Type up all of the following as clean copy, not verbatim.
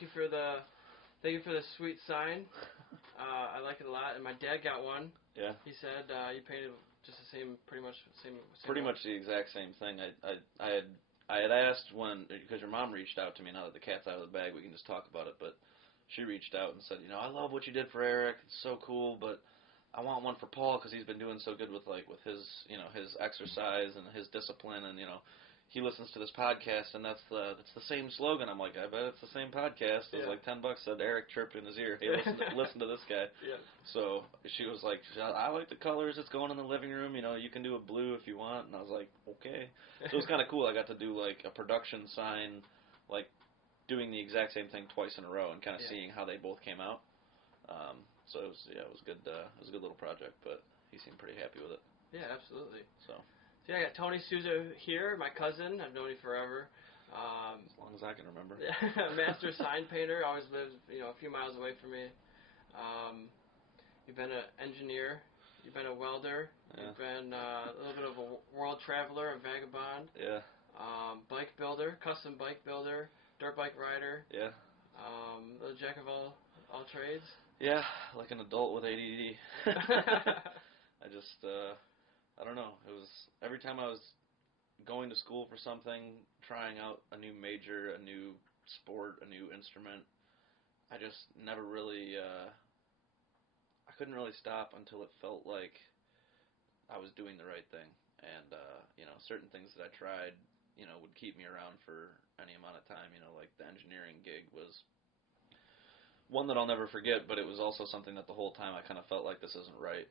thank you for the sweet sign. I like it a lot, and my dad got one. Yeah. He said you painted just the same, pretty much Pretty much the exact same thing. I had asked because your mom reached out to me. Now that the cat's out of the bag, we can just talk about it. But she reached out and said, I love what you did for Eric. It's so cool, but I want one for Paul because he's been doing so good with his his exercise and his discipline, and he listens to this podcast, and that's the same slogan. I'm like, I bet it's the same podcast. It was like $10. Said Eric chirped in his ear. Hey, listen to this guy. Yeah. So she was like, I like the colors. It's going in the living room. You can do a blue if you want. And I was like, okay. So it was kind of cool. I got to do like a production sign, like doing the exact same thing twice in a row, and kind of seeing how they both came out. So it was good. It was a good little project, but he seemed pretty happy with it. Yeah, absolutely. So yeah, I got Tony Suzio here, my cousin. I've known him forever. As long as I can remember. Master sign painter. Always lives, a few miles away from me. You've been an engineer. You've been a welder. Yeah. You've been a little bit of a world traveler, a vagabond. Yeah. Bike builder, custom bike builder, dirt bike rider. Yeah. Little jack of all trades. Yeah, like an adult with ADD. I just, I don't know. It was every time I was going to school for something, trying out a new major, a new sport, a new instrument, I just never really, I couldn't really stop until it felt like I was doing the right thing. And, certain things that I tried, would keep me around for any amount of time. Like the engineering gig was one that I'll never forget, but it was also something that the whole time I kind of felt like this isn't right.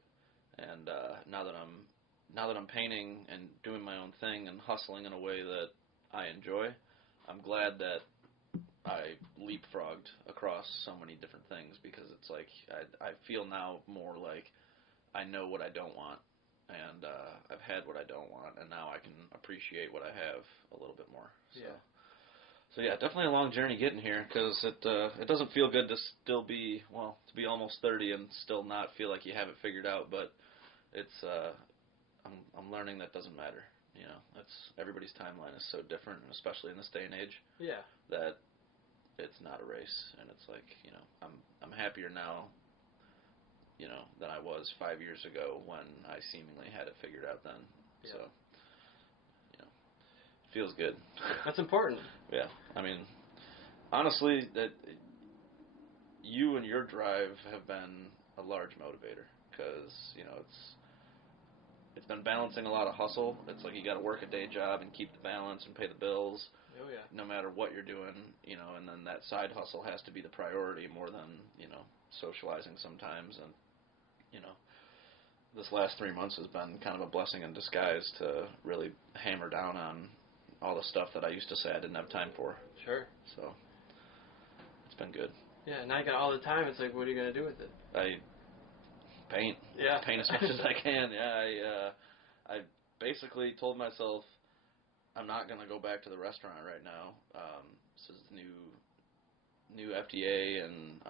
And now that I'm painting and doing my own thing and hustling in a way that I enjoy, I'm glad that I leapfrogged across so many different things, because it's like I feel now more like I know what I don't want, and I've had what I don't want, and now I can appreciate what I have a little bit more. So yeah, definitely a long journey getting here, because it doesn't feel good to still be, to be almost 30 and still not feel like you have it figured out, but it's I'm learning that doesn't matter. Everybody's timeline is so different, and especially in this day and age. Yeah. That it's not a race, and it's like, I'm happier now, than I was 5 years ago when I seemingly had it figured out then. Yeah. So, it feels good. That's important. Yeah. I mean, honestly, that you and your drive have been a large motivator, because, it's been balancing a lot of hustle. It's like you got to work a day job and keep the balance and pay the bills. Oh, yeah. No matter what you're doing, and then that side hustle has to be the priority more than, socializing sometimes. And, this last 3 months has been kind of a blessing in disguise to really hammer down on all the stuff that I used to say I didn't have time for. Sure. So, it's been good. Yeah, now you got all the time. It's like, what are you going to do with it? I paint. Yeah. Paint as much as I can. Yeah, I basically told myself I'm not going to go back to the restaurant right now. This is new FDA and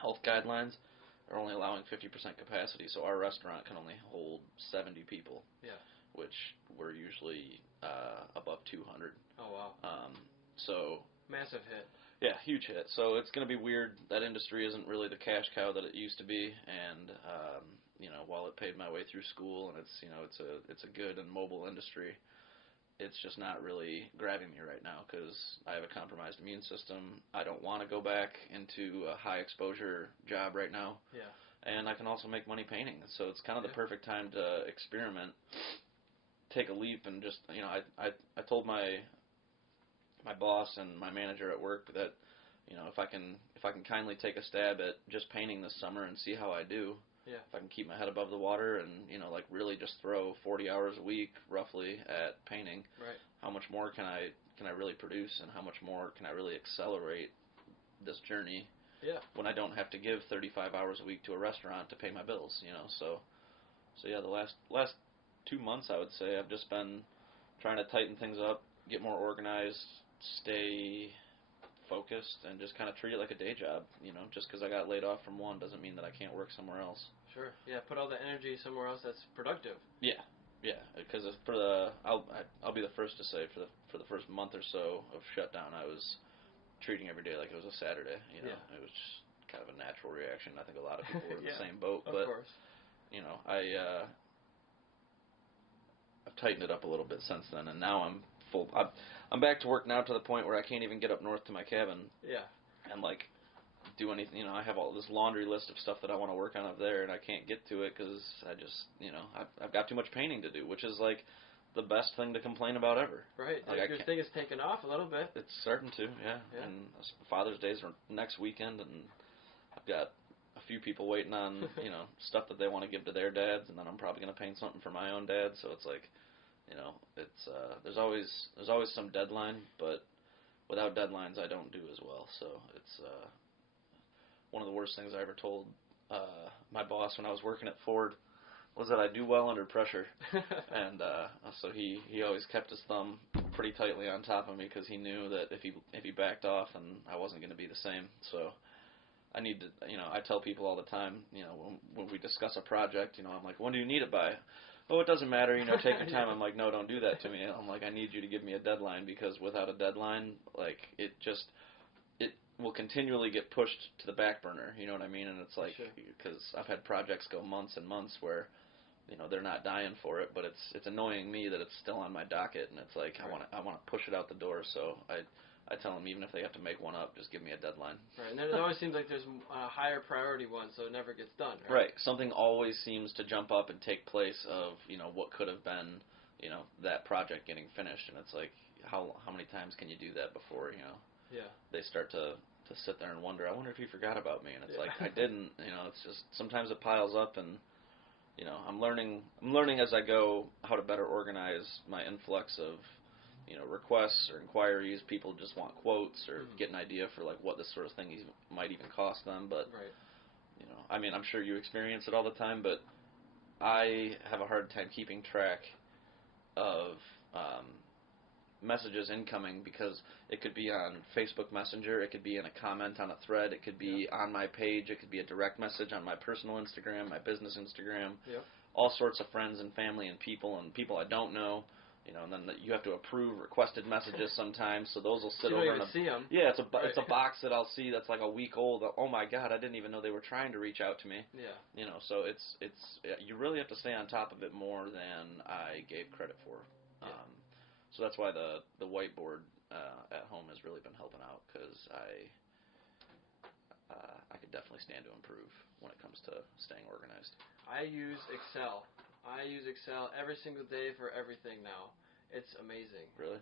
health guidelines are only allowing 50% capacity, so our restaurant can only hold 70 people. Yeah. Which we're usually above 200. Oh, wow. So massive hit. Yeah, huge hit. So it's going to be weird. That industry isn't really the cash cow that it used to be, and while it paid my way through school, and it's a good and mobile industry, it's just not really grabbing me right now, because I have a compromised immune system. I don't want to go back into a high exposure job right now. Yeah. And I can also make money painting, so it's kind of the perfect time to experiment, take a leap, and just I told my boss and my manager at work that if I can kindly take a stab at just painting this summer and see how I do. Yeah. If I can keep my head above the water and really just throw 40 hours a week roughly at painting. Right. How much more can I really produce, and how much more can I really accelerate this journey? Yeah. When I don't have to give 35 hours a week to a restaurant to pay my bills, So yeah, the last 2 months I would say I've just been trying to tighten things up, get more organized, stay focused, and just kind of treat it like a day job. Just because I got laid off from one doesn't mean that I can't work somewhere else. Sure. Yeah. Put all the energy somewhere else that's productive. Yeah. Because I'll be the first to say for the first month or so of shutdown, I was treating every day like it was a Saturday. You know, Yeah. it was just kind of a natural reaction. I think a lot of people were in Yeah, the same boat. of But course. you know, I've tightened it up a little bit since then, and now I'm full. I'm back to work now to the point where I can't even get up north to my cabin. Yeah. And like do anything. You know, I have all this laundry list of stuff that I want to work on up there, and I can't get to it because I just, you know, I've got too much painting to do, which is like the best thing to complain about ever. Right. Like Your thing is taken off a little bit. It's starting to, yeah. And Father's Days are next weekend, and I've got a few people waiting on, you know, stuff that they want to give to their dads, and then I'm probably going to paint something for my own dad. So it's like, you know, it's there's always some deadline, but without deadlines, I don't do as well. So it's one of the worst things I ever told my boss when I was working at Ford was that I do well under pressure. And so he always kept his thumb pretty tightly on top of me because he knew that if he backed off, then I wasn't going to be the same. So I need to, you know, I tell people all the time, you know, when we discuss a project, you know, I'm like, when do you need it by? Oh, it doesn't matter, you know, take your time. I'm like, no, don't do that to me. I'm like, I need you to give me a deadline because without a deadline, like, it will continually get pushed to the back burner, you know what I mean? And it's like, because I've had projects go months and months where, you know, they're not dying for it, but it's annoying me that it's still on my docket, and it's like, right. I want to push it out the door, so I tell them even if they have to make one up, just give me a deadline. Right, and then it always seems like there's a higher priority one, so it never gets done, right? Right, something always seems to jump up and take place of, you know, what could have been, you know, that project getting finished, and it's like, how many times can you do that before, you know, they start to sit there and wonder if you forgot about me, and it's like, I didn't, you know, it's just, sometimes it piles up, and, you know, I'm learning as I go how to better organize my influx of, you know, requests or inquiries. People just want quotes or get an idea for like what this sort of thing might even cost them. But you know, I mean, I'm sure you experience it all the time, but I have a hard time keeping track of messages incoming because it could be on Facebook Messenger, it could be in a comment on a thread, it could be on my page, it could be a direct message on my personal Instagram, my business Instagram, all sorts of friends and family and people I don't know. You know, and then you have to approve requested messages sometimes, so those will sit you over don't even see them. Yeah, it's a box that I'll see that's like a week old. Oh my God, I didn't even know they were trying to reach out to me. Yeah. You know, so it's you really have to stay on top of it more than I gave credit for. Yeah. So that's why the whiteboard at home has really been helping out because I could definitely stand to improve when it comes to staying organized. I use Excel. I use Excel every single day for everything now. It's amazing. Really?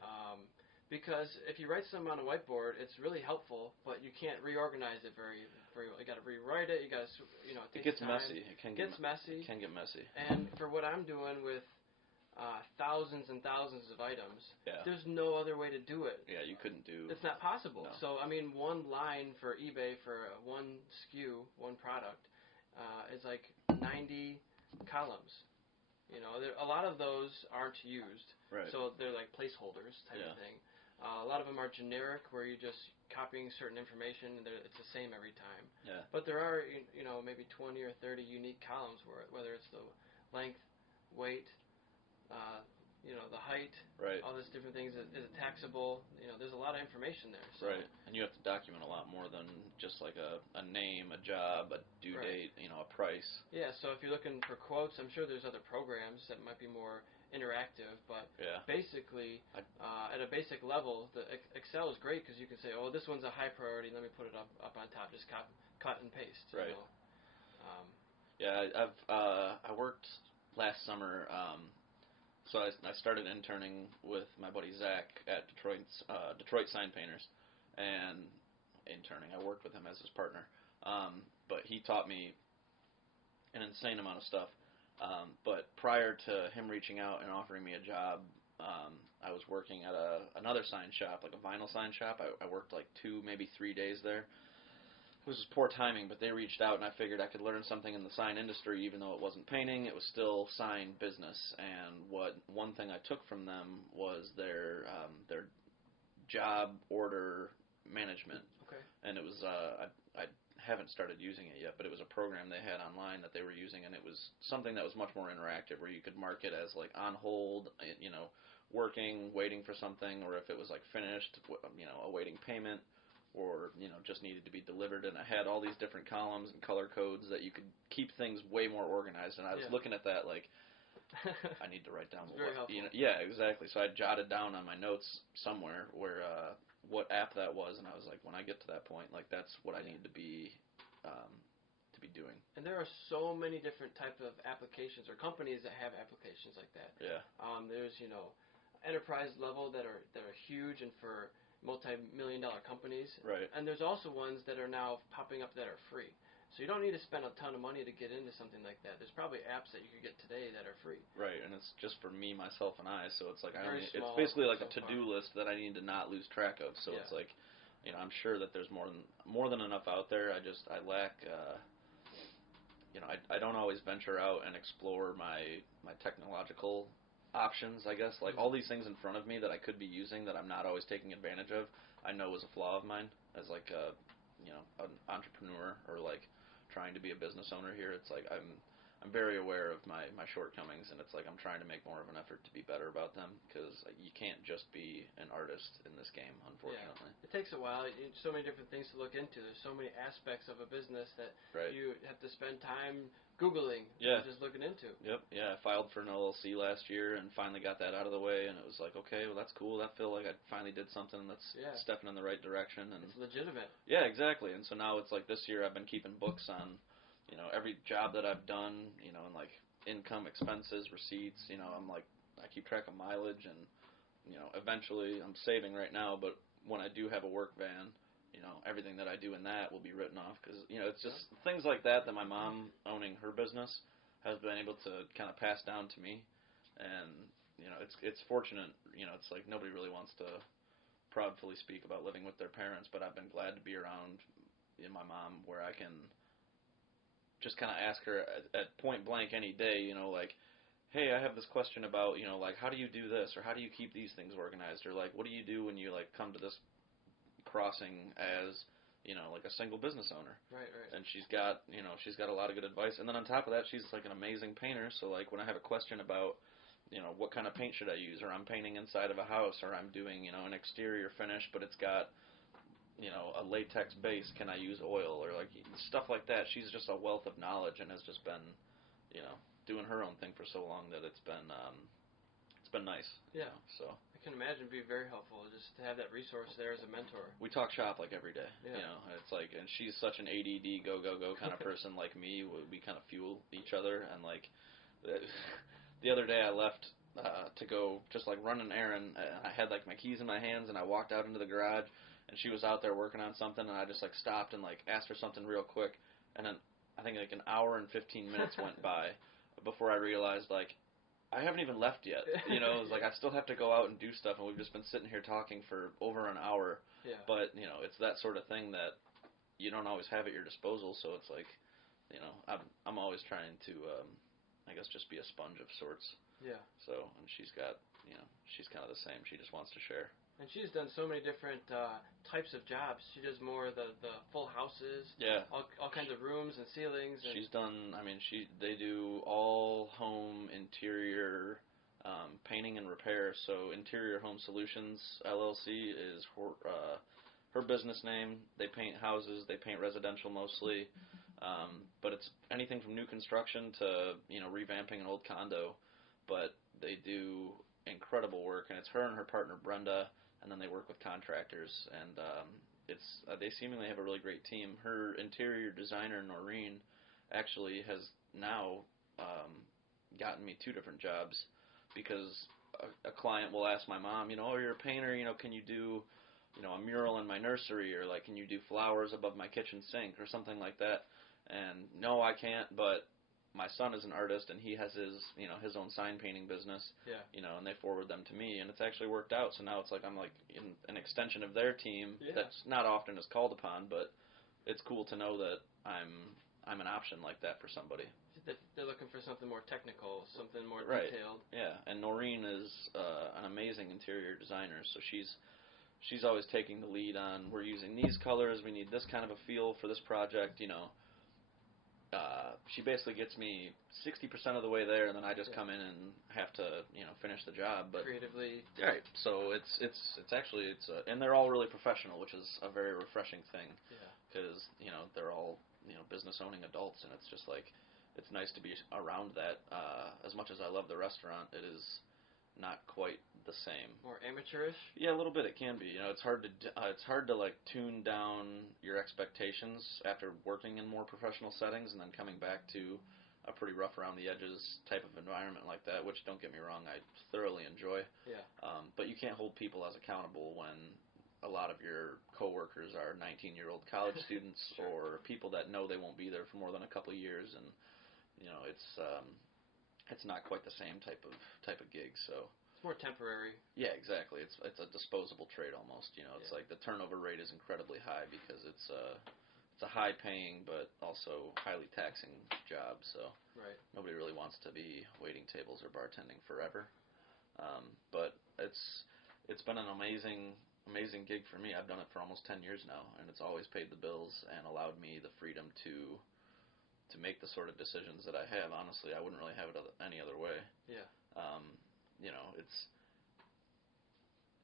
Because if you write something on a whiteboard, it's really helpful, but you can't reorganize it very well. You got to rewrite it. You got to, you know, it takes time. Messy. It can get messy. It can get messy. And for what I'm doing with thousands and thousands of items, there's no other way to do it. Yeah, you couldn't do. It's not possible. No. So I mean, one line for eBay for one SKU, one product, is like 90 columns. You know, a lot of those aren't used, so they're like placeholders type of thing. A lot of them are generic, where you're just copying certain information, and it's the same every time. Yeah. But there are, you know, maybe 20 or 30 unique columns, whether it's the length, weight, you know, the height, all these different things. Is it taxable? You know, there's a lot of information there. So. Right, and you have to document a lot more than just like a name, a job, a due date, you know, a price. Yeah, so if you're looking for quotes, I'm sure there's other programs that might be more interactive, but basically, at a basic level, the Excel is great because you can say, oh, this one's a high priority, let me put it up on top, just cut and paste. You know? I worked last summer. So I started interning with my buddy Zach at Detroit Sign Painters, and I worked with him as his partner. But he taught me an insane amount of stuff. But prior to him reaching out and offering me a job, I was working at another sign shop, like a vinyl sign shop. I worked like 2, maybe 3 days there. It was just poor timing, but they reached out, and I figured I could learn something in the sign industry, even though it wasn't painting. It was still sign business, and one thing I took from them was their job order management. Okay. And it was I haven't started using it yet, but it was a program they had online that they were using, and it was something that was much more interactive, where you could mark it as like on hold, you know, working, waiting for something, or if it was like finished, you know, awaiting payment. or, you know, just needed to be delivered, and I had all these different columns and color codes that you could keep things way more organized, and I was looking at that like, I need to write down yeah, exactly. So I jotted down on my notes somewhere where what app that was, and I was like, when I get to that point, like that's what I need to be doing. And there are so many different type of applications or companies that have applications like that. Yeah. There's, you know, enterprise level that are huge and for multi-million-dollar companies. Right. And there's also ones that are now popping up that are free. So you don't need to spend a ton of money to get into something like that. There's probably apps that you could get today that are free. Right, and it's just for me, myself, and I. So it's like it's basically like a to-do list that I need to not lose track of. So it's like, you know, I'm sure that there's more than enough out there. I lack. You know, I don't always venture out and explore my technological options, I guess. Like, all these things in front of me that I could be using that I'm not always taking advantage of, I know is a flaw of mine as, like, you know, an entrepreneur or, like, trying to be a business owner here. It's like I'm very aware of my shortcomings, and it's like I'm trying to make more of an effort to be better about them, because you can't just be an artist in this game, unfortunately. Yeah. It takes a while. So many different things to look into. There's so many aspects of a business that you have to spend time Googling and just looking into. Yep. Yeah, I filed for an LLC last year and finally got that out of the way, and it was like, okay, well, that's cool. I feel like I finally did something that's stepping in the right direction. And it's legitimate. Yeah, exactly. And so now it's like this year I've been keeping books on, you know, every job that I've done, you know, and like income, expenses, receipts, you know, I'm like, I keep track of mileage, and, you know, eventually I'm saving right now, but when I do have a work van, you know, everything that I do in that will be written off, because, you know, it's just things like that my mom, owning her business, has been able to kind of pass down to me, and, you know, it's fortunate, you know, it's like nobody really wants to proudly speak about living with their parents, but I've been glad to be around my mom where I can just kind of ask her at point blank any day, you know, like, hey, I have this question about, you know, like, how do you do this, or how do you keep these things organized, or like, what do you do when you like come to this crossing as, you know, like a single business owner. Right. And she's got a lot of good advice. And then on top of that, she's like an amazing painter. So like when I have a question about, you know, what kind of paint should I use, or I'm painting inside of a house, or I'm doing, you know, an exterior finish, but it's got, you know, a latex base, can I use oil, or like stuff like that. She's just a wealth of knowledge and has just been, you know, doing her own thing for so long that it's been nice. Yeah. You know, so I can imagine it'd be very helpful just to have that resource there as a mentor. We talk shop like every day. Yeah. You know, it's like, and she's such an ADD go kind of person like me. We kind of fuel each other, and like the other day I left to go just like run an errand. I had like my keys in my hands, and I walked out into the garage, and she was out there working on something, and I just like stopped and like asked her something real quick, and then I think like an hour and 15 minutes went by before I realized like I haven't even left yet. You know, it was like I still have to go out and do stuff, and we've just been sitting here talking for over an hour. Yeah. But, you know, it's that sort of thing that you don't always have at your disposal, so it's like, you know, I'm always trying to, I guess, just be a sponge of sorts. Yeah. So, and she's got, you know, she's kind of the same. She just wants to share. And she's done so many different types of jobs. She does more of the full houses. Yeah. All kinds of rooms and ceilings. And she's done, I mean, they do all home interior painting and repair. So Interior Home Solutions, LLC, is her business name. They paint houses. They paint residential mostly. But it's anything from new construction to, you know, revamping an old condo. But they do incredible work, and it's her and her partner, Brenda, and then they work with contractors, and they seemingly have a really great team. Her interior designer, Noreen, actually has now gotten me 2 different jobs, because a client will ask my mom, you know, oh, you're a painter, you know, can you do, you know, a mural in my nursery, or like, can you do flowers above my kitchen sink, or something like that? And no, I can't, but my son is an artist, and he has his, you know, his own sign painting business. Yeah. You know, and they forward them to me, and it's actually worked out. So now it's like I'm like in an extension of their team. Yeah. That's not often is called upon, but it's cool to know that I'm an option like that for somebody. They're looking for something more technical, something more right. detailed. Yeah, and Noreen is an amazing interior designer, so she's always taking the lead on, we're using these colors, we need this kind of a feel for this project, you know. she basically gets me 60% of the way there, and then I just come in and have to, finish the job. But creatively. Right. So it's actually and they're all really professional, which is a very refreshing thing. Yeah. Because they're all business owning adults, and it's just like it's nice to be around that. As much as I love the restaurant, it is not quite the same. More amateurish? Yeah, a little bit. It can be. It's hard to like tune down your expectations after working in more professional settings and then coming back to a pretty rough around the edges type of environment like that, which, don't get me wrong, I thoroughly enjoy. Yeah. But you can't hold people as accountable when a lot of your coworkers are 19-year-old college students Sure. or people that know they won't be there for more than a couple of years, and it's not quite the same type of gig. So it's more temporary. Yeah, exactly. It's a disposable trade almost. It's like the turnover rate is incredibly high because it's a high paying but also highly taxing job. So right. Nobody really wants to be waiting tables or bartending forever. But it's been an amazing gig for me. I've done it for almost 10 years now, and it's always paid the bills and allowed me the freedom to make the sort of decisions that I have. Honestly, I wouldn't really have it any other way. Yeah.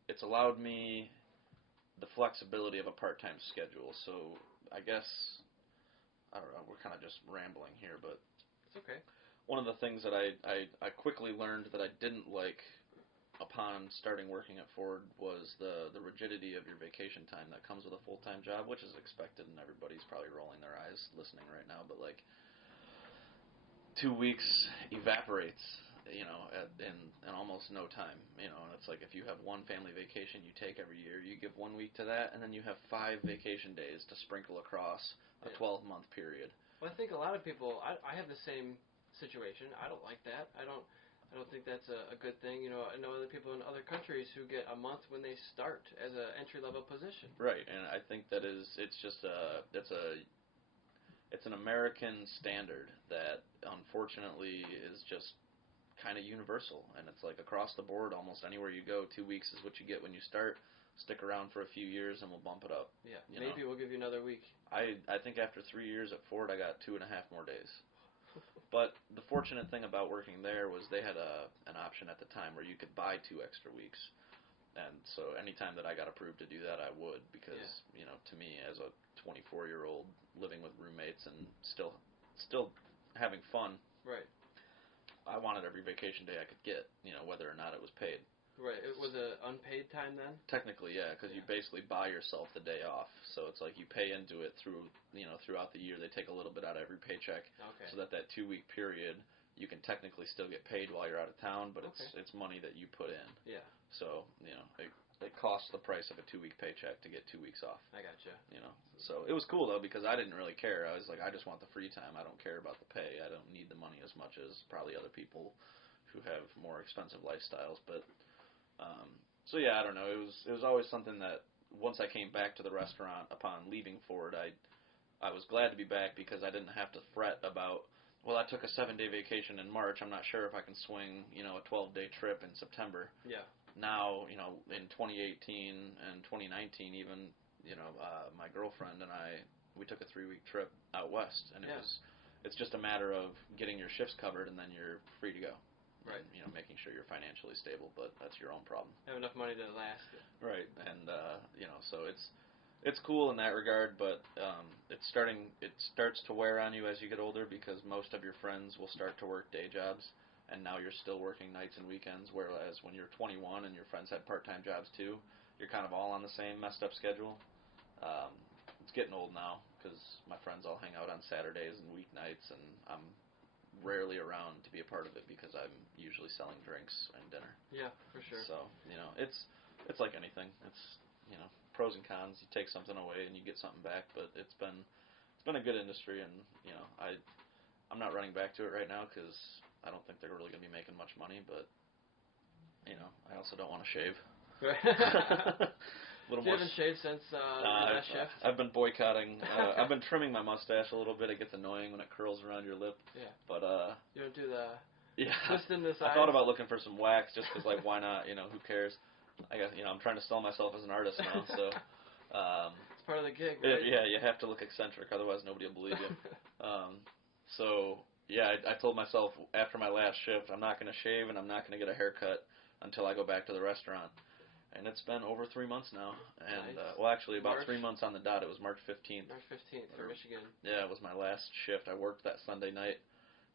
It's allowed me the flexibility of a part-time schedule. So I guess, I don't know, we're kind of just rambling here, but it's okay. One of the things that I quickly learned that I didn't like upon starting working at Ford was the rigidity of your vacation time that comes with a full-time job, which is expected, and everybody's probably rolling their eyes listening right now, but like 2 weeks evaporates, in almost no time, and it's like if you have one family vacation you take every year, you give 1 week to that, and then you have 5 vacation days to sprinkle across a 12-month period. Well, I think a lot of people, I have the same situation. I don't like that. I don't think that's a good thing. I know other people in other countries who get a month when they start as an entry-level position. Right, and I think it's an American standard that unfortunately is just kind of universal, and it's like across the board, almost anywhere you go, 2 weeks is what you get when you start. Stick around for a few years and we'll bump it up. Yeah, maybe we'll give you another week. I think after 3 years at Ford, I got 2.5 more days. But the fortunate thing about working there was they had an option at the time where you could buy 2 extra weeks. And so anytime that I got approved to do that, I would, because, to me, as a 24-year-old living with roommates and still having fun, right, I wanted every vacation day I could get, whether or not it was paid. Right. It was an unpaid time then? Technically, yeah, because you basically buy yourself the day off. So it's like you pay into it throughout the year. They take a little bit out of every paycheck, so that 2 week period you can technically still get paid while you're out of town, but it's money that you put in. Yeah. So it costs the price of a 2 week paycheck to get 2 weeks off. I gotcha. So it was cool though, because I didn't really care. I was like, I just want the free time. I don't care about the pay. I don't need the money as much as probably other people who have more expensive lifestyles, but. So yeah, I don't know. It was always something that once I came back to the restaurant upon leaving Ford, I was glad to be back because I didn't have to fret about, well, I took a 7-day vacation in March. I'm not sure if I can swing, a 12-day trip in September. Yeah. Now, in 2018 and 2019 even, my girlfriend and we took a 3-week trip out west, and it's just a matter of getting your shifts covered and then you're free to go. Right. And, making sure you're financially stable, but that's your own problem. Have enough money to last it. Right, and so it's cool in that regard, but it starts to wear on you as you get older because most of your friends will start to work day jobs, and now you're still working nights and weekends. Whereas when you're 21 and your friends had part-time jobs too, you're kind of all on the same messed up schedule. It's getting old now because my friends all hang out on Saturdays and weeknights, and I'm rarely around to be a part of it because I'm usually selling drinks and dinner. Yeah, for sure. So, it's like anything. It's, pros and cons. You take something away and you get something back, but it's been a good industry, and, I'm not running back to it right now because I don't think they're really going to be making much money, but, I also don't want to shave. You haven't shaved since the last shift? I've been boycotting. I've been trimming my mustache a little bit. It gets annoying when it curls around your lip. Yeah. But you don't do the yeah. twist in the sides? I thought about looking for some wax just because, like, why not? Who cares? I guess I'm trying to sell myself as an artist now, so. It's part of the gig, right? Yeah, you have to look eccentric, otherwise nobody will believe you. So, yeah, I told myself after my last shift, I'm not going to shave and I'm not going to get a haircut until I go back to the restaurant. And it's been over 3 months now. And, nice. Well, actually, about March? 3 months on the dot. It was March 15th. March 15th for Michigan. Yeah, it was my last shift. I worked that Sunday night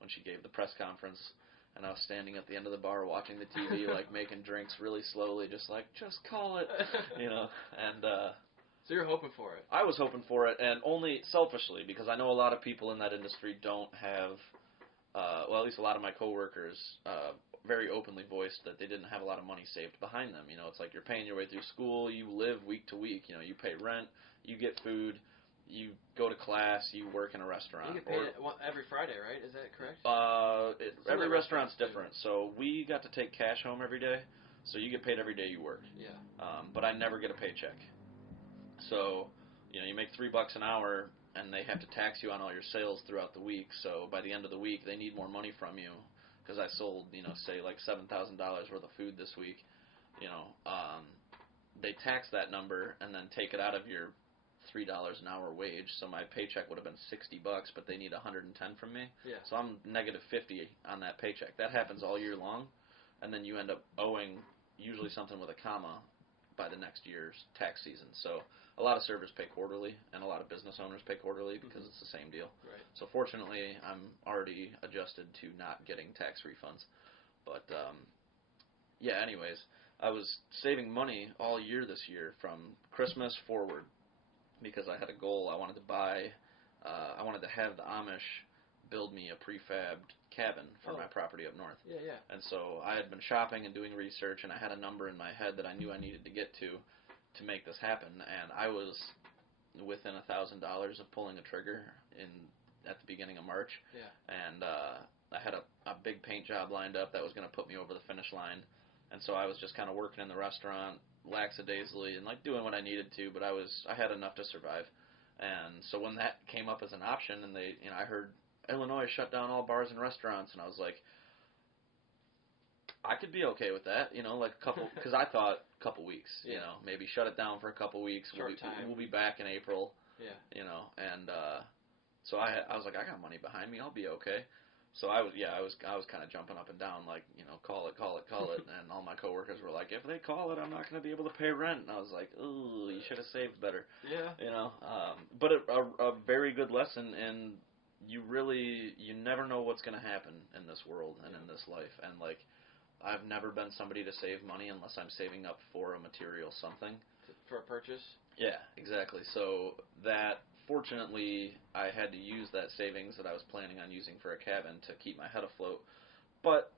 when she gave the press conference. And I was standing at the end of the bar watching the TV, like, making drinks really slowly, just call it, you know. And, so you're hoping for it? I was hoping for it, and only selfishly, because I know a lot of people in that industry don't have, well, at least a lot of my coworkers very openly voiced that they didn't have a lot of money saved behind them. You know, it's like you're paying your way through school, you live week to week, you know, you pay rent, you get food, you go to class, you work in a restaurant. You get paid every Friday, right? Is that correct? Every restaurant's different. So we got to take cash home every day, so you get paid every day you work. Yeah. But I never get a paycheck. So, you know, you make $3 an hour, and they have to tax you on all your sales throughout the week. So by the end of the week, they need more money from you because I sold, you know, say like $7,000 worth of food this week. You know, they tax that number and then take it out of your $3 an hour wage. So my paycheck would have been $60, but they need $110 from me. Yeah. So I'm negative $50 on that paycheck. That happens all year long, and then you end up owing usually something with a comma by the next year's tax season. So a lot of servers pay quarterly, and a lot of business owners pay quarterly because it's the same deal. Right. So fortunately, I'm already adjusted to not getting tax refunds. But, yeah, anyways, I was saving money all year this year from Christmas forward because I had a goal. I wanted to I wanted to have the Amish build me a prefabbed cabin for my property up north. Yeah, yeah. And so I had been shopping and doing research, and I had a number in my head that I knew I needed to get to make this happen. And I was within $1,000 of pulling a trigger at the beginning of March. Yeah. And I had a big paint job lined up that was going to put me over the finish line. And so I was just kind of working in the restaurant lackadaisically and like doing what I needed to, but I had enough to survive. And so when that came up as an option, and I heard Illinois shut down all bars and restaurants, and I was like, I could be okay with that, you know, like a couple, because I thought a couple weeks, you know, maybe shut it down for a couple weeks. We'll be back in April, you know, and so I was like, I got money behind me, I'll be okay. So I was kind of jumping up and down, like, you know, call it, and all my coworkers were like, if they call it, I'm not going to be able to pay rent. And I was like, ooh, you should have saved better. Yeah. You know, but a very good lesson, and you never know what's going to happen in this world and in this life. And, like, I've never been somebody to save money unless I'm saving up for a material something. For a purchase? Yeah, exactly. So fortunately, I had to use that savings that I was planning on using for a cabin to keep my head afloat. But,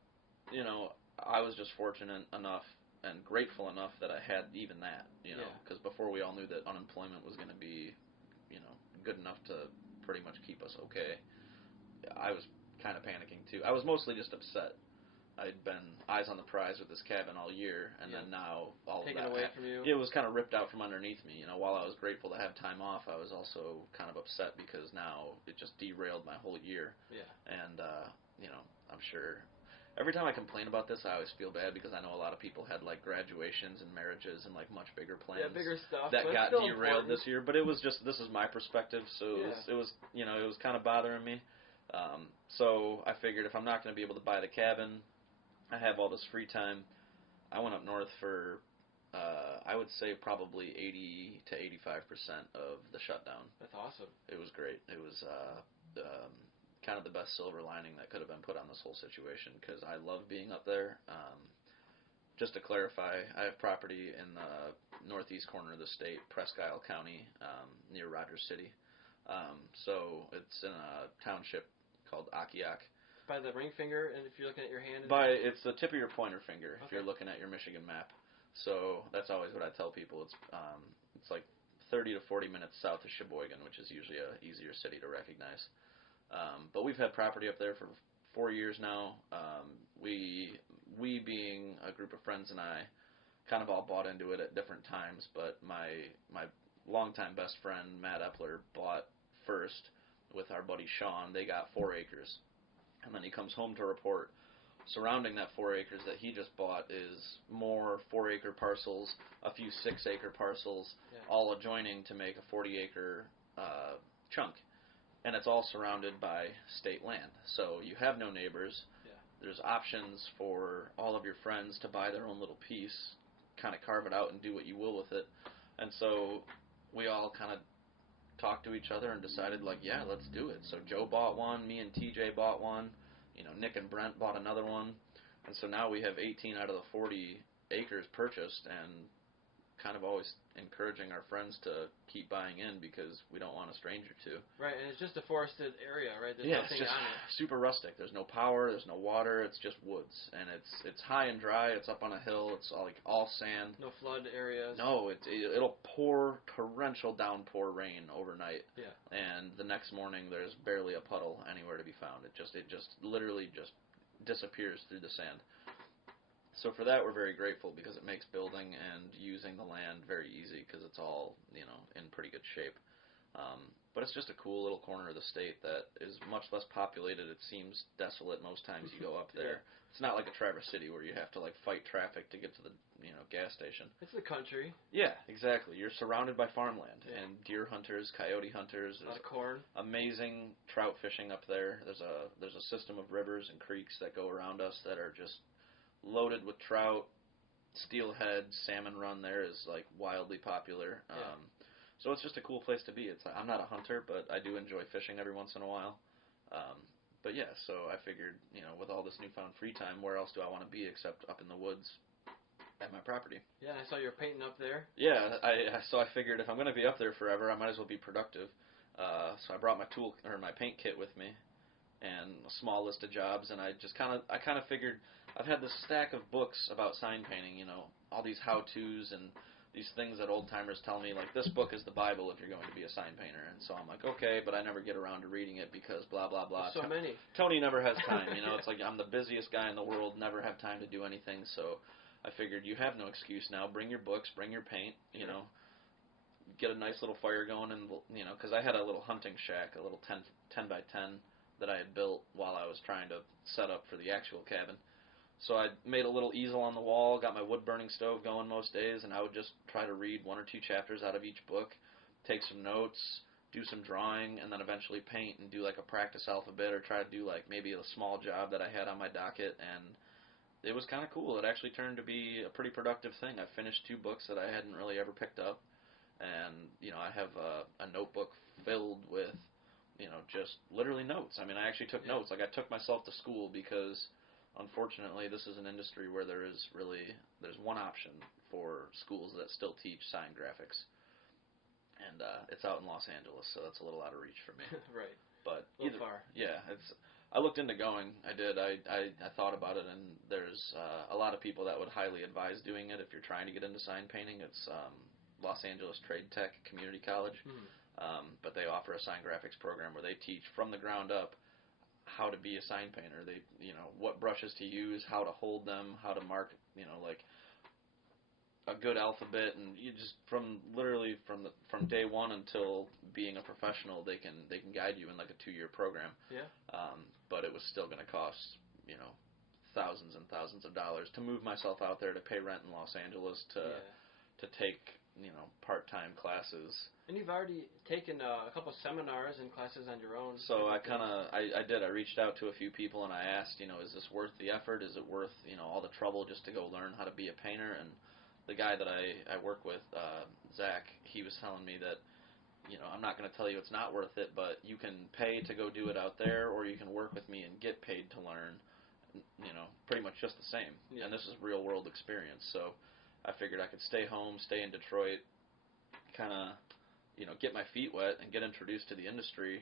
you know, I was just fortunate enough and grateful enough that I had even that, you know, because before we all knew that unemployment was going to be, you know, good enough to pretty much keep us okay. I was kind of panicking too. I was mostly just upset. I'd been eyes on the prize with this cabin all year, and then now all taken of that away from you. It was kind of ripped out from underneath me. You know, while I was grateful to have time off, I was also kind of upset because now it just derailed my whole year. Yeah. And you know, I'm sure every time I complain about this, I always feel bad because I know a lot of people had like graduations and marriages and like much bigger plans. Yeah, bigger stuff that got derailed this year. But it was just, this is my perspective, so it was you know, it was kind of bothering me. So I figured if I'm not going to be able to buy the cabin, I have all this free time. I went up north for, I would say probably 80 to 85% of the shutdown. That's awesome. It was great. It was kind of the best silver lining that could have been put on this whole situation because I love being up there. Just to clarify, I have property in the northeast corner of the state, Presque Isle County, near Rogers City. So it's in a township called Akiak. By the ring finger, and if you're looking at your hand? It's the tip of your pointer finger if you're looking at your Michigan map. So that's always what I tell people. It's like 30 to 40 minutes south of Sheboygan, which is usually a easier city to recognize. But we've had property up there for 4 years now. We being a group of friends and I kind of all bought into it at different times, but my longtime best friend, Matt Epler, bought first with our buddy Swahn. They got 4 acres. And then he comes home to report surrounding that 4 acres that he just bought is more 4-acre parcels, a few 6-acre parcels, all adjoining to make a 40-acre chunk. and it's all surrounded by state land. So you have no neighbors. Yeah. There's options for all of your friends to buy their own little piece, kind of carve it out and do what you will with it. And so we all kind of talked to each other and decided, like, yeah, let's do it. So Joe bought one, me and TJ bought one, Nick and Brent bought another one. And so now we have 18 out of the 40 acres purchased, and kind of always encouraging our friends to keep buying in because we don't want a stranger to. Right, and it's just a forested area, right? There's yeah, nothing it's just on it. super rustic. There's no power, there's no water, it's just woods, and it's high and dry. It's up on a hill. It's all sand. No flood areas. No, it'll pour torrential downpour rain overnight. Yeah. And the next morning there's barely a puddle anywhere to be found. It just literally just disappears through the sand. So for that, we're very grateful because it makes building and using the land very easy because it's all, in pretty good shape. But it's just a cool little corner of the state that is much less populated. It seems desolate most times you go up there. Yeah. It's not like a Traverse City where you have to, fight traffic to get to the, gas station. It's the country. Yeah, exactly. You're surrounded by farmland and deer hunters, coyote hunters. There's corn. Amazing trout fishing up there. There's a system of rivers and creeks that go around us that are just loaded with trout. Steelhead, salmon run there is wildly popular. Yeah. So it's just a cool place to be. I'm not a hunter, but I do enjoy fishing every once in a while. But yeah, so I figured, with all this newfound free time, where else do I want to be except up in the woods at my property? Yeah, I saw you were painting up there. Yeah, so I figured if I'm going to be up there forever, I might as well be productive. So I brought my paint kit with me and a small list of jobs, and I kind of figured I've had this stack of books about sign painting, all these how-tos and these things that old-timers tell me, this book is the Bible if you're going to be a sign painter. And so I'm like, okay, but I never get around to reading it because blah, blah, blah. There's so many. Tony never has time, It's like I'm the busiest guy in the world, never have time to do anything. So I figured you have no excuse now. Bring your books, bring your paint, get a nice little fire going, and, because I had a little hunting shack, a little 10 by 10 that I had built while I was trying to set up for the actual cabin. So I made a little easel on the wall, got my wood-burning stove going most days, and I would just try to read 1 or 2 chapters out of each book, take some notes, do some drawing, and then eventually paint and do a practice alphabet or try to do maybe a small job that I had on my docket. And it was kind of cool. It actually turned to be a pretty productive thing. I finished 2 books that I hadn't really ever picked up, and I have a notebook filled with just literally notes. I mean, I actually took notes. I took myself to school because unfortunately, this is an industry where there's one option for schools that still teach sign graphics, and it's out in Los Angeles, so that's a little out of reach for me. Right. But a little far. Yeah, I looked into going. I did. I thought about it, and there's a lot of people that would highly advise doing it if you're trying to get into sign painting. It's Los Angeles Trade Tech Community College, but they offer a sign graphics program where they teach from the ground up how to be a sign painter. They, what brushes to use, how to hold them, how to mark, a good alphabet, and you just from day one until being a professional, they can guide you in a 2-year program. Yeah. But it was still going to cost, thousands and thousands of dollars to move myself out there, to pay rent in Los Angeles, to take part-time classes. And you've already taken a couple seminars and classes on your own. So I did. I reached out to a few people and I asked, is this worth the effort? Is it worth, all the trouble just to go learn how to be a painter? And the guy that I work with, Zach, he was telling me that, I'm not going to tell you it's not worth it, but you can pay to go do it out there, or you can work with me and get paid to learn, pretty much just the same. Yeah. And this is real-world experience. So I figured I could stay home, stay in Detroit, kind of, get my feet wet and get introduced to the industry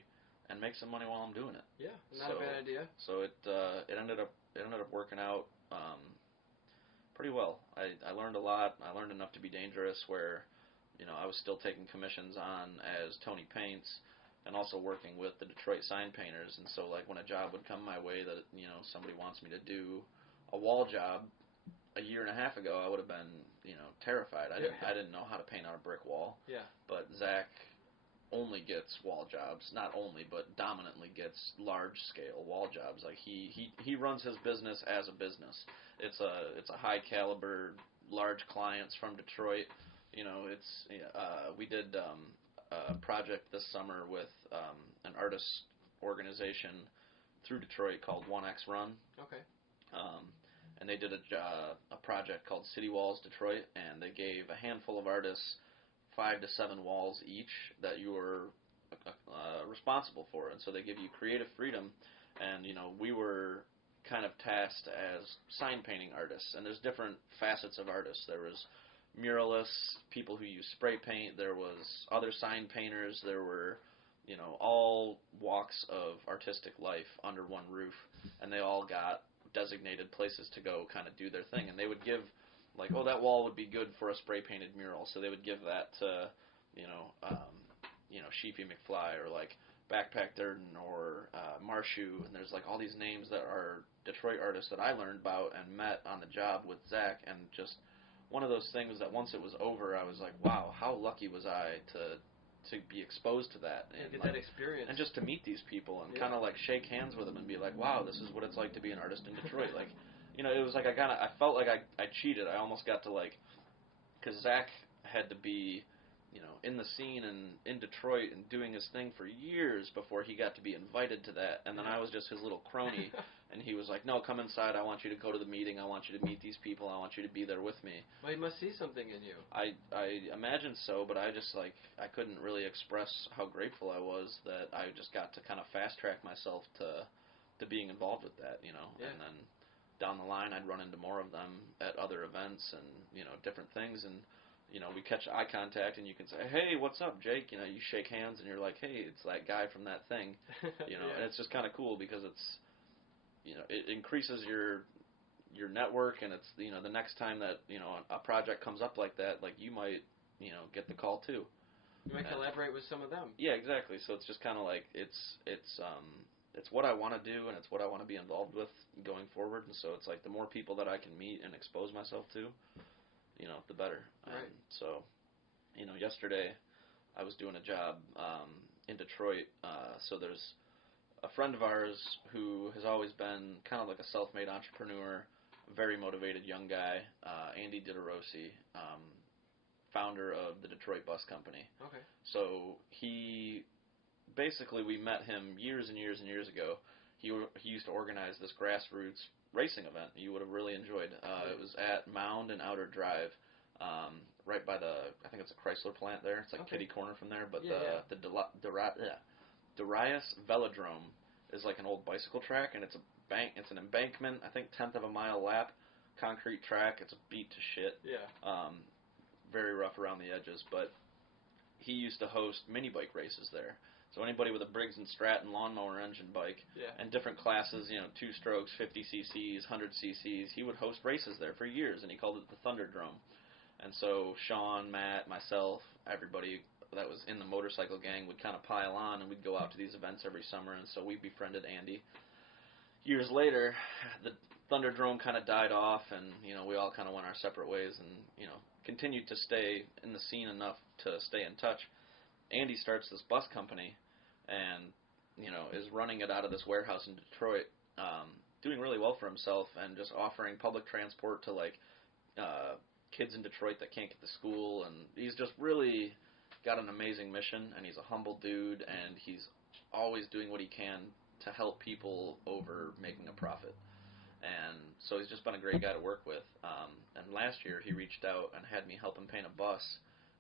and make some money while I'm doing it. Yeah, not a bad idea. So it ended up working out pretty well. I learned a lot. I learned enough to be dangerous where, I was still taking commissions on as Tony paints and also working with the Detroit sign painters. And so when a job would come my way that, somebody wants me to do a wall job, a year and a half ago, I would have been, terrified. I didn't know how to paint on a brick wall. Yeah. But Zach only gets wall jobs, not only, but dominantly gets large-scale wall jobs. He runs his business as a business. It's a high caliber, large clients from Detroit. We did a project this summer with an artist organization through Detroit called 1X Run. Okay. And they did a project called City Walls Detroit, and they gave a handful of artists 5 to 7 walls each that you were responsible for. And so they give you creative freedom. And, we were kind of tasked as sign painting artists. And there's different facets of artists. There was muralists, people who use spray paint. There was other sign painters. There were, all walks of artistic life under one roof. And they all got designated places to go kind of do their thing. And they would give, like, oh, that wall would be good for a spray painted mural. So they would give that to, Sheepy McFly or like Backpack Durden or Marshu, and there's like all these names that are Detroit artists that I learned about and met on the job with Zach, and just one of those things that once it was over, I was like, wow, how lucky was I to be exposed to that and get like, that experience, and just to meet these people and kind of like shake hands with them and be like, wow, this is what it's like to be an artist in Detroit. Like, it was like I felt like I cheated. I almost got to like, because Zach had to be in the scene and in Detroit and doing his thing for years before he got to be invited to that. And then I was just his little crony, and he was like, no, come inside. I want you to go to the meeting. I want you to meet these people. I want you to be there with me. Well, he must see something in you. I imagine so, but I just, like, I couldn't really express how grateful I was that I just got to kind of fast-track myself to being involved with that, Yeah. And then down the line, I'd run into more of them at other events and, different things, and we catch eye contact, and you can say, hey, what's up, Jake? You shake hands, and you're like, hey, it's that guy from that thing. Yeah. And it's just kind of cool because it's, it increases your network, and it's, the next time that, a project comes up like that, like, you might, get the call too. You might collaborate with some of them. Yeah, exactly. So it's just kind of like, it's what I want to do, and it's what I want to be involved with going forward, and so it's like the more people that I can meet and expose myself to, the better. Right. So, yesterday I was doing a job in Detroit. So there's a friend of ours who has always been kind of like a self-made entrepreneur, very motivated young guy, Andy DiDeRossi, founder of the Detroit Bus Company. Okay. So we met him years and years and years ago. He used to organize this grassroots racing event you would have really enjoyed. It was at Mound and Outer Drive, right by I think it's a Chrysler plant there. It's like kitty corner from there, but the Darius Velodrome is like an old bicycle track, and it's an embankment, I think 1/10 of a mile lap, concrete track. It's a beat to shit. Yeah. Very rough around the edges, but he used to host mini bike races there. So anybody with a Briggs & Stratton lawnmower engine bike and different classes, 2 strokes, 50 cc's, 100 cc's, he would host races there for years, and he called it the Thunderdrome. And so Swahn, Matt, myself, everybody that was in the motorcycle gang would kind of pile on, and we'd go out to these events every summer, and so we befriended Andy. Years later, the Thunderdrome kind of died off, and, we all kind of went our separate ways and, continued to stay in the scene enough to stay in touch. Andy starts this bus company and, is running it out of this warehouse in Detroit, doing really well for himself and just offering public transport to, like, kids in Detroit that can't get to school. And he's just really got an amazing mission, and he's a humble dude, and he's always doing what he can to help people over making a profit. And so he's just been a great guy to work with. And last year he reached out and had me help him paint a bus,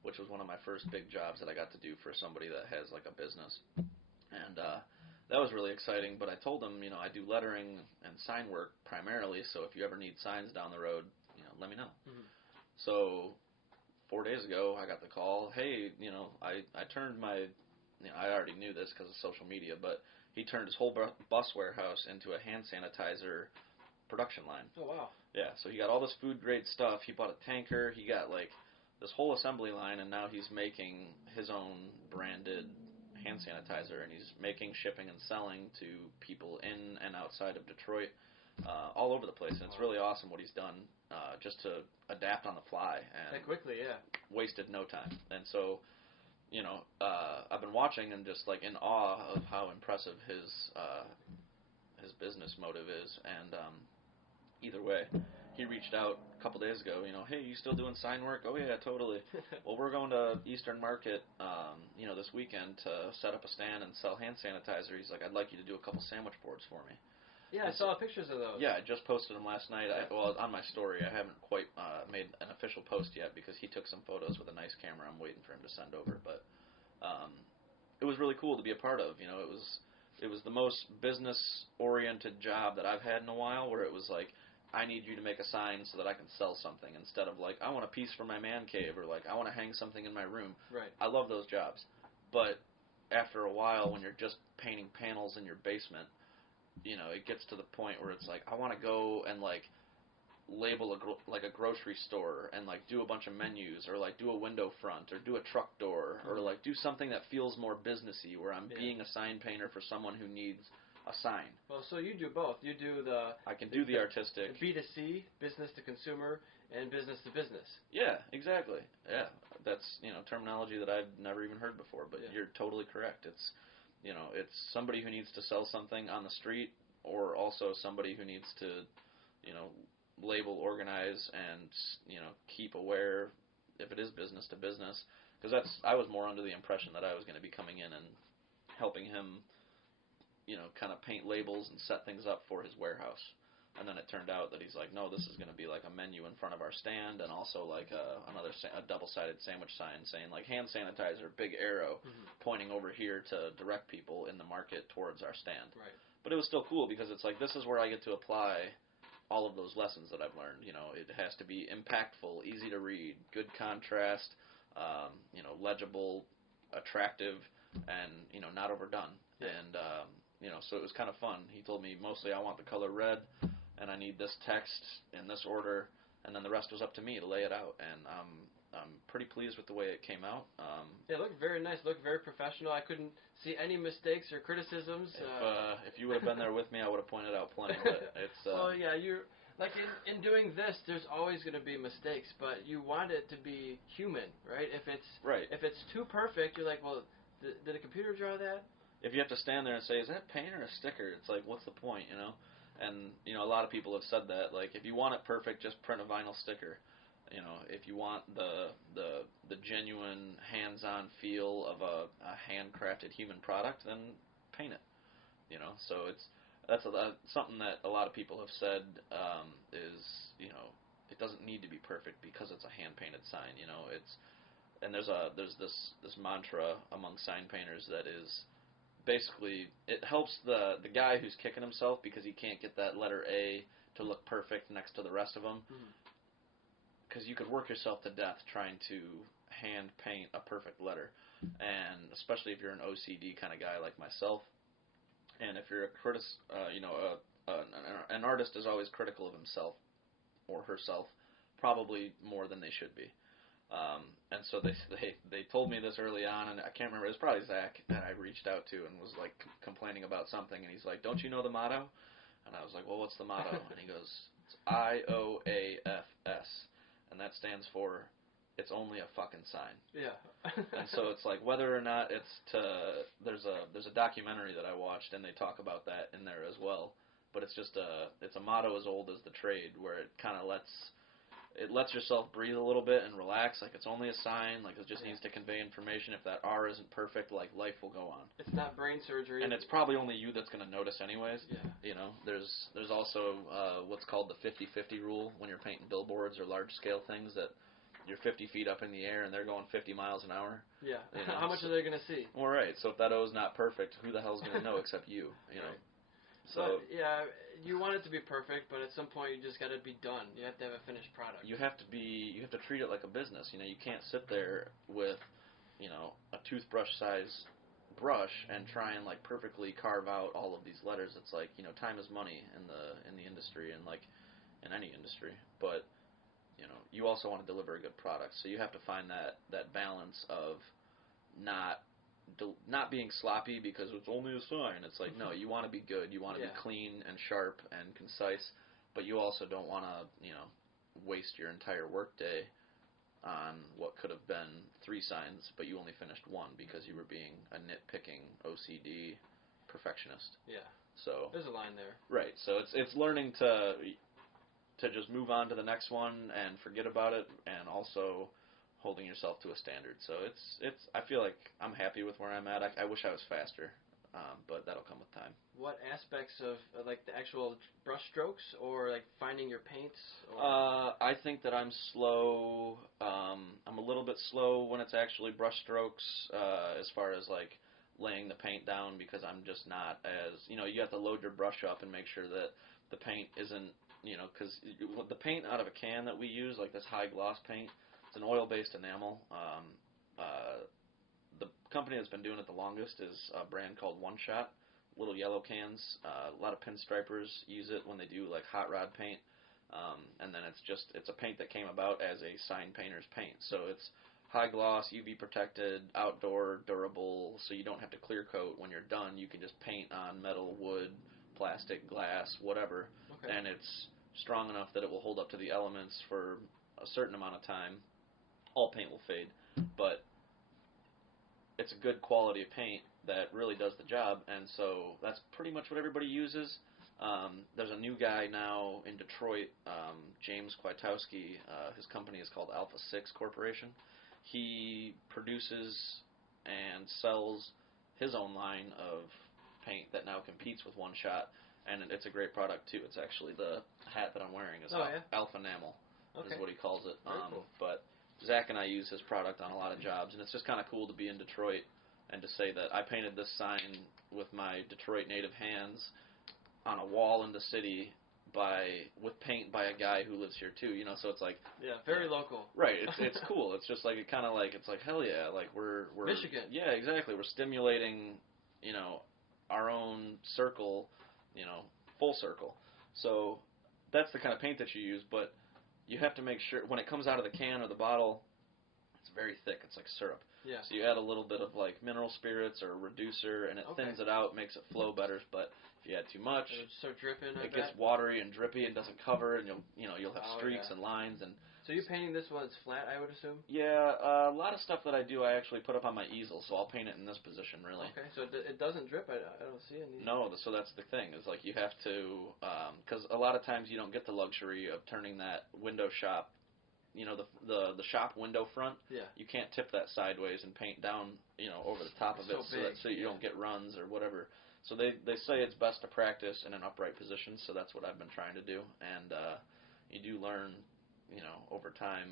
which was one of my first big jobs that I got to do for somebody that has like a business. And that was really exciting, but I told him, I do lettering and sign work primarily, so if you ever need signs down the road, let me know. Mm-hmm. So 4 days ago I got the call, hey, I turned my, I already knew this because of social media, but he turned his whole bus warehouse into a hand sanitizer production line. Oh, wow. Yeah, so he got all this food-grade stuff. He bought a tanker. He got, like, this whole assembly line, and now he's making his own branded hand sanitizer, and he's making, shipping, and selling to people in and outside of Detroit, all over the place. And it's really awesome what he's done just to adapt on the fly. And that quickly, yeah. Wasted no time. And so, I've been watching and just, like, in awe of how impressive his business motive is. And either way, he reached out a couple days ago, hey, you still doing sign work? Oh, yeah, totally. Well, we're going to Eastern Market, this weekend to set up a stand and sell hand sanitizer. He's like, I'd like you to do a couple sandwich boards for me. Yeah, I saw pictures of those. Yeah, I just posted them last night. On my story. I haven't quite made an official post yet because he took some photos with a nice camera. I'm waiting for him to send over, but it was really cool to be a part of. It was the most business-oriented job that I've had in a while, where it was like, I need you to make a sign so that I can sell something, instead of like, I want a piece for my man cave, or like, I want to hang something in my room. Right. I love those jobs, but after a while, when you're just painting panels in your basement, it gets to the point where it's like, I want to go and like label a grocery store and like do a bunch of menus, or like do a window front, or do a truck door, or like do something that feels more businessy, where I'm being a sign painter for someone who needs a sign. Well, so you do both. You do I can do the artistic. The B2C, business to consumer, and business to business. Yeah, exactly. Yeah, that's terminology that I've never even heard before, but you're totally correct. It's it's somebody who needs to sell something on the street, or also somebody who needs to label, organize, and keep aware if it is business to business. Because I was more under the impression that I was going to be coming in and helping him kind of paint labels and set things up for his warehouse. And then it turned out that he's like, no, this is going to be like a menu in front of our stand, and also like a double-sided sandwich sign saying like hand sanitizer, big arrow, pointing over here to direct people in the market towards our stand. Right. But it was still cool because it's like, this is where I get to apply all of those lessons that I've learned. It has to be impactful, easy to read, good contrast, legible, attractive, and not overdone. Yeah. And so it was kind of fun. He told me mostly I want the color red, and I need this text in this order, and then the rest was up to me to lay it out. And I'm pretty pleased with the way it came out. It looked very nice. It looked very professional. I couldn't see any mistakes or criticisms. If you would have been there with me, I would have pointed out plenty. But it's well, yeah, you're like in doing this, there's always going to be mistakes, but you want it to be human, right? If it's too perfect, you're like, well, did a computer draw that? If you have to stand there and say, is that paint or a sticker? It's like, what's the point, And, a lot of people have said that. Like, if you want it perfect, just print a vinyl sticker. If you want the genuine hands-on feel of a handcrafted human product, then paint it. So that's something that a lot of people have said is, it doesn't need to be perfect because it's a hand-painted sign. And there's this mantra among sign painters that is, basically, it helps the guy who's kicking himself because he can't get that letter A to look perfect next to the rest of them. Because you could work yourself to death trying to hand paint a perfect letter, and especially if you're an OCD kind of guy like myself, and if you're an artist is always critical of himself or herself, probably more than they should be. And so they told me this early on, and I can't remember, it was probably Zach that I reached out to and was like complaining about something, and he's like, don't you know the motto? And I was like, well, what's the motto? And he goes, it's IOAFS, and that stands for, it's only a fucking sign. Yeah. And so it's like, whether or not there's a documentary that I watched, and they talk about that in there as well, but it's a motto as old as the trade, where it kind of lets yourself breathe a little bit and relax. Like, it's only a sign. Like, it just needs to convey information. If that R isn't perfect, like, life will go on. It's not brain surgery. And it's probably only you that's going to notice anyways. Yeah. There's also what's called the 50-50 rule when you're painting billboards or large-scale things, that you're 50 feet up in the air and they're going 50 miles an hour. Yeah. How much are they going to see? Well, right. So if that O's not perfect, who the hell's going to know except you? Right. So but, yeah, you want it to be perfect, but at some point you just got to be done. You have to have a finished product. You have to treat it like a business. You can't sit there with, a toothbrush size brush and try and like perfectly carve out all of these letters. It's like, time is money in the industry, and like in any industry. But you also want to deliver a good product, so you have to find that balance of not being sloppy because it's only a sign. It's like, no, you want to be good. You want to be clean and sharp and concise, but you also don't want to, waste your entire workday on what could have been 3 signs, but you only finished 1 because you were being a nitpicking OCD perfectionist. Yeah. So there's a line there. Right. So it's learning to to just move on to the next one and forget about it, and also holding yourself to a standard. So it's I feel like I'm happy with where I'm at. I wish I was faster, but that'll come with time. What aspects of like the actual brush strokes, or like finding your paints? Or? I think that I'm slow. I'm a little bit slow when it's actually brush strokes, as far as like laying the paint down, because I'm just not as, you have to load your brush up and make sure that the paint isn't, because the paint out of a can that we use, like this high gloss paint, it's an oil-based enamel. The company that's been doing it the longest is a brand called One Shot, little yellow cans. A lot of pinstripers use it when they do like hot rod paint. And then it's a paint that came about as a sign painter's paint. So it's high gloss, UV protected, outdoor, durable, so you don't have to clear coat when you're done. You can just paint on metal, wood, plastic, glass, whatever. Okay. And it's strong enough that it will hold up to the elements for a certain amount of time. All paint will fade, but it's a good quality of paint that really does the job, and so that's pretty much what everybody uses. There's a new guy now in Detroit, James Kwiatkowski. His company is called Alpha 6 Corporation. He produces and sells his own line of paint that now competes with One Shot, and it's a great product too. It's actually the hat that I'm wearing is Alpha Enamel, is what he calls it. Cool. But Zach and I use his product on a lot of jobs, and it's just kind of cool to be in Detroit and to say that I painted this sign with my Detroit native hands on a wall in the city with paint by a guy who lives here too, so it's like very local. Right, it's cool. It's just like it's like hell yeah, like we're Michigan. Yeah, exactly. We're stimulating, our own circle, full circle. So that's the kind of paint that you use, but you have to make sure when it comes out of the can or the bottle, it's very thick. It's like syrup. Yeah. So you add a little bit of like mineral spirits or a reducer, and it thins it out, makes it flow better. But if you add too much, it'll start dripping. It gets watery and drippy and doesn't cover, and you'll have streaks and lines. And so you're painting this one it's flat, I would assume. Yeah, a lot of stuff that I do, I actually put up on my easel, so I'll paint it in this position, really. Okay, so it doesn't drip. I don't see any. No, so that's the thing is like you have to, because a lot of times you don't get the luxury of turning that window shop. The shop window front, you can't tip that sideways and paint down, over the top of it so you don't get runs or whatever. So they say it's best to practice in an upright position, so that's what I've been trying to do. And you do learn, over time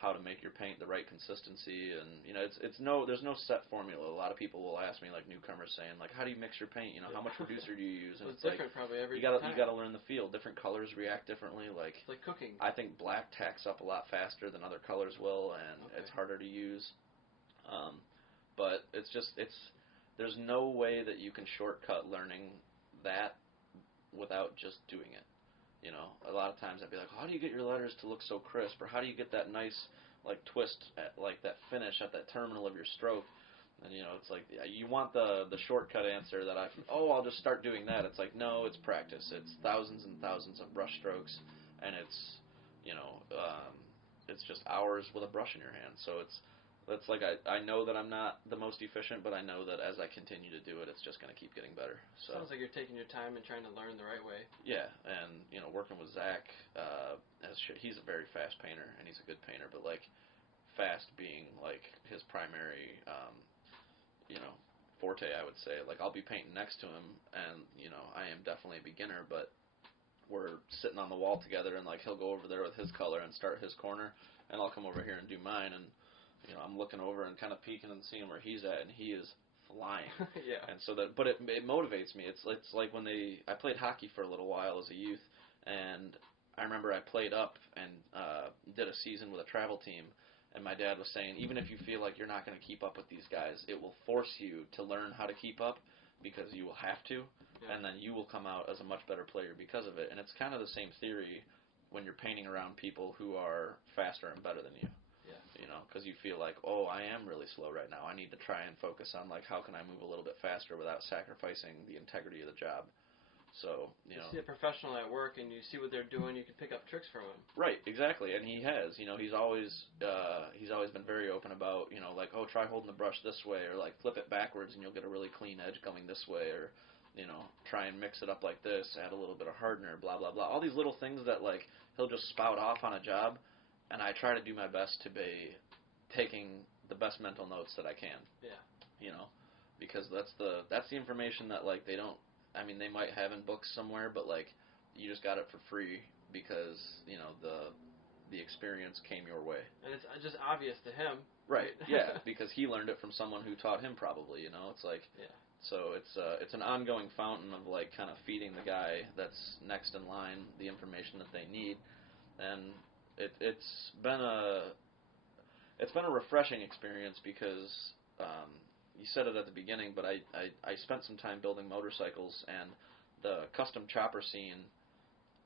how to make your paint the right consistency. And, there's no set formula. A lot of people will ask me, like newcomers, saying, like, how do you mix your paint? How much reducer do you use? And it's different probably every time. You got to learn the feel. Different colors react differently. It's like cooking. I think black tacks up a lot faster than other colors will, and it's harder to use. But there's no way that you can shortcut learning that without just doing it. A lot of times I'd be like, how do you get your letters to look so crisp, or how do you get that nice like twist at like that finish at that terminal of your stroke? And it's like you want the shortcut answer that I'll just start doing that. It's like, no, it's practice. It's thousands and thousands of brush strokes, and it's it's just hours with a brush in your hand. So it's like I know that I'm not the most efficient, but I know that as I continue to do it, it's just going to keep getting better. So sounds like you're taking your time and trying to learn the right way. Yeah, and working with Zach, he's a very fast painter, and he's a good painter, but like fast being like his primary forte, I would say. Like I'll be painting next to him, and I am definitely a beginner, but we're sitting on the wall together, and like he'll go over there with his color and start his corner, and I'll come over here and do mine, and I'm looking over and kind of peeking and seeing where he's at, and he is flying. Yeah. And so but it motivates me. It's like when I played hockey for a little while as a youth, and I remember I played up and did a season with a travel team, and my dad was saying, even if you feel like you're not going to keep up with these guys, it will force you to learn how to keep up because you will have to, and then you will come out as a much better player because of it. And it's kind of the same theory when you're painting around people who are faster and better than you. Because you feel like, I am really slow right now. I need to try and focus on, like, how can I move a little bit faster without sacrificing the integrity of the job. So, you see a professional at work and you see what they're doing, you can pick up tricks from them. Right, exactly. And he has. He's always been very open about, like, try holding the brush this way, or, like, flip it backwards and you'll get a really clean edge coming this way, or, try and mix it up like this, add a little bit of hardener, blah, blah, blah. All these little things that, like, he'll just spout off on a job, and I try to do my best to be taking the best mental notes that I can. Yeah. Because that's the information that, like, they don't, I mean, they might have in books somewhere, but, like, you just got it for free because, the experience came your way. And it's just obvious to him. Right, yeah, because he learned it from someone who taught him probably, it's like, yeah. So it's an ongoing fountain of, like, kind of feeding the guy that's next in line the information that they need, and it's been a refreshing experience because you said it at the beginning, but I spent some time building motorcycles, and the custom chopper scene,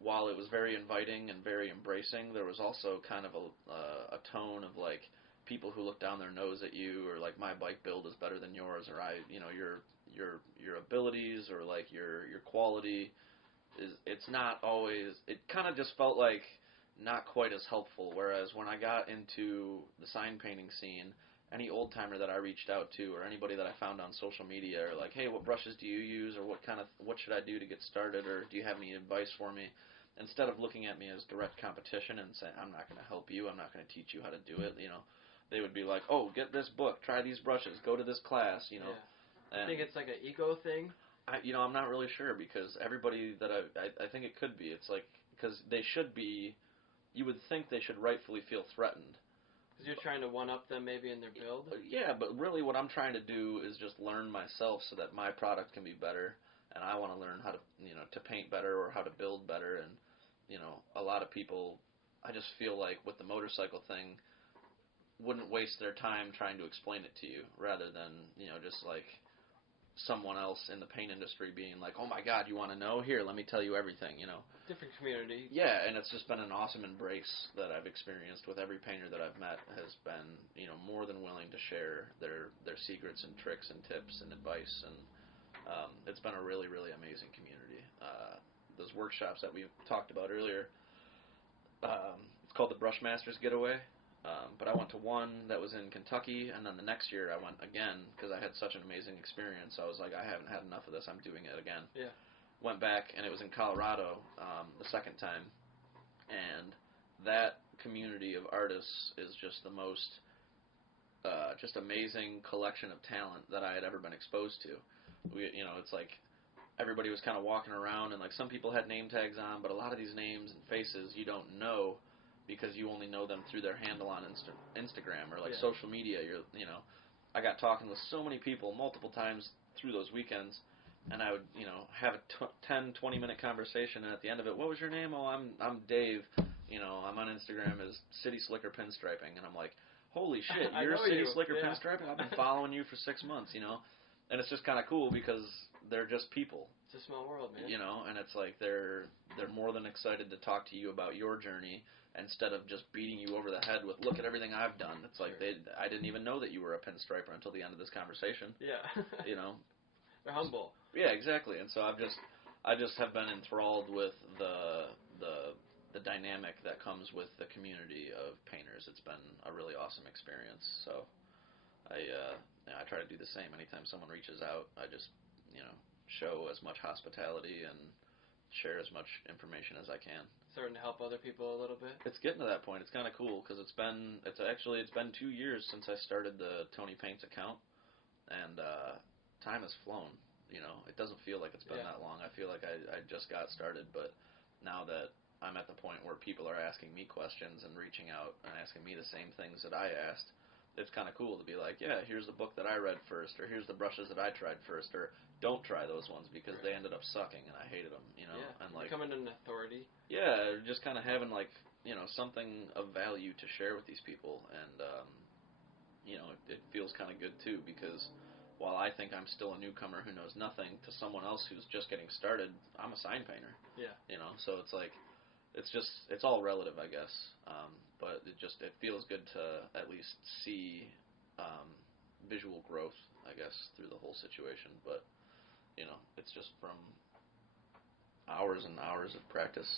while it was very inviting and very embracing, there was also kind of a tone of, like, people who look down their nose at you, or, like, my bike build is better than yours, or your abilities, or, like, your quality it's not always. It kind of just felt like not quite as helpful. Whereas when I got into the sign painting scene, any old timer that I reached out to, or anybody that I found on social media, or like, hey, what brushes do you use, or what should I do to get started, or do you have any advice for me? Instead of looking at me as direct competition and saying, I'm not going to help you, I'm not going to teach you how to do it, they would be like, oh, get this book, try these brushes, go to this class, Yeah. And I think it's like an ego thing. I'm not really sure, because everybody that I think it could be. It's like, because they should be, you would think they should rightfully feel threatened. Because you're trying to one-up them maybe in their build? Yeah, but really what I'm trying to do is just learn myself so that my product can be better, and I want to learn how to, to paint better or how to build better, and, a lot of people, I just feel like with the motorcycle thing, wouldn't waste their time trying to explain it to you, rather than, just like someone else in the paint industry being like, oh my God, you want to know? Here, let me tell you everything, Different community. Yeah, and it's just been an awesome embrace that I've experienced with every painter that I've met has been, more than willing to share their secrets and tricks and tips and advice, and it's been a really, really amazing community. Those workshops that we talked about earlier, it's called the Brushmasters Getaway. But I went to one that was in Kentucky, and then the next year I went again because I had such an amazing experience. I was like, I haven't had enough of this. I'm doing it again. Yeah. Went back, and it was in Colorado the second time. And that community of artists is just the most just amazing collection of talent that I had ever been exposed to. It's like everybody was kind of walking around, and like some people had name tags on, but a lot of these names and faces you don't know, because you only know them through their handle on Instagram or like social media. I got talking with so many people multiple times through those weekends, and I would, have a 10, 20-minute conversation, and at the end of it, what was your name? Oh, I'm Dave. I'm on Instagram as City Slicker Pinstriping, and I'm like, holy shit, you're City Slicker Pinstriping? I've been following you for 6 months, and it's just kind of cool because they're just people. It's a small world, man. And it's like they're more than excited to talk to you about your journey, instead of just beating you over the head with, look at everything I've done. It's like, I didn't even know that you were a pinstriper until the end of this conversation. Yeah. They're humble. Yeah, exactly. And so I just have been enthralled with the dynamic that comes with the community of painters. It's been a really awesome experience. So I try to do the same. Anytime someone reaches out, I just, show as much hospitality and share as much information as I can. Starting to help other people a little bit. It's getting to that point. It's kind of cool because it's been 2 years since I started the Tony Paints account, and time has flown. It doesn't feel like it's been that long. I feel like I just got started, but now that I'm at the point where people are asking me questions and reaching out and asking me the same things that I asked, it's kind of cool to be like, yeah, here's the book that I read first, or here's the brushes that I tried first, or don't try those ones because they ended up sucking and I hated them, Yeah, and like becoming an authority. Yeah, just kind of having like, something of value to share with these people, and it feels kind of good too, because while I think I'm still a newcomer who knows nothing, to someone else who's just getting started, I'm a sign painter. Yeah. So it's like, it's all relative, I guess. But it feels good to at least see visual growth, I guess, through the whole situation. But, it's just from hours and hours of practice.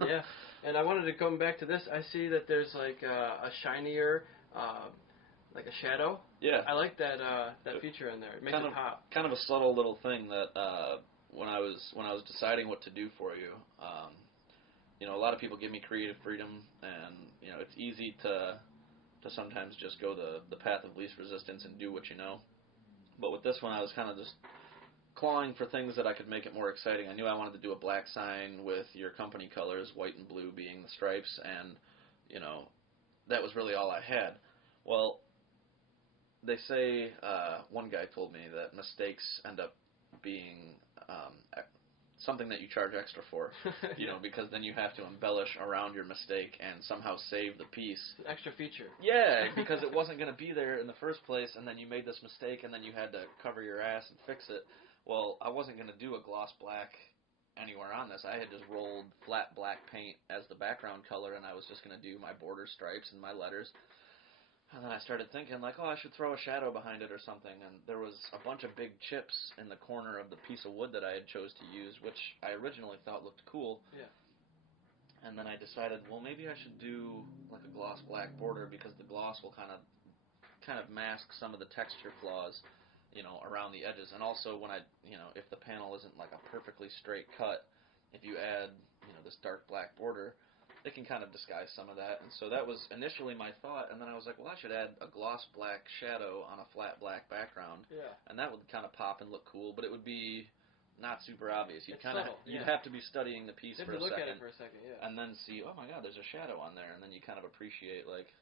Yeah, and I wanted to come back to this. I see that there's like a shinier, like a shadow. Yeah. I like that feature in there. It makes it pop. Kind of a subtle little thing that when I was deciding what to do for you, a lot of people give me creative freedom, and it's easy to sometimes just go the path of least resistance and do what you know. But with this one, I was kind of just clawing for things that I could make it more exciting. I knew I wanted to do a black sign with your company colors, white and blue being the stripes, and that was really all I had. Well, they say, one guy told me that mistakes end up being something that you charge extra for, because then you have to embellish around your mistake and somehow save the piece. Extra feature. Yeah, because it wasn't going to be there in the first place, and then you made this mistake, and then you had to cover your ass and fix it. Well, I wasn't going to do a gloss black anywhere on this. I had just rolled flat black paint as the background color, and I was just going to do my border stripes and my letters. And then I started thinking, like, I should throw a shadow behind it or something. And there was a bunch of big chips in the corner of the piece of wood that I had chose to use, which I originally thought looked cool. Yeah. And then I decided, well, maybe I should do like a gloss black border, because the gloss will kind of mask some of the texture flaws, around the edges. And also when if the panel isn't like a perfectly straight cut, if you add, this dark black border, it can kind of disguise some of that. And so that was initially my thought, and then I was like, well, I should add a gloss black shadow on a flat black background. Yeah. And that would kind of pop and look cool, but it would be not super obvious. You'd you'd have to be studying the piece for a second. Look at it for a second, yeah. And then see, oh my God, there's a shadow on there, and then you kind of appreciate, like,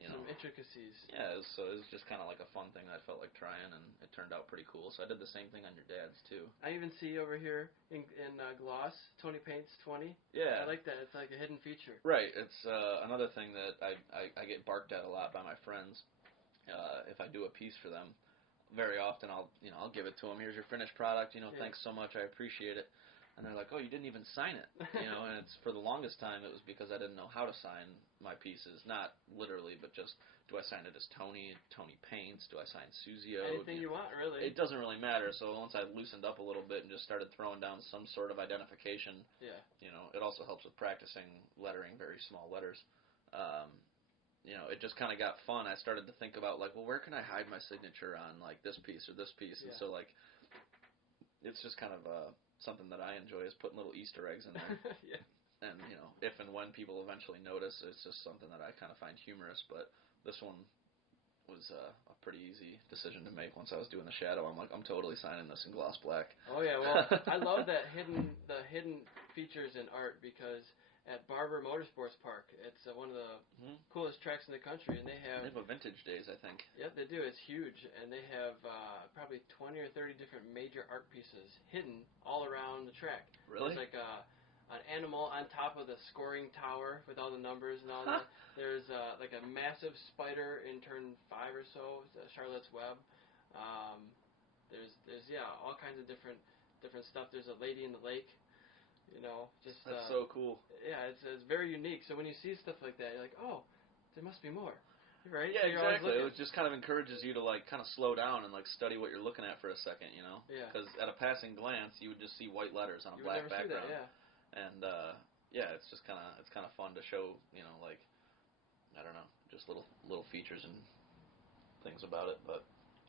some intricacies. Yeah, so it was just kind of like a fun thing that I felt like trying, and it turned out pretty cool. So I did the same thing on your dad's too. I even see over here in gloss, Tony Paints 20. Yeah. I like that. It's like a hidden feature. Right. It's another thing that I get barked at a lot by my friends. If I do a piece for them, very often I'll give it to them. Here's your finished product. Thanks so much. I appreciate it. And they're like, oh, you didn't even sign it. And it's, for the longest time, it was because I didn't know how to sign my pieces. Not literally, but just, do I sign it as Tony Paints? Do I sign Suzio? Anything you want, really. It doesn't really matter. So once I loosened up a little bit and just started throwing down some sort of identification, it also helps with practicing lettering very small letters. It just kind of got fun. I started to think about, like, well, where can I hide my signature on, like, this piece or this piece? And so, like, it's just kind of something that I enjoy, is putting little Easter eggs in there. Yeah. And, if and when people eventually notice, it's just something that I kind of find humorous. But this one was a pretty easy decision to make. Once I was doing the shadow, I'm like, I'm totally signing this in gloss black. Oh, yeah, well, I love the hidden features in art, because at Barber Motorsports Park, it's one of the coolest tracks in the country, and they have a Vintage Days, I think. Yep, they do. It's huge, and they have probably 20 or 30 different major art pieces hidden all around the track. Really? There's like an animal on top of the scoring tower with all the numbers and all that. There's like a massive spider in turn 5 or so, Charlotte's Web. There's all kinds of different stuff. There's a lady in the lake. That's so cool. Yeah, it's very unique. So when you see stuff like that, you're like, oh, there must be more. Right? Yeah, so exactly. It just kind of encourages you to, like, kind of slow down and, like, study what you're looking at for a second, Yeah. Because at a passing glance, you would just see white letters on a black background. See that, yeah. And it's just kind of fun to show, like, I don't know, just little features and things about it, but.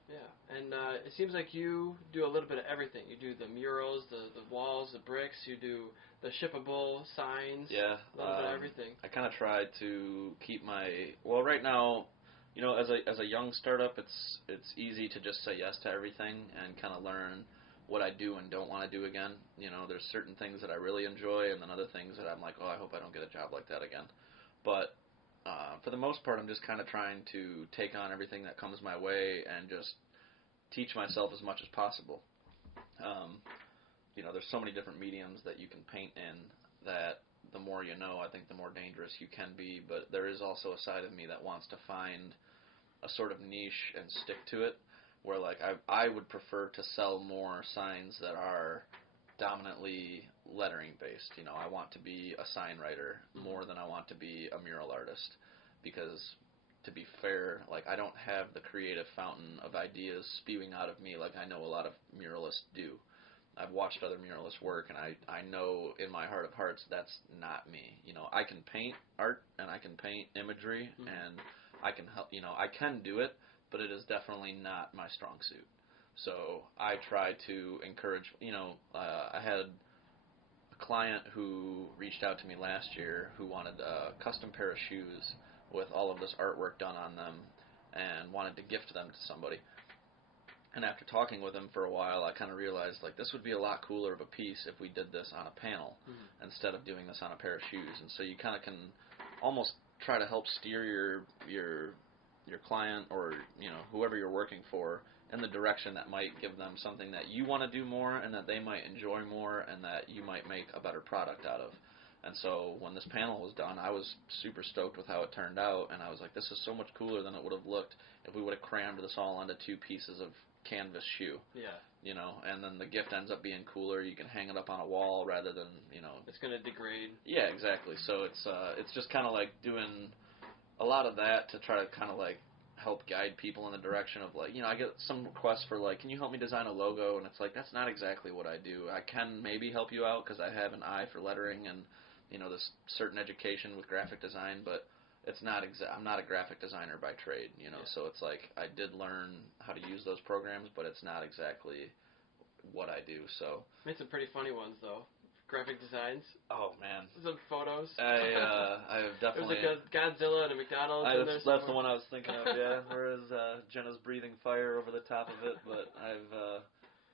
Yeah, and it seems like you do a little bit of everything. You do the murals, the walls, the bricks. You do the shippable signs. Yeah, a little bit of everything. I kind of try to keep right now, as a young startup, it's easy to just say yes to everything and kind of learn what I do and don't want to do again. There's certain things that I really enjoy, and then other things that I'm like, oh, I hope I don't get a job like that again. But for the most part, I'm just kind of trying to take on everything that comes my way and just teach myself as much as possible. There's so many different mediums that you can paint in that the more you know, I think the more dangerous you can be. But there is also a side of me that wants to find a sort of niche and stick to it, where, like, I would prefer to sell more signs that are dominantly lettering based. I want to be a sign writer more than I want to be a mural artist, because, to be fair, like, I don't have the creative fountain of ideas spewing out of me like I know a lot of muralists do. I've watched other muralists work, and I know in my heart of hearts that's not me. I can paint art and I can paint imagery, and I can help. I can do it, but it is definitely not my strong suit. So I try to encourage, I had a client who reached out to me last year who wanted a custom pair of shoes with all of this artwork done on them and wanted to gift them to somebody. And after talking with him for a while, I kind of realized, like, this would be a lot cooler of a piece if we did this on a panel instead of doing this on a pair of shoes. And so you kind of can almost try to help steer your client or, whoever you're working for in the direction that might give them something that you want to do more and that they might enjoy more and that you might make a better product out of. And so when this panel was done, I was super stoked with how it turned out, and I was like, this is so much cooler than it would have looked if we would have crammed this all onto 2 pieces of canvas shoe. Yeah. And then the gift ends up being cooler. You can hang it up on a wall rather than, It's going to degrade. Yeah, exactly. So it's just kind of like doing a lot of that to try to kind of like help guide people in the direction of like, I get some requests for like, can you help me design a logo? And it's like, that's not exactly what I do. I can maybe help you out because I have an eye for lettering and, this certain education with graphic design, but it's not I'm not a graphic designer by trade, so it's like I did learn how to use those programs, but it's not exactly what I do, so. Made some pretty funny ones, though. Graphic designs. Oh, man. Some photos. I have definitely. It was like a Godzilla and a McDonald's. That's the one I was thinking of, yeah, whereas Jenna's breathing fire over the top of it, but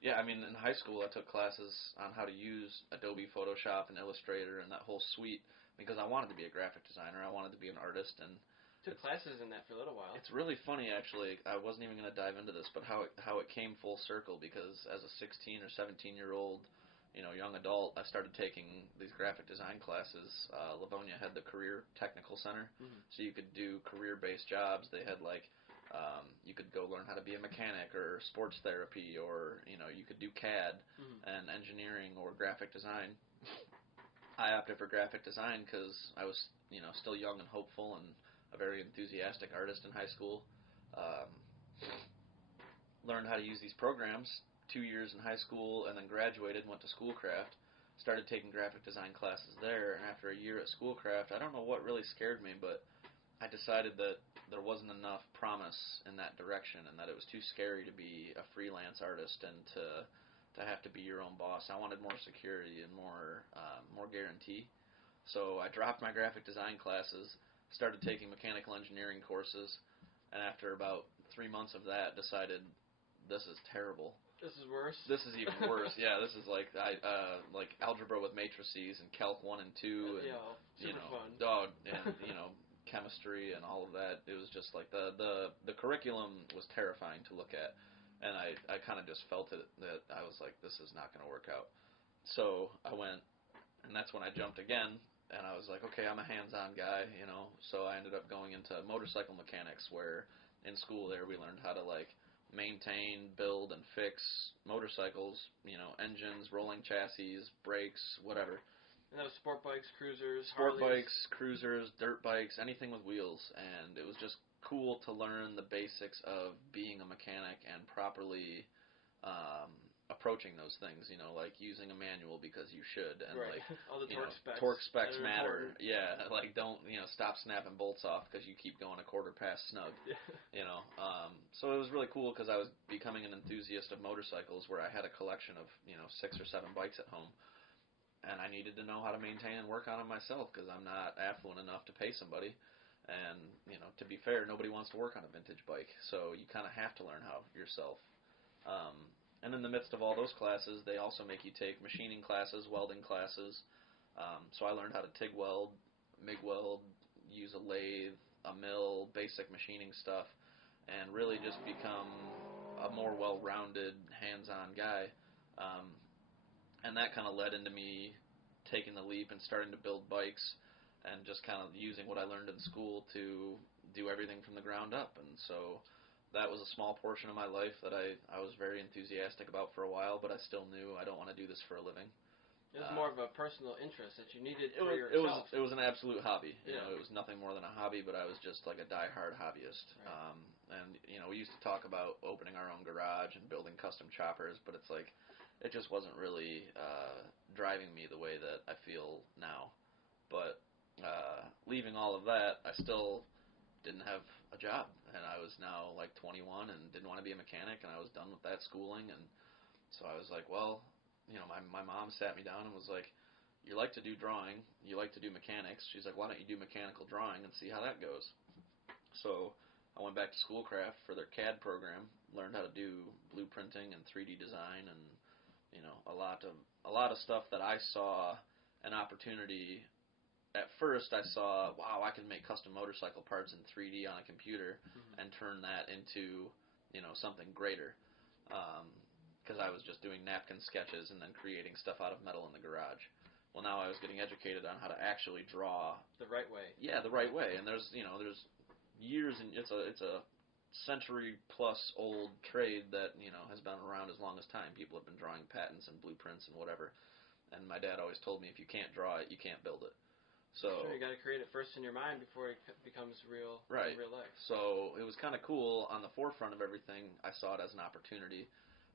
in high school I took classes on how to use Adobe Photoshop and Illustrator and that whole suite because I wanted to be a graphic designer. I wanted to be an artist, and took classes in that for a little while. It's really funny, actually. I wasn't even going to dive into this, but how it came full circle, because as a 16 or 17-year-old, young adult, I started taking these graphic design classes. Livonia had the Career Technical Center, so you could do career-based jobs. They had you could go learn how to be a mechanic or sports therapy, or you could do CAD and engineering or graphic design. I opted for graphic design because I was still young and hopeful and a very enthusiastic artist in high school. Learned how to use these programs 2 years in high school, and then graduated and went to Schoolcraft. Started taking graphic design classes there, and after a year at Schoolcraft, I don't know what really scared me, but I decided that there wasn't enough promise in that direction, and that it was too scary to be a freelance artist and to have to be your own boss. I wanted more security and more guarantee. So I dropped my graphic design classes, started taking mechanical engineering courses, and after about 3 months of that, decided this is terrible. This is worse. This is even worse. Yeah, this is like algebra with matrices and Calc 1 and 2, and super fun. Chemistry and all of that. It was just like the curriculum was terrifying to look at, and I kind of just felt it that I was like, this is not going to work out. So I went, and that's when I jumped again. And I was like, okay, I'm a hands-on guy, so I ended up going into motorcycle mechanics, where in school there we learned how to, maintain, build, and fix motorcycles, engines, rolling chassis, brakes, whatever. And that was sport bikes, cruisers, Sport Harleys. bikes, cruisers, dirt bikes, anything with wheels. And it was just cool to learn the basics of being a mechanic and properly approaching those things, like using a manual because you should, and right. All the torque specs matter. Important. Yeah, don't stop snapping bolts off because you keep going a quarter past snug. So it was really cool because I was becoming an enthusiast of motorcycles, where I had a collection of 6 or 7 bikes at home, and I needed to know how to maintain and work on them myself because I'm not affluent enough to pay somebody. And to be fair, nobody wants to work on a vintage bike, so you kind of have to learn how yourself. And in the midst of all those classes, they also make you take machining classes, welding classes. So I learned how to TIG weld, MIG weld, use a lathe, a mill, basic machining stuff, and really just become a more well-rounded, hands-on guy. And that kind of led into me taking the leap and starting to build bikes and just kind of using what I learned in school to do everything from the ground up. And so that was a small portion of my life that I was very enthusiastic about for a while, but I still knew I don't want to do this for a living. It was more of a personal interest that you needed for yourself. It was an absolute hobby. Yeah. It was nothing more than a hobby, but I was just like a diehard hobbyist. Right. And we used to talk about opening our own garage and building custom choppers, but it's like it just wasn't really driving me the way that I feel now. But leaving all of that, I still didn't have a job, and I was now like 21 and didn't want to be a mechanic, and I was done with that schooling, and so I was like, well, my mom sat me down and was like, you like to do drawing, you like to do mechanics. She's like, why don't you do mechanical drawing and see how that goes? So I went back to Schoolcraft for their CAD program, learned how to do blueprinting and 3D design, and a lot of stuff that I saw an opportunity. At first, I saw, wow, I can make custom motorcycle parts in 3D on a computer and turn that into something greater. Because I was just doing napkin sketches and then creating stuff out of metal in the garage. Well, now I was getting educated on how to actually draw the right way. Yeah, the right way. And there's years, and it's a century-plus old trade that has been around as long as time. People have been drawing patents and blueprints and whatever. And my dad always told me, if you can't draw it, you can't build it. So sure, you got to create it first in your mind before it becomes real right. in real life. So it was kind of cool. On the forefront of everything, I saw it as an opportunity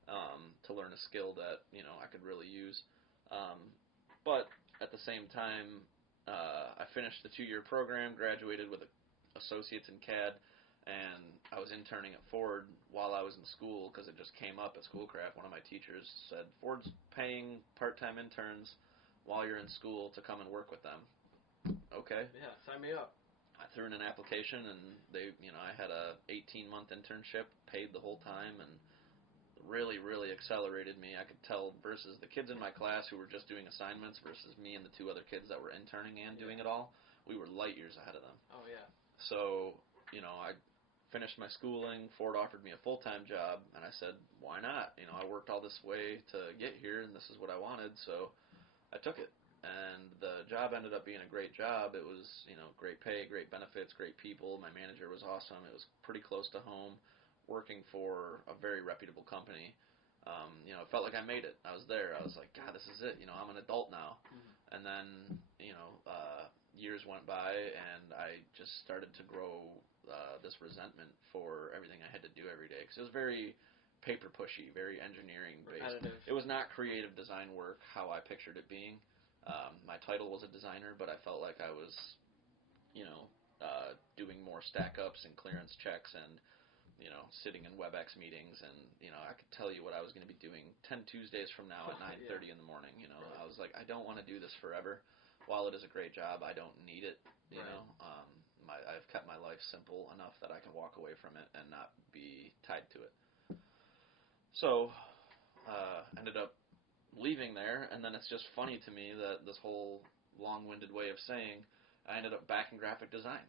to learn a skill that I could really use. But at the same time, I finished the 2-year program, graduated with an associate's in CAD, and I was interning at Ford while I was in school because it just came up at Schoolcraft. One of my teachers said, Ford's paying part-time interns while you're in school to come and work with them. Okay. Yeah, sign me up. I threw in an application, and I had a 18-month internship, paid the whole time, and really, really accelerated me. I could tell versus the kids in my class who were just doing assignments versus me and the 2 other kids that were interning and doing it all. We were light years ahead of them. Oh, yeah. So, I finished my schooling. Ford offered me a full-time job, and I said, why not? I worked all this way to get here, and this is what I wanted, so I took it. And the job ended up being a great job. It was, great pay, great benefits, great people. My manager was awesome. It was pretty close to home, working for a very reputable company. It felt like I made it. I was there. I was like, God, this is it. I'm an adult now. And then, years went by, and I just started to grow this resentment for everything I had to do every day. Because it was very paper pushy, very engineering based. Repetitive. It was not creative design work how I pictured it being. My title was a designer, but I felt like I was, doing more stack-ups and clearance checks and, sitting in WebEx meetings. And, I could tell you what I was going to be doing 10 Tuesdays from now at 9:30 in the morning. Right. I was like, I don't want to do this forever. While it is a great job, I don't need it, I've kept my life simple enough that I can walk away from it and not be tied to it. So, ended up leaving there, and then it's just funny to me that this whole long-winded way of saying I ended up back in graphic design.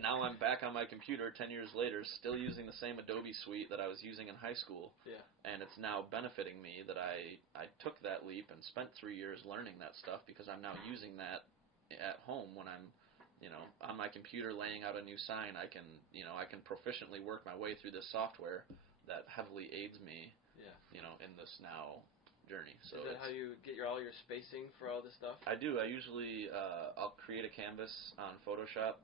Now I'm back on my computer 10 years later, still using the same Adobe suite that I was using in high school. Yeah. And it's now benefiting me that I took that leap and spent 3 years learning that stuff, because I'm now using that at home when I'm on my computer laying out a new sign. I can proficiently work my way through this software that heavily aids me in this now journey. So is that how you get all your spacing for all this stuff? I do. I usually I'll create a canvas on Photoshop,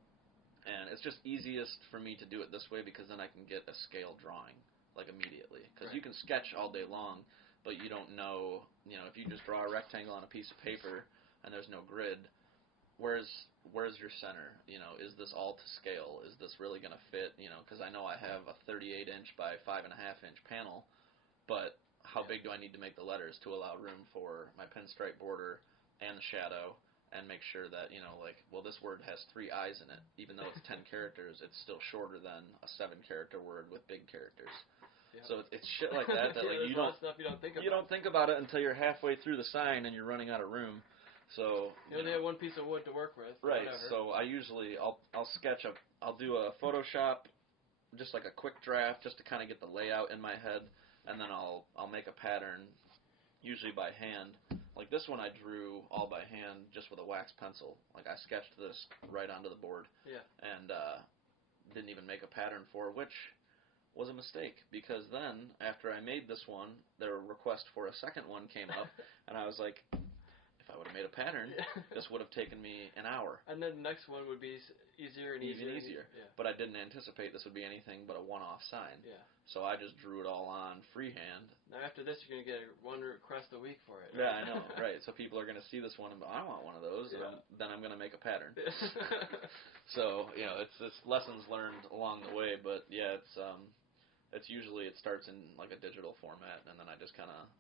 and it's just easiest for me to do it this way, because then I can get a scale drawing immediately. Because you can sketch all day long, but you don't know if you just draw a rectangle on a piece of paper and there's no grid, where's your center? Is this all to scale? Is this really going to fit? Because I know I have a 38-inch by 5.5-inch panel, but how big do I need to make the letters to allow room for my pinstripe border and the shadow, and make sure that, this word has 3 I's in it. Even though it's 10 characters, it's still shorter than a 7-character word with big characters. Yep. So it's shit like that you don't think about. You don't think about it until you're halfway through the sign and you're running out of room. So you only have one piece of wood to work with. Right. Whatever. So I usually I'll sketch up. I'll do a Photoshop, just like a quick draft, just to kind of get the layout in my head. And then I'll make a pattern, usually by hand. Like this one I drew all by hand, just with a wax pencil. I sketched this right onto the board. Yeah. And didn't even make a pattern for it, which was a mistake. Because then, after I made this one, their request for a second one came up, and I was like, if I would have made a pattern, this would have taken me an hour. And then the next one would be easier and easier. Even easier. Yeah. But I didn't anticipate this would be anything but a one-off sign. Yeah. So I just drew it all on freehand. Now after this, you're going to get one request a week for it. Right? Yeah, I know. Right. So people are going to see this one and go, I want one of those. Yeah. And then I'm going to make a pattern. So, it's lessons learned along the way. But, yeah, it's usually it starts in, like, a digital format, and then I just kind of,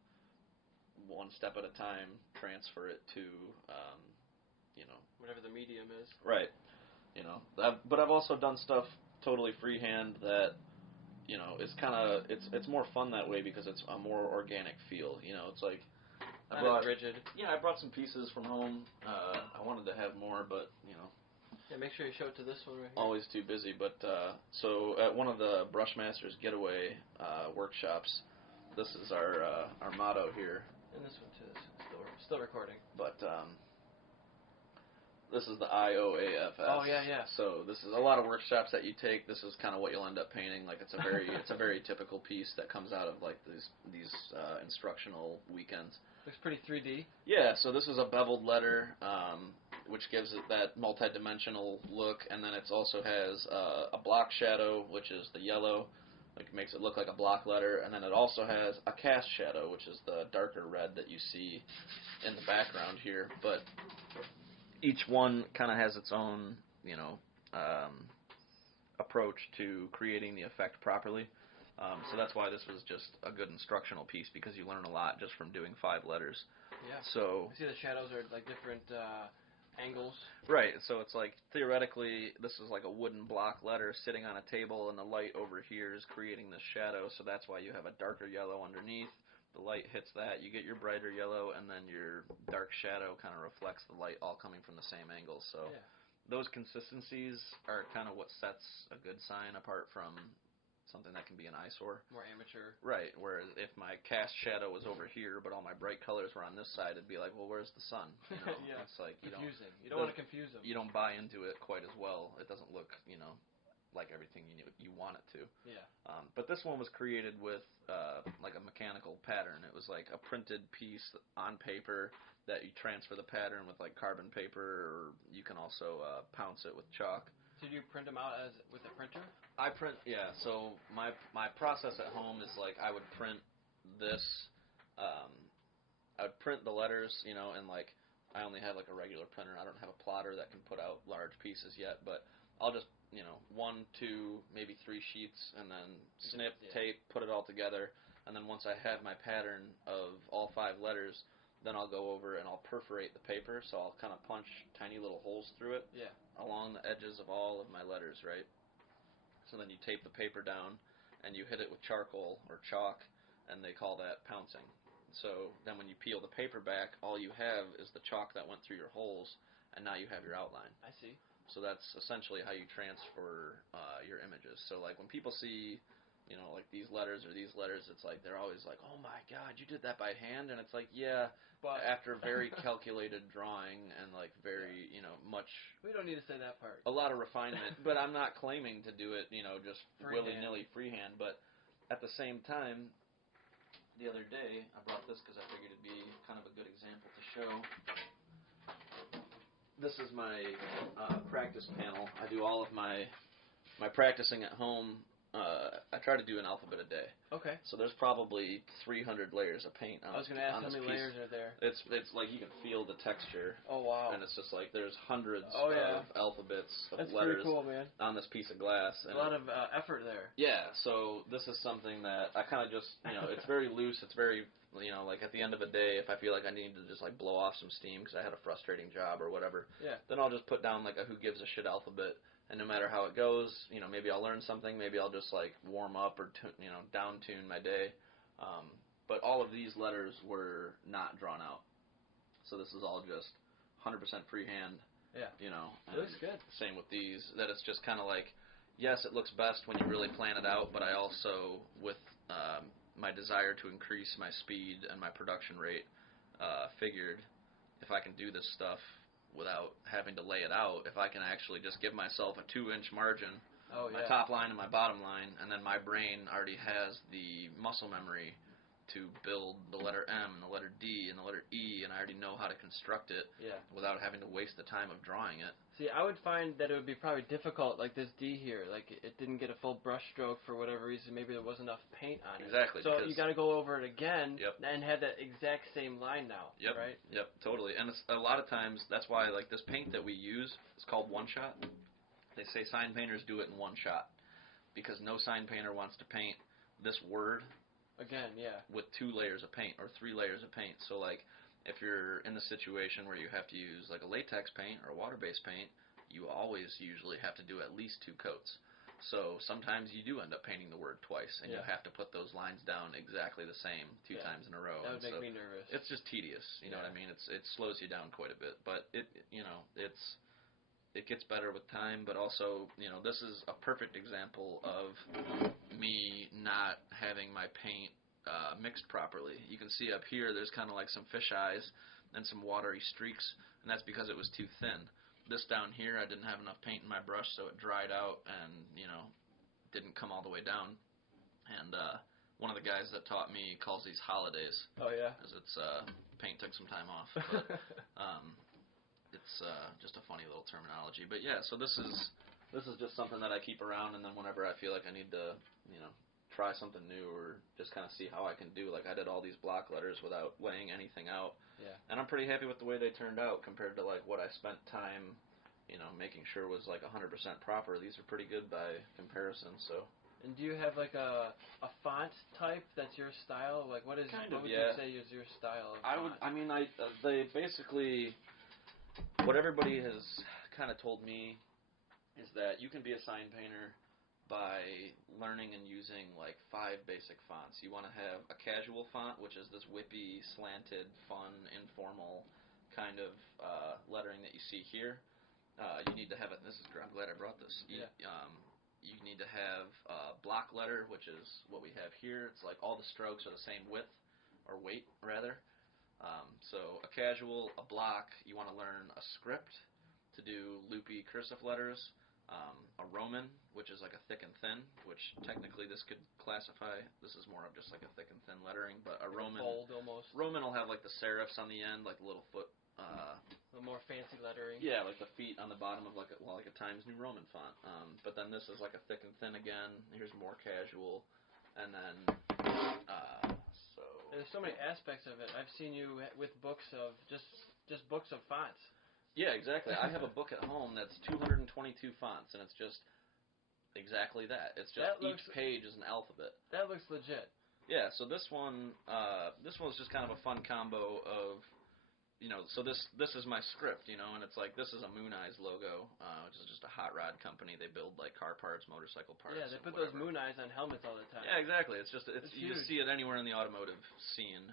one step at a time, transfer it to, whatever the medium is. Right. But I've also done stuff totally freehand that, it's kind of, it's more fun that way because it's a more organic feel. It's like, I brought rigid. Yeah, I brought some pieces from home. I wanted to have more, but, Yeah, make sure you show it to this one right here. Always too busy. But, so at one of the Brushmasters Getaway workshops, this is our motto here. And this one too. This is still recording. But this is the IOAFS. Oh yeah. So this is a lot of workshops that you take. This is kind of what you'll end up painting. Like it's a very typical piece that comes out of like these instructional weekends. Looks pretty 3D. Yeah. So this is a beveled letter, which gives it that multi-dimensional look, and then it also has a block shadow, which is the yellow. Like makes it look like a block letter, and then it also has a cast shadow, which is the darker red that you see in the background here. But each one kind of has its own, approach to creating the effect properly. So that's why this was just a good instructional piece, because you learn a lot just from doing 5 letters. Yeah. So I see the shadows are like different angles. Right, so it's like, theoretically, this is like a wooden block letter sitting on a table, and the light over here is creating this shadow, so that's why you have a darker yellow underneath. The light hits that, you get your brighter yellow, and then your dark shadow kind of reflects the light all coming from the same angle. So those consistencies are kind of what sets a good sign apart from something that can be an eyesore. More amateur. Right, whereas if my cast shadow was over here, but all my bright colors were on this side, it'd be like, well, where's the sun? Yeah, it's like confusing. You don't want to confuse them. You don't buy into it quite as well. It doesn't look, like everything you want it to. Yeah. But this one was created with like a mechanical pattern. It was like a printed piece on paper that you transfer the pattern with like carbon paper, or you can also pounce it with chalk. Did you print them out with a printer? I print, yeah. So my process at home is like I would print this. I would print the letters, and like I only have like a regular printer. I don't have a plotter that can put out large pieces yet, but I'll just 1, 2, maybe 3 sheets, and then snip, tape, put it all together, and then once I have my pattern of all 5 letters, then I'll go over and I'll perforate the paper, so I'll kind of punch tiny little holes through it along the edges of all of my letters, right? So then you tape the paper down, and you hit it with charcoal or chalk, and they call that pouncing. So then when you peel the paper back, all you have is the chalk that went through your holes, and now you have your outline. I see. So that's essentially how you transfer your images. So like when people see, like these letters, it's like they're always like, oh my God, you did that by hand? And it's like, yeah, but after very calculated drawing and like very, much. We don't need to say that part. A lot of refinement, but I'm not claiming to do it, just willy-nilly freehand. But at the same time, the other day, I brought this because I figured it'd be kind of a good example to show. This is my practice panel. I do all of my practicing at home. I try to do an alphabet a day. Okay. So there's probably 300 layers of paint on this piece. I was going to ask how many layers are there. It's like you can feel the texture. Oh, wow. And it's just like there's hundreds of alphabets of That's letters pretty cool, man. on this piece of glass. And a lot of effort there. Yeah, so this is something that I kind of just, it's very loose. It's very, like at the end of a day, if I feel like I need to just like blow off some steam because I had a frustrating job or whatever, then I'll just put down like a who gives a shit alphabet. And no matter how it goes, maybe I'll learn something. Maybe I'll just like warm up or down tune my day. But all of these letters were not drawn out, so this is all just 100% freehand. Yeah. It looks good. Same with these. That it's just kind of like, yes, it looks best when you really plan it out. But I also, with my desire to increase my speed and my production rate, figured if I can do this stuff without having to lay it out, if I can actually just give myself a 2-inch margin, my top line and my bottom line, and then my brain already has the muscle memory to build the letter M and the letter D and the letter E, and I already know how to construct it without having to waste the time of drawing it. See, I would find that it would be probably difficult, like this D here, like it didn't get a full brush stroke for whatever reason. Maybe there wasn't enough paint on it. Exactly. So you got to go over it again and have that exact same line now, right? Yep, totally. And it's, a lot of times, that's why like this paint that we use is called one shot. They say sign painters do it in one shot because no sign painter wants to paint this word again, with 2 layers of paint or 3 layers of paint. So like if you're in the situation where you have to use like a latex paint or a water-based paint, you always usually have to do at least 2 coats. So sometimes you do end up painting the word twice, and you have to put those lines down exactly the same 2 times in a row. That would make me nervous. It's just tedious, you know what I mean? It slows you down quite a bit, but it gets better with time. But also, this is a perfect example of me not having my paint mixed properly. You can see up here there's kind of like some fish eyes and some watery streaks, and that's because it was too thin. This down here, I didn't have enough paint in my brush, so it dried out and, didn't come all the way down. And one of the guys that taught me calls these holidays. Oh, yeah? Because it's paint took some time off. But it's just a funny little terminology. But, yeah, so this is just something that I keep around, and then whenever I feel like I need to, try something new or just kind of see how I can do. Like I did all these block letters without laying anything out. Yeah. And I'm pretty happy with the way they turned out compared to like what I spent time, making sure was like 100% proper. These are pretty good by comparison. So. And do you have like a font type that's your style? Like what would you say is your style of font? They basically, what everybody has kind of told me is that you can be a sign painter by learning and using like 5 basic fonts. You want to have a casual font, which is this whippy, slanted, fun, informal kind of lettering that you see here. You need to have it. I'm glad I brought this. You need to have a block letter, which is what we have here. It's like all the strokes are the same width, or weight rather. So a casual, a block. You want to learn a script to do loopy cursive letters. A Roman, which is like a thick and thin, which technically this could classify. This is more of just like a thick and thin lettering, but a Roman. Bold almost. Roman will have like the serifs on the end, like the little foot. The more fancy lettering. Yeah, like the feet on the bottom of like a Times New Roman font. But then this is like a thick and thin again. Here's more casual, and then so. There's so many aspects of it. I've seen you with books of just books of fonts. Yeah, exactly. I have a book at home that's 222 fonts, and it's just exactly that. It's just each page is an alphabet. That looks legit. Yeah, so this one was just kind of a fun combo of, so this is my script, and it's like, this is a Moon Eyes logo, which is just a hot rod company. They build like car parts, motorcycle parts. Yeah, they put those Moon Eyes on helmets all the time. Yeah, exactly. It's just you huge. see it anywhere in the automotive scene,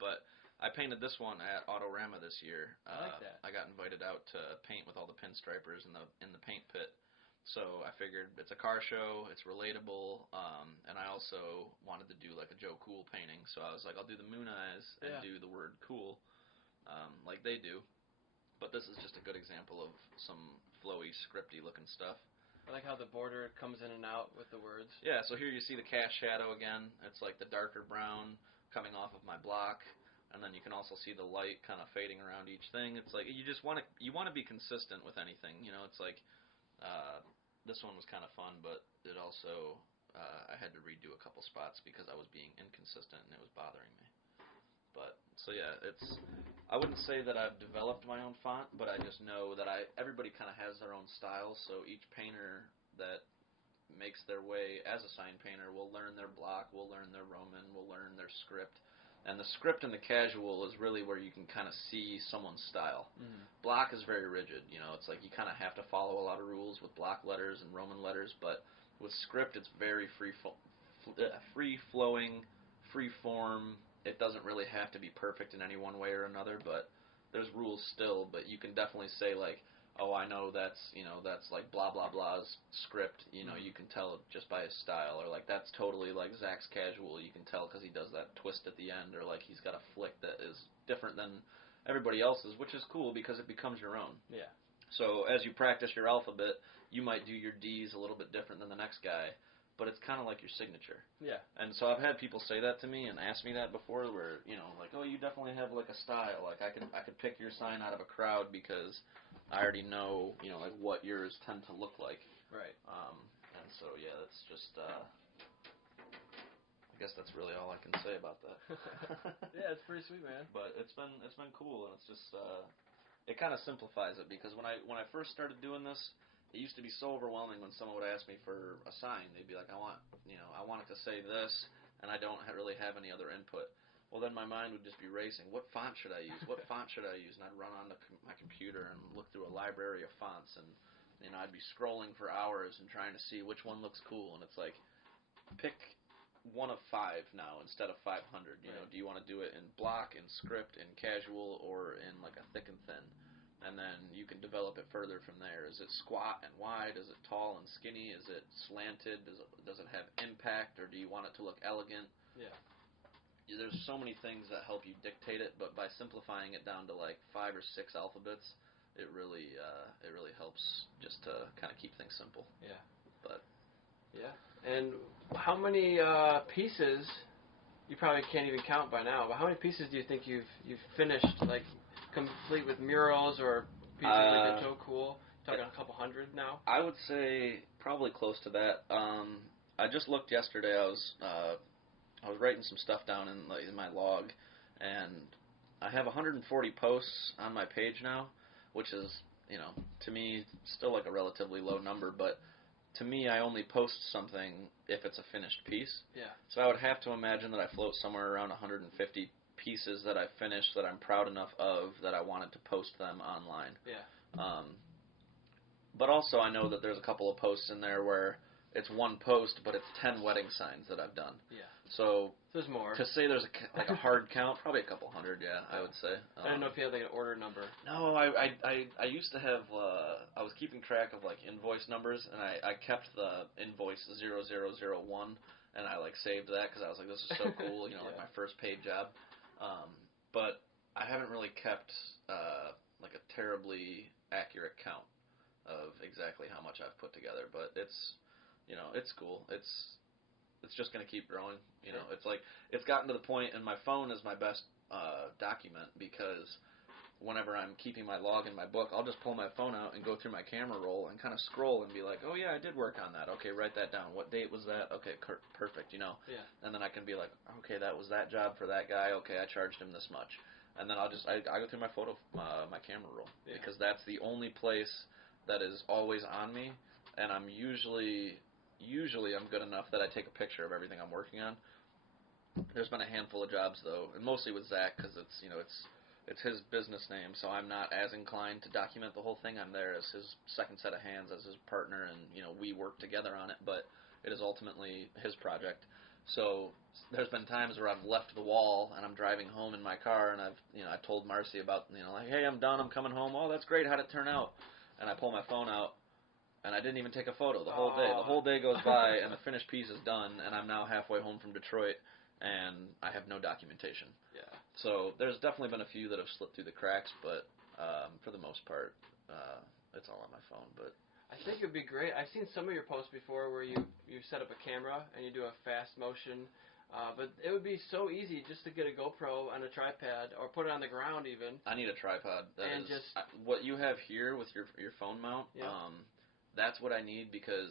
but I painted this one at Autorama this year. I like that. I got invited out to paint with all the pinstripers in the paint pit. So I figured it's a car show, it's relatable, and I also wanted to do like a Joe Cool painting. So I was like, I'll do the Moon Eyes and do the word cool like they do. But this is just a good example of some flowy, scripty looking stuff. I like how the border comes in and out with the words. Yeah, so here you see the cast shadow again. It's like the darker brown coming off of my block. And then you can also see the light kind of fading around each thing. It's like you want to be consistent with anything. It's like this one was kind of fun, but it also I had to redo a couple spots because I was being inconsistent and it was bothering me. But so yeah, I wouldn't say that I've developed my own font, but I just know that everybody kind of has their own style. So each painter that makes their way as a sign painter will learn their block, will learn their Roman, will learn their script. And the script and the casual is really where you can kind of see someone's style. Mm-hmm. Block is very rigid. It's like you kind of have to follow a lot of rules with block letters and Roman letters. But with script, it's very free-flowing, free-form. It doesn't really have to be perfect in any one way or another, but there's rules still. But you can definitely say, like, oh, I know that's like blah, blah, blah's script. Mm-hmm. You can tell just by his style. Or, like, that's totally like Zach's casual. You can tell because he does that twist at the end. Or, like, he's got a flick that is different than everybody else's, which is cool because it becomes your own. Yeah. So as you practice your alphabet, you might do your D's a little bit different than the next guy. but it's kind of like your signature. Yeah. And so I've had people say that to me and ask me that before, where, you know, like, oh, you definitely have like a style. Like I could pick your sign out of a crowd because I already know, you know, like what yours tend to look like. Right. And so yeah, that's just. I guess that's really all I can say about that. Yeah, it's pretty sweet, man. But it's been cool, and it's just it kind of simplifies it, because when I first started doing this, it used to be so overwhelming when someone would ask me for a sign. They'd be like, I want it to say this, and I don't really have any other input. Well, then my mind would just be racing. What font should I use? What font should I use? And I'd run on my computer and look through a library of fonts, and you know, I'd be scrolling for hours and trying to see which one looks cool. And it's like, pick one of 5 now instead of 500. You know, do you want to do it in block, in script, in casual, or in like a thick and thin? And then you can develop it further from there. Is it squat and wide? Is it tall and skinny? Is it slanted? Does it have impact, or do you want it to look elegant? Yeah. There's so many things that help you dictate it, but by simplifying it down to like 5 or 6 alphabets, it really helps just to kind of keep things simple. Yeah. But yeah. And how many pieces? You probably can't even count by now. But how many pieces do you think you've finished, like complete with murals or pieces that get so cool? Talking a couple hundred now. I would say probably close to that. I just looked yesterday. I was writing some stuff down in my log, and I have 140 posts on my page now, which is, you know, to me still like a relatively low number, but to me, I only post something if it's a finished piece. Yeah. So I would have to imagine that I float somewhere around 150 pieces that I finished that I'm proud enough of that I wanted to post them online. Yeah. But also I know that there's a couple of posts in there where it's one post, but it's 10 wedding signs that I've done. Yeah. So there's more. To say there's a hard count, probably a couple hundred, yeah, I would say. I don't know if you had like an order number. No, I used to have, I was keeping track of like invoice numbers, and I kept the invoice 0001, and I like saved that because I was like, this is so cool, you know, like my first paid job. But I haven't really kept like a terribly accurate count of exactly how much I've put together, but it's, you know, it's cool. It's just going to keep growing. You know, it's like, it's gotten to the point, and my phone is my best document, because whenever I'm keeping my log in my book, I'll just pull my phone out and go through my camera roll and kind of scroll and be like, oh yeah, I did work on that. Okay, write that down. What date was that? Okay, perfect, you know. Yeah. And then I can be like, okay, that was that job for that guy. Okay, I charged him this much. And then I go through my my camera roll, because that's the only place that is always on me, and I'm usually I'm good enough that I take a picture of everything I'm working on. There's been a handful of jobs though, and mostly with Zach, because it's, you know, it's his business name, so I'm not as inclined to document the whole thing. I'm there as his second set of hands, as his partner, and you know, we work together on it, but it is ultimately his project. So there's been times where I've left the wall and I'm driving home in my car, and I told Marcy about, you know, like, hey, I'm done, I'm coming home. Oh, that's great. How'd it turn out? And I pull my phone out, and I didn't even take a photo the whole day. The whole day goes by, and the finished piece is done, and I'm now halfway home from Detroit, and I have no documentation. Yeah. So there's definitely been a few that have slipped through the cracks, but for the most part, it's all on my phone. But I think it would be great. I've seen some of your posts before where you set up a camera and you do a fast motion, but it would be so easy just to get a GoPro on a tripod or put it on the ground even. I need a tripod. And what you have here with your phone mount. Yeah. That's what I need, because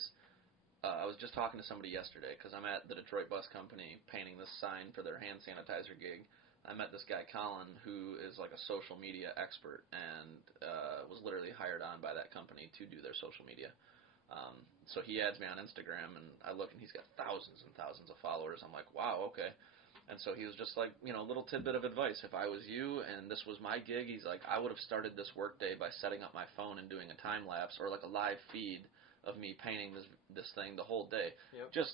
I was just talking to somebody yesterday, because I'm at the Detroit Bus Company painting this sign for their hand sanitizer gig. I met this guy, Colin, who is like a social media expert, and was literally hired on by that company to do their social media. So he adds me on Instagram, and I look, and he's got thousands and thousands of followers. I'm like, wow, okay. And so he was just like, you know, a little tidbit of advice. If I was you and this was my gig, he's like, I would have started this workday by setting up my phone and doing a time lapse or like a live feed of me painting this thing the whole day. Yep. Just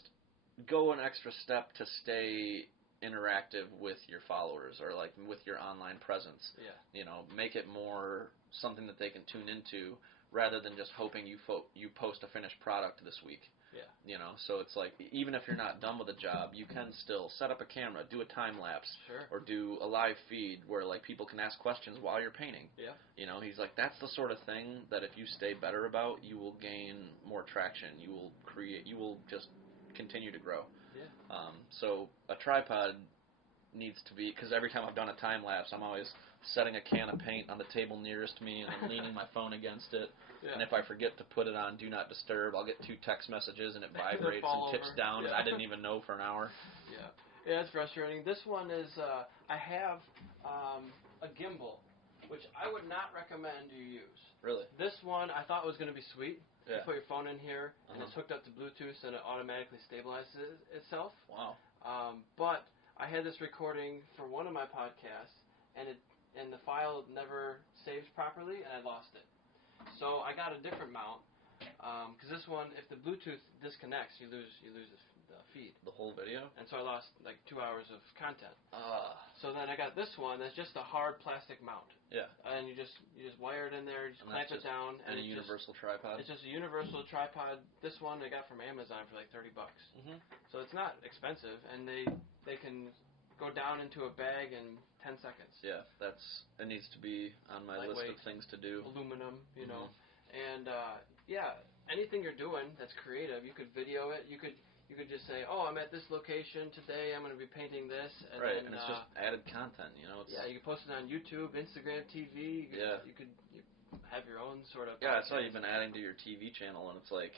go an extra step to stay interactive with your followers, or like with your online presence. Yeah. You know, make it more something that they can tune into, rather than just hoping you post a finished product this week. Yeah. You know, so it's like, even if you're not done with a job, you can still set up a camera, do a time lapse, sure, or do a live feed where like people can ask questions while you're painting. Yeah. You know, he's like, that's the sort of thing that if you stay better about, you will gain more traction. You will just continue to grow. Yeah. So a tripod needs to be, because every time I've done a time lapse, I'm always setting a can of paint on the table nearest me and I'm leaning my phone against it. Yeah. And if I forget to put it on Do Not Disturb, I'll get 2 text messages and it vibrates and tips down, and I didn't even know for an hour. Yeah. Yeah, it's frustrating. This one is, I have a gimbal, which I would not recommend you use. Really? This one I thought was going to be sweet. Yeah. You put your phone in here, and it's hooked up to Bluetooth, and it automatically stabilizes itself. Wow. But I had this recording for one of my podcasts, and the file never saved properly, and I lost it. So I got a different mount, because this one, if the Bluetooth disconnects, you lose the feed. The whole video? And so I lost like 2 hours of content. So then I got this one that's just a hard plastic mount. Yeah. And you just wire it in there, you just clamp it down. And a universal tripod? It's just a universal tripod. This one I got from Amazon for like $30. Mm-hmm. So it's not expensive, and they can go down into a bag in 10 seconds. Yeah, it needs to be on my list of things to do. Aluminum, you know. And yeah, anything you're doing that's creative, you could video it. You could just say, oh, I'm at this location today. I'm going to be painting this. And right, then, and it's just added content, you know. Yeah, you can post it on YouTube, Instagram, TV. You could have your own sort of. Yeah, I saw you've been adding to your TV channel, and it's like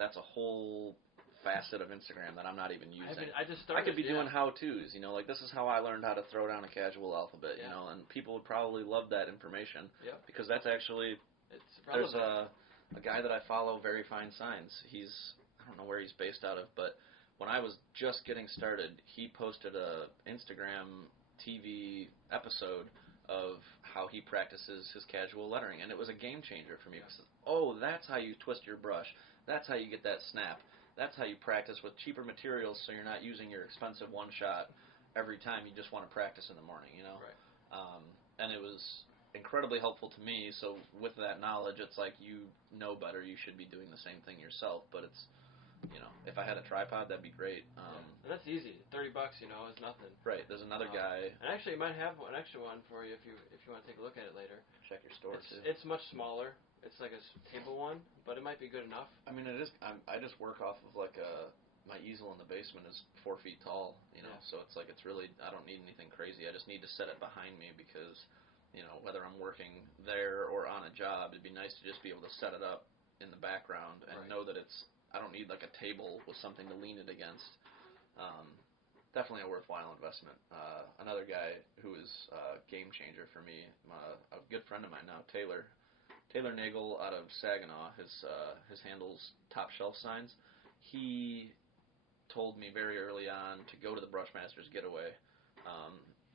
that's a whole facet of Instagram that I'm not even using. I just started. I could be doing how-tos, you know, like this is how I learned how to throw down a casual alphabet, you know, and people would probably love that information because that's actually. There's a guy that I follow, Very Fine Signs. I don't know where he's based out of, but when I was just getting started, he posted a Instagram TV episode of how he practices his casual lettering, and it was a game changer for me. Oh, that's how you twist your brush. That's how you get that snap. That's how you practice with cheaper materials, so you're not using your expensive one shot every time you just want to practice in the morning, you know? Right. And it was incredibly helpful to me, so with that knowledge, it's like you know better, you should be doing the same thing yourself, but it's, you know, if I had a tripod, that'd be great. And that's easy. $30, you know, is nothing. Right. There's another guy. And actually, I might have an extra one for you if you want to take a look at it later. Check your store too. It's much smaller. It's like a table one, but it might be good enough. I mean, it is. I just work off of like my easel in the basement is 4 feet tall, you know, so it's like it's really, I don't need anything crazy. I just need to set it behind me because, you know, whether I'm working there or on a job, it'd be nice to just be able to set it up in the background and know that I don't need like a table with something to lean it against. Definitely a worthwhile investment. Another guy who is a game changer for me, a good friend of mine now, Taylor Nagel out of Saginaw, his handles Top Shelf Signs. He told me very early on to go to the Brushmaster's Getaway,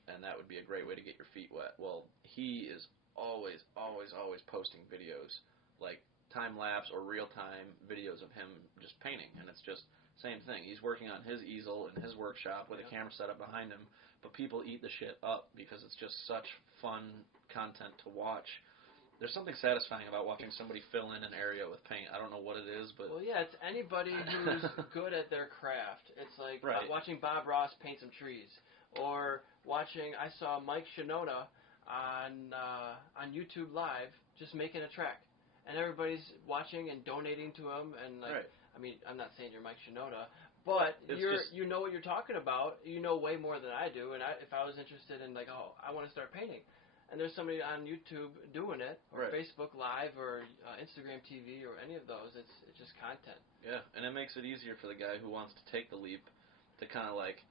and that would be a great way to get your feet wet. Well, he is always posting videos, like time-lapse or real-time videos of him just painting, and it's just same thing. He's working on his easel in his workshop with a camera set up behind him, but people eat the shit up because it's just such fun content to watch. There's something satisfying about watching somebody fill in an area with paint. I don't know what it is, but... Well, yeah, it's anybody who's good at their craft. It's like watching Bob Ross paint some trees. Or watching... I saw Mike Shinoda on YouTube Live just making a track. And everybody's watching and donating to him. And like, I mean, I'm not saying you're Mike Shinoda, but you know what you're talking about. You know way more than I do. And if I was interested in, like, oh, I want to start painting, and there's somebody on YouTube doing it, or Facebook Live, or Instagram TV, or any of those, it's just content. Yeah, and it makes it easier for the guy who wants to take the leap to kind of like,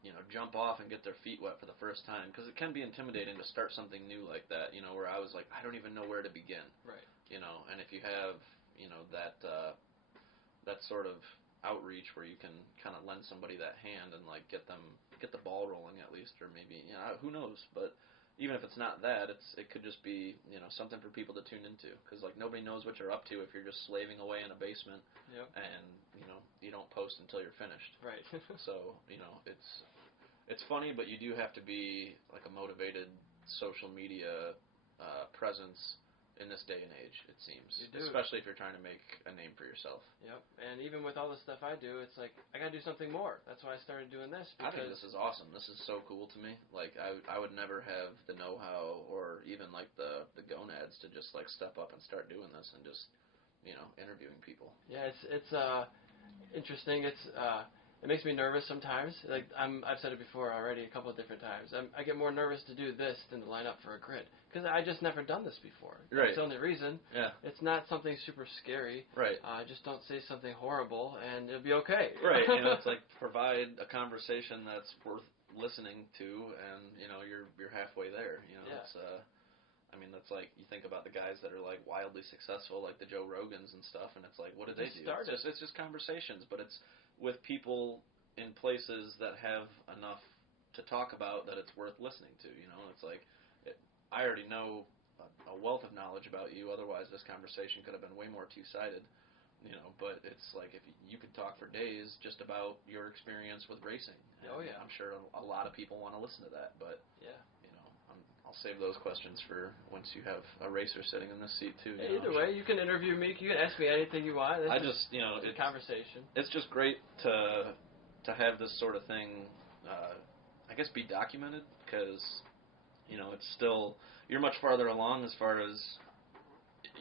you know, jump off and get their feet wet for the first time, because it can be intimidating to start something new like that, you know, where I was like, I don't even know where to begin. Right. You know, and if you have, you know, that sort of outreach where you can kind of lend somebody that hand and like get the ball rolling at least, or maybe, you know, who knows, but even if it's not that, it could just be, you know, something for people to tune into, because like nobody knows what you're up to if you're just slaving away in a basement and, you know, you don't post until you're finished. Right. So, you know, it's funny, but you do have to be like a motivated social media presence in this day and age, it seems. You do. Especially if you're trying to make a name for yourself. Yep. And even with all the stuff I do, it's like, I got to do something more. That's why I started doing this. I think this is awesome. This is so cool to me. Like, I would never have the know-how or even, like, the gonads to just, like, step up and start doing this and just, you know, interviewing people. Yeah, interesting. It makes me nervous sometimes. Like I've said it before already a couple of different times. I get more nervous to do this than to line up for a grid because I just never done this before. Right. That's the only reason. Yeah. It's not something super scary. Right. Just don't say something horrible and it'll be okay. Right. It's like provide a conversation that's worth listening to, and you're halfway there. Yeah. It's that's like you think about the guys that are like wildly successful, like the Joe Rogans and stuff, and it's like, what did they do? It's just conversations, but it's with people in places that have enough to talk about that it's worth listening to. It's like I already know a wealth of knowledge about you. Otherwise, this conversation could have been way more two-sided. But it's like if you could talk for days just about your experience with racing. Oh yeah, I'm sure a lot of people want to listen to that. But yeah, I'll save those questions for once you have a racer sitting in this seat too. Either way, you can interview me. You can ask me anything you want. It's a conversation. It's just great to have this sort of thing, I guess, be documented because it's still you're much farther along as far as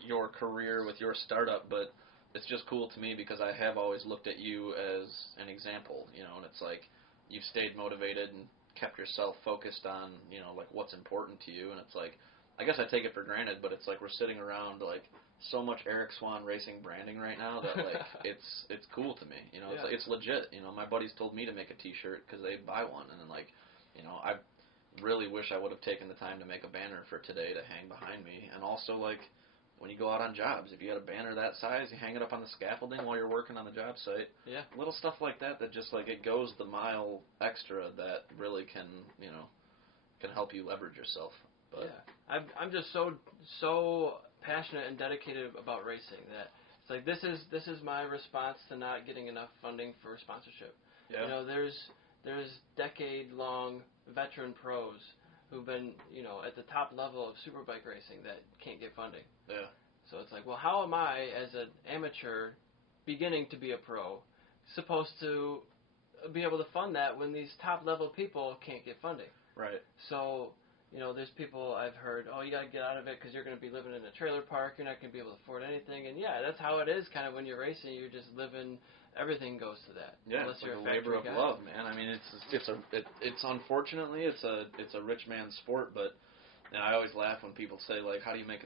your career with your startup, but it's just cool to me because I have always looked at you as an example, and it's like you've stayed motivated and kept yourself focused on, like what's important to you, and it's like, I guess I take it for granted, but it's like we're sitting around like so much Eric Swahn Racing branding right now that like it's cool to me, It's like, it's legit, my buddies told me to make a T-shirt because they buy one, and then like, I really wish I would have taken the time to make a banner for today to hang behind me, and also like when you go out on jobs, if you got a banner that size, you hang it up on the scaffolding while you're working on the job site. Yeah. Little stuff like that just like it goes the mile extra that really can help you leverage yourself. But yeah. I'm just so passionate and dedicated about racing that it's like this is my response to not getting enough funding for sponsorship. Yeah. There's decade-long veteran pros who've been, at the top level of superbike racing that can't get funding. Yeah. So it's like, well, how am I, as an amateur beginning to be a pro, supposed to be able to fund that when these top-level people can't get funding? Right. So, there's people I've heard, oh, you got to get out of it because you're going to be living in a trailer park, you're not going to be able to afford anything. And, yeah, that's how it is kind of when you're racing. You're just living, everything goes to that. Yeah, unless it's you're like a labor of love, man. I mean, it's unfortunately, it's a rich man's sport, but I always laugh when people say, like, how do you make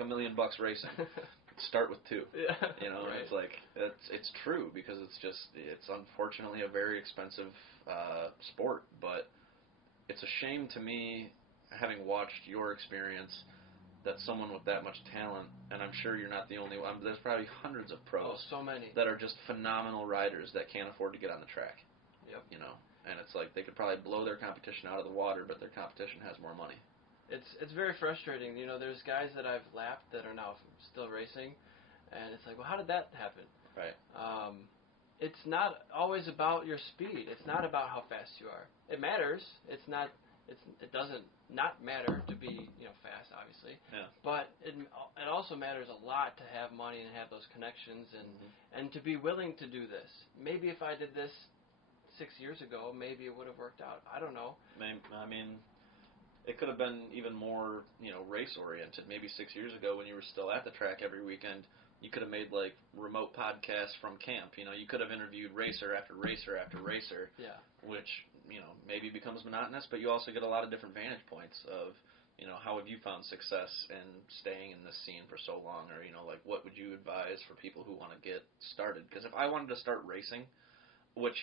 $1 million racing? Start with 2. Yeah. Right. It's like it's true because it's unfortunately a very expensive sport, but it's a shame to me, having watched your experience, that someone with that much talent, and I'm sure you're not the only one, there's probably hundreds of pros so many that are just phenomenal riders that can't afford to get on the track. Yep. And it's like they could probably blow their competition out of the water, but their competition has more money. It's very frustrating. There's guys that I've lapped that are now still racing, and it's like, well, how did that happen? Right. It's not always about your speed. It's not about how fast you are. It matters. It doesn't not matter to be fast, obviously. Yeah. But it also matters a lot to have money and have those connections and to be willing to do this. Maybe if I did this 6 years ago, maybe it would have worked out. I don't know. I mean, it could have been even more race oriented. Maybe 6 years ago when you were still at the track every weekend, you could have made like remote podcasts from camp. You could have interviewed racer after racer after racer. Yeah. Which maybe becomes monotonous, but you also get a lot of different vantage points of how have you found success in staying in this scene for so long, or like what would you advise for people who want to get started? Because if I wanted to start racing, which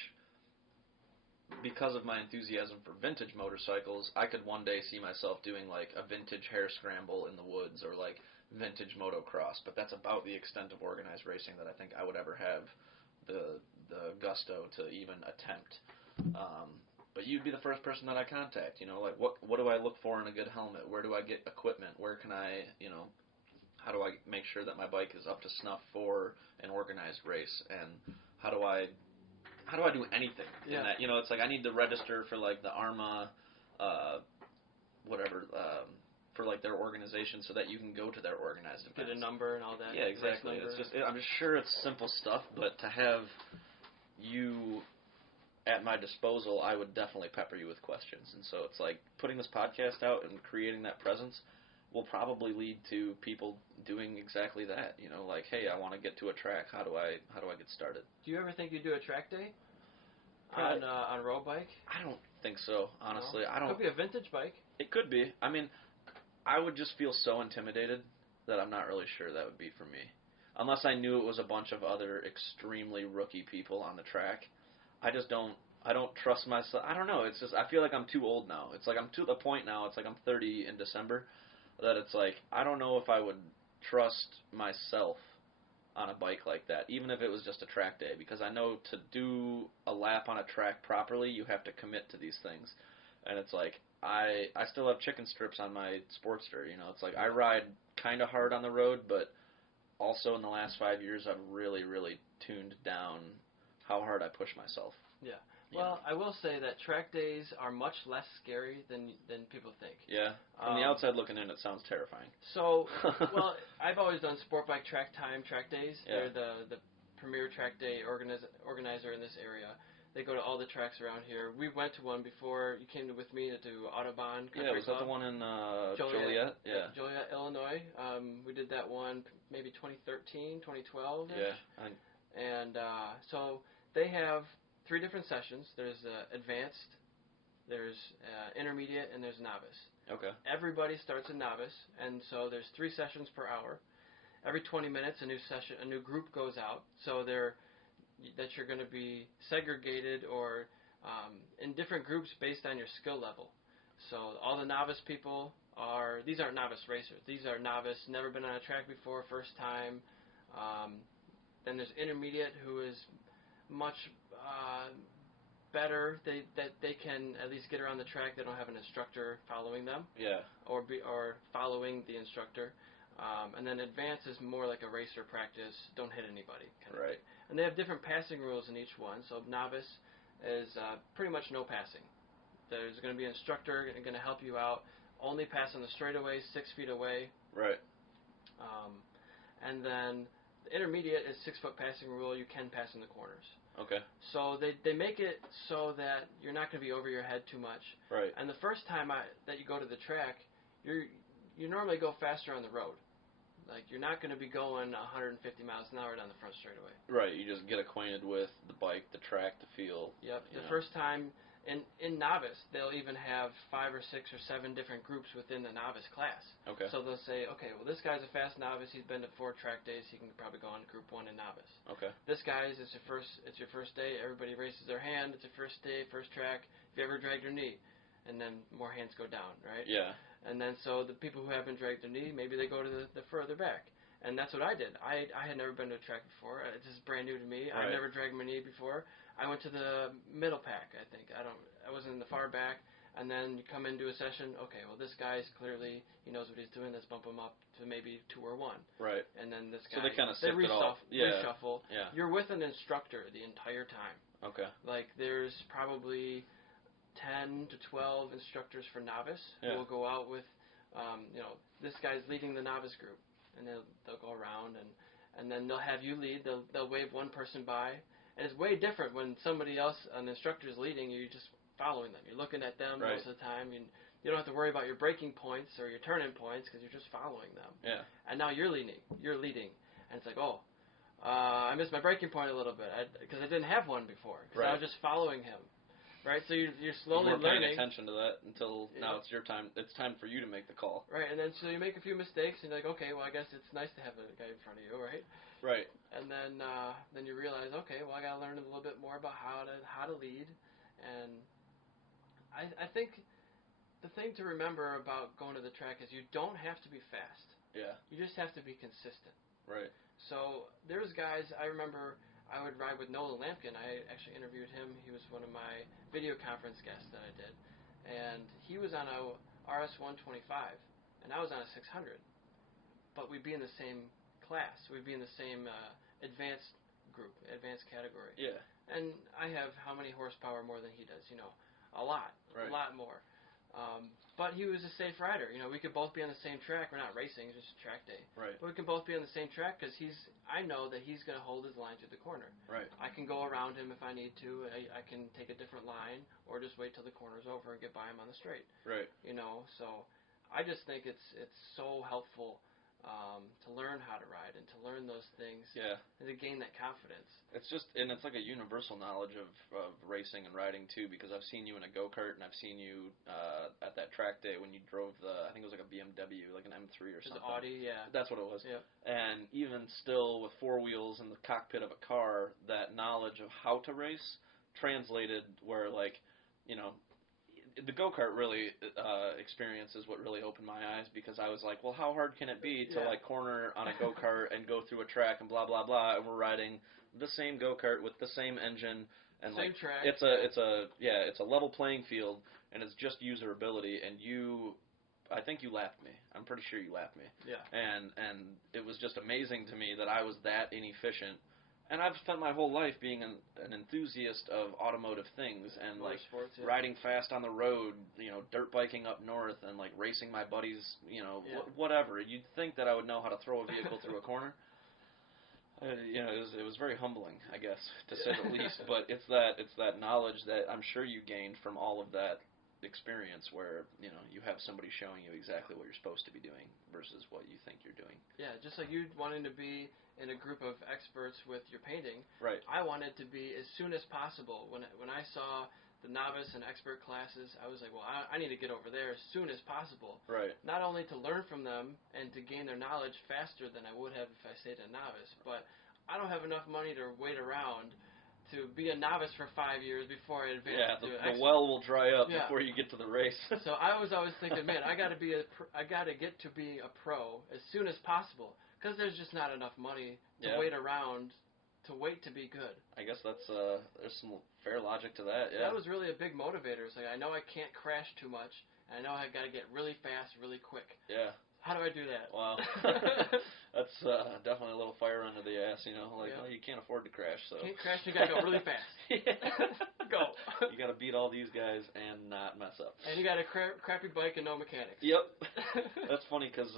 because of my enthusiasm for vintage motorcycles, I could one day see myself doing like a vintage hare scramble in the woods or like vintage motocross, but that's about the extent of organized racing that I think I would ever have the gusto to even attempt. But you'd be the first person that I contact, like what do I look for in a good helmet? Where do I get equipment? Where can I, how do I make sure that my bike is up to snuff for an organized race? And how do I do anything? Yeah. In that, it's like I need to register for like the ARMA, for like their organization so that you can go to their organized events. Get a number and all that. Yeah, exactly. It's just I'm just sure it's simple stuff, but to have you at my disposal, I would definitely pepper you with questions. And so it's like putting this podcast out and creating that presence will probably lead to people doing exactly that. You know, like, hey, I want to get to a track. How do I get started? Do you ever think you'd do a track day on a road bike? I don't think so, honestly. No? I don't. It could be a vintage bike. It could be. I mean, I would just feel so intimidated that I'm not really sure that would be for me. Unless I knew it was a bunch of other extremely rookie people on the track. I don't trust myself. I don't know. It's just, I feel like I'm too old now. It's like I'm to the point now, it's like I'm 30 in December, that it's like, I don't know if I would trust myself on a bike like that, even if it was just a track day, because I know to do a lap on a track properly, you have to commit to these things. And it's like, I still have chicken strips on my Sportster, you know. It's like, I ride kind of hard on the road, but also in the last 5 years, I've really, really tuned down how hard I push myself. Yeah. Well, I will say that track days are much less scary than people think. Yeah. From the outside looking in, it sounds terrifying. So, well, I've always done sport bike track days. Yeah. They're the premier track day organizer in this area. They go to all the tracks around here. We went to one before you came with me to do Audubon Country was that the one in Joliet? Yeah. Joliet, Illinois. We did that one maybe 2013, 2012. Yeah. And so they have 3 different sessions. There's advanced, there's intermediate, and there's novice. Okay. Everybody starts a novice, and so there's 3 sessions per hour. Every 20 minutes, a new group goes out. So that you're going to be segregated or in different groups based on your skill level. So all the novice people these aren't novice racers. These are novice, never been on a track before, first time. Then there's intermediate, who is much better. They can at least get around the track. They don't have an instructor following them. Yeah. Or following the instructor. And then advanced is more like a racer practice. Don't hit anybody. Right. And they have different passing rules in each one. So novice is pretty much no passing. There's going to be an instructor going to help you out. Only pass on the straightaway, 6 feet away. Right. And then the intermediate is 6-foot passing rule. You can pass in the corners. Okay. So they make it so that you're not going to be over your head too much. Right. And the first time that you go to the track, you normally go faster on the road. Like, you're not going to be going 150 miles an hour down the front straightaway. Right. You just get acquainted with the bike, the track, the feel. Yep. The first time in novice, they'll even have 5 or 6 or 7 different groups within the novice class. Okay. So they'll say, okay, well, this guy's a fast novice. He's been to 4 track days. He can probably go on to Group 1 in novice. Okay. This guy's it's your first day. Everybody raises their hand. It's your first day, first track. Have you ever dragged your knee? And then more hands go down, right? Yeah. And then so the people who haven't dragged their knee, maybe they go to the further back. And that's what I did. I had never been to a track before. This is brand new to me. Right. I've never dragged my knee before. I went to the middle pack, I think. I wasn't in the far back. And then you come into a session, okay, well, this guy's clearly, he knows what he's doing. Let's bump him up to maybe 2 or 1. Right. And then this guy, so they kind of sift it off. Yeah. Reshuffle. Yeah. You're with an instructor the entire time. Okay. Like, there's probably 10 to 12 instructors for novice who will go out with, this guy's leading the novice group, and they'll go around, and then they'll have you lead. They'll wave one person by, and it's way different when somebody else, an instructor, is leading. You're just following them. You're looking at them most of the time. You don't have to worry about your braking points or your turn-in points because you're just following them. Yeah. And now you're leading, and it's like, I missed my braking point a little bit because I didn't have one before because I was just following him. Right, so you're slowly learning. Paying attention to that until now it's your time. It's time for you to make the call. Right, and then so you make a few mistakes, and you're like, okay, well, I guess it's nice to have a guy in front of you, right? Right. And then you realize, okay, well, I got to learn a little bit more about how to lead, and I think the thing to remember about going to the track is you don't have to be fast. Yeah. You just have to be consistent. Right. So there's guys I remember. I would ride with Nolan Lampkin. I actually interviewed him. He was one of my video conference guests that I did. And he was on a RS-125, and I was on a 600. But we'd be in the same class. We'd be in the same advanced group, advanced category. Yeah. And I have how many horsepower more than he does? A lot. Right. A lot more. But he was a safe rider. We could both be on the same track. We're not racing, it's just a track day. Right. But we can both be on the same track because I know that he's going to hold his line to the corner. Right. I can go around him if I need to. I can take a different line or just wait till the corner's over and get by him on the straight. Right. So I just think it's so helpful to learn how to ride and to learn those things and to gain that confidence. It's just, and it's like a universal knowledge of racing and riding too, because I've seen you in a go-kart and I've seen you at that track day when you drove I think it was like a BMW, like an M3 or something. It was Audi, yeah. That's what it was. Yeah. And even still with four wheels in the cockpit of a car, that knowledge of how to race translated where, like, you know, the go-kart really experience is what really opened my eyes, because I was like, well, how hard can it be to like corner on a go-kart and go through a track and blah blah blah, and we're riding the same go-kart with the same engine and same like track. it's a level playing field, and it's just user ability, and I think you lapped me. I'm pretty sure you lapped me. Yeah. And it was just amazing to me that I was that inefficient. And I've spent my whole life being an enthusiast of automotive things and like riding fast on the road, you know, dirt biking up north and like racing my buddies, you know, whatever. You'd think that I would know how to throw a vehicle through a corner. You know, it was very humbling, I guess, to say the least. But it's that knowledge that I'm sure you gained from all of that experience, where you know you have somebody showing you exactly what you're supposed to be doing versus what you think you're doing. Yeah, just like you wanting to be in a group of experts with your painting. Right. I wanted to be as soon as possible. When I saw the novice and expert classes, I was like, well, I need to get over there as soon as possible. Right. Not only to learn from them and to gain their knowledge faster than I would have if I stayed a novice, but I don't have enough money to wait around to be a novice for 5 years before I advance to the well will dry up before you get to the race. So I was always thinking, man, I got to get to being a pro as soon as possible, because there's just not enough money to wait around to wait to be good. I guess that's there's some fair logic to that. Yeah. That was really a big motivator. It's like, I know I can't crash too much, and I know I got to get really fast, really quick. Yeah. How do I do that? Wow. That's definitely a little fire under the ass, you know. Like, well, you can't afford to crash, so. Can't crash, you got to go really fast. Go. You got to beat all these guys and not mess up. And you got a crappy bike and no mechanics. Yep. That's funny, because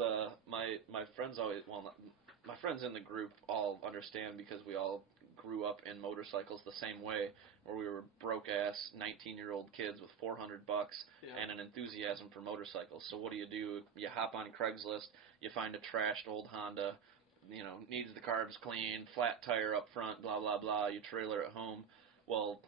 my friends always, my friends in the group all understand, because we all grew up in motorcycles the same way, where we were broke-ass 19-year-old kids with $400 and an enthusiasm for motorcycles. So what do? You hop on Craigslist, you find a trashed old Honda, you know, needs the carbs clean, flat tire up front, blah, blah, blah, you trailer it home. Well,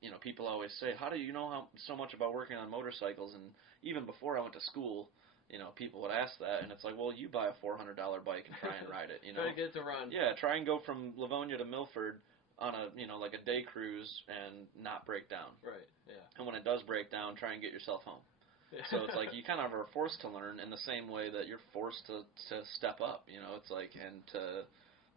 you know, people always say, how do you know so much about working on motorcycles? And even before I went to school, you know, people would ask that, and it's like, well, you buy a $400 bike and try and ride it, you know. Try to get it to run. Yeah, try and go from Livonia to Milford on a, you know, like a day cruise and not break down. Right, yeah. And when it does break down, try and get yourself home. Yeah. So it's like you kind of are forced to learn in the same way that you're forced to step up, you know. It's like, and to,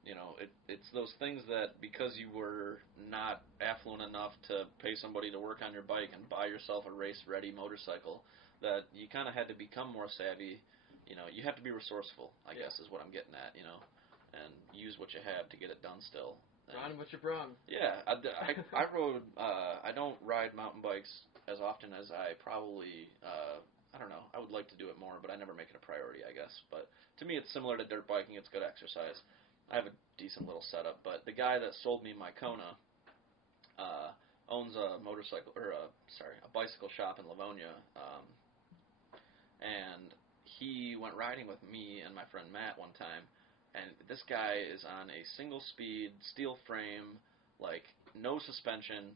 you know, it's those things that because you were not affluent enough to pay somebody to work on your bike and buy yourself a race-ready motorcycle, that you kind of had to become more savvy. You know, you have to be resourceful, I guess, is what I'm getting at, you know, and use what you have to get it done still. Run what you brung. Yeah, I rode, I don't ride mountain bikes as often as I probably, I don't know, I would like to do it more, but I never make it a priority, I guess. But to me, it's similar to dirt biking. It's good exercise. I have a decent little setup, but the guy that sold me my Kona owns a motorcycle, or a bicycle shop in Livonia, and he went riding with me and my friend Matt one time, and this guy is on a single-speed, steel frame, like, no suspension,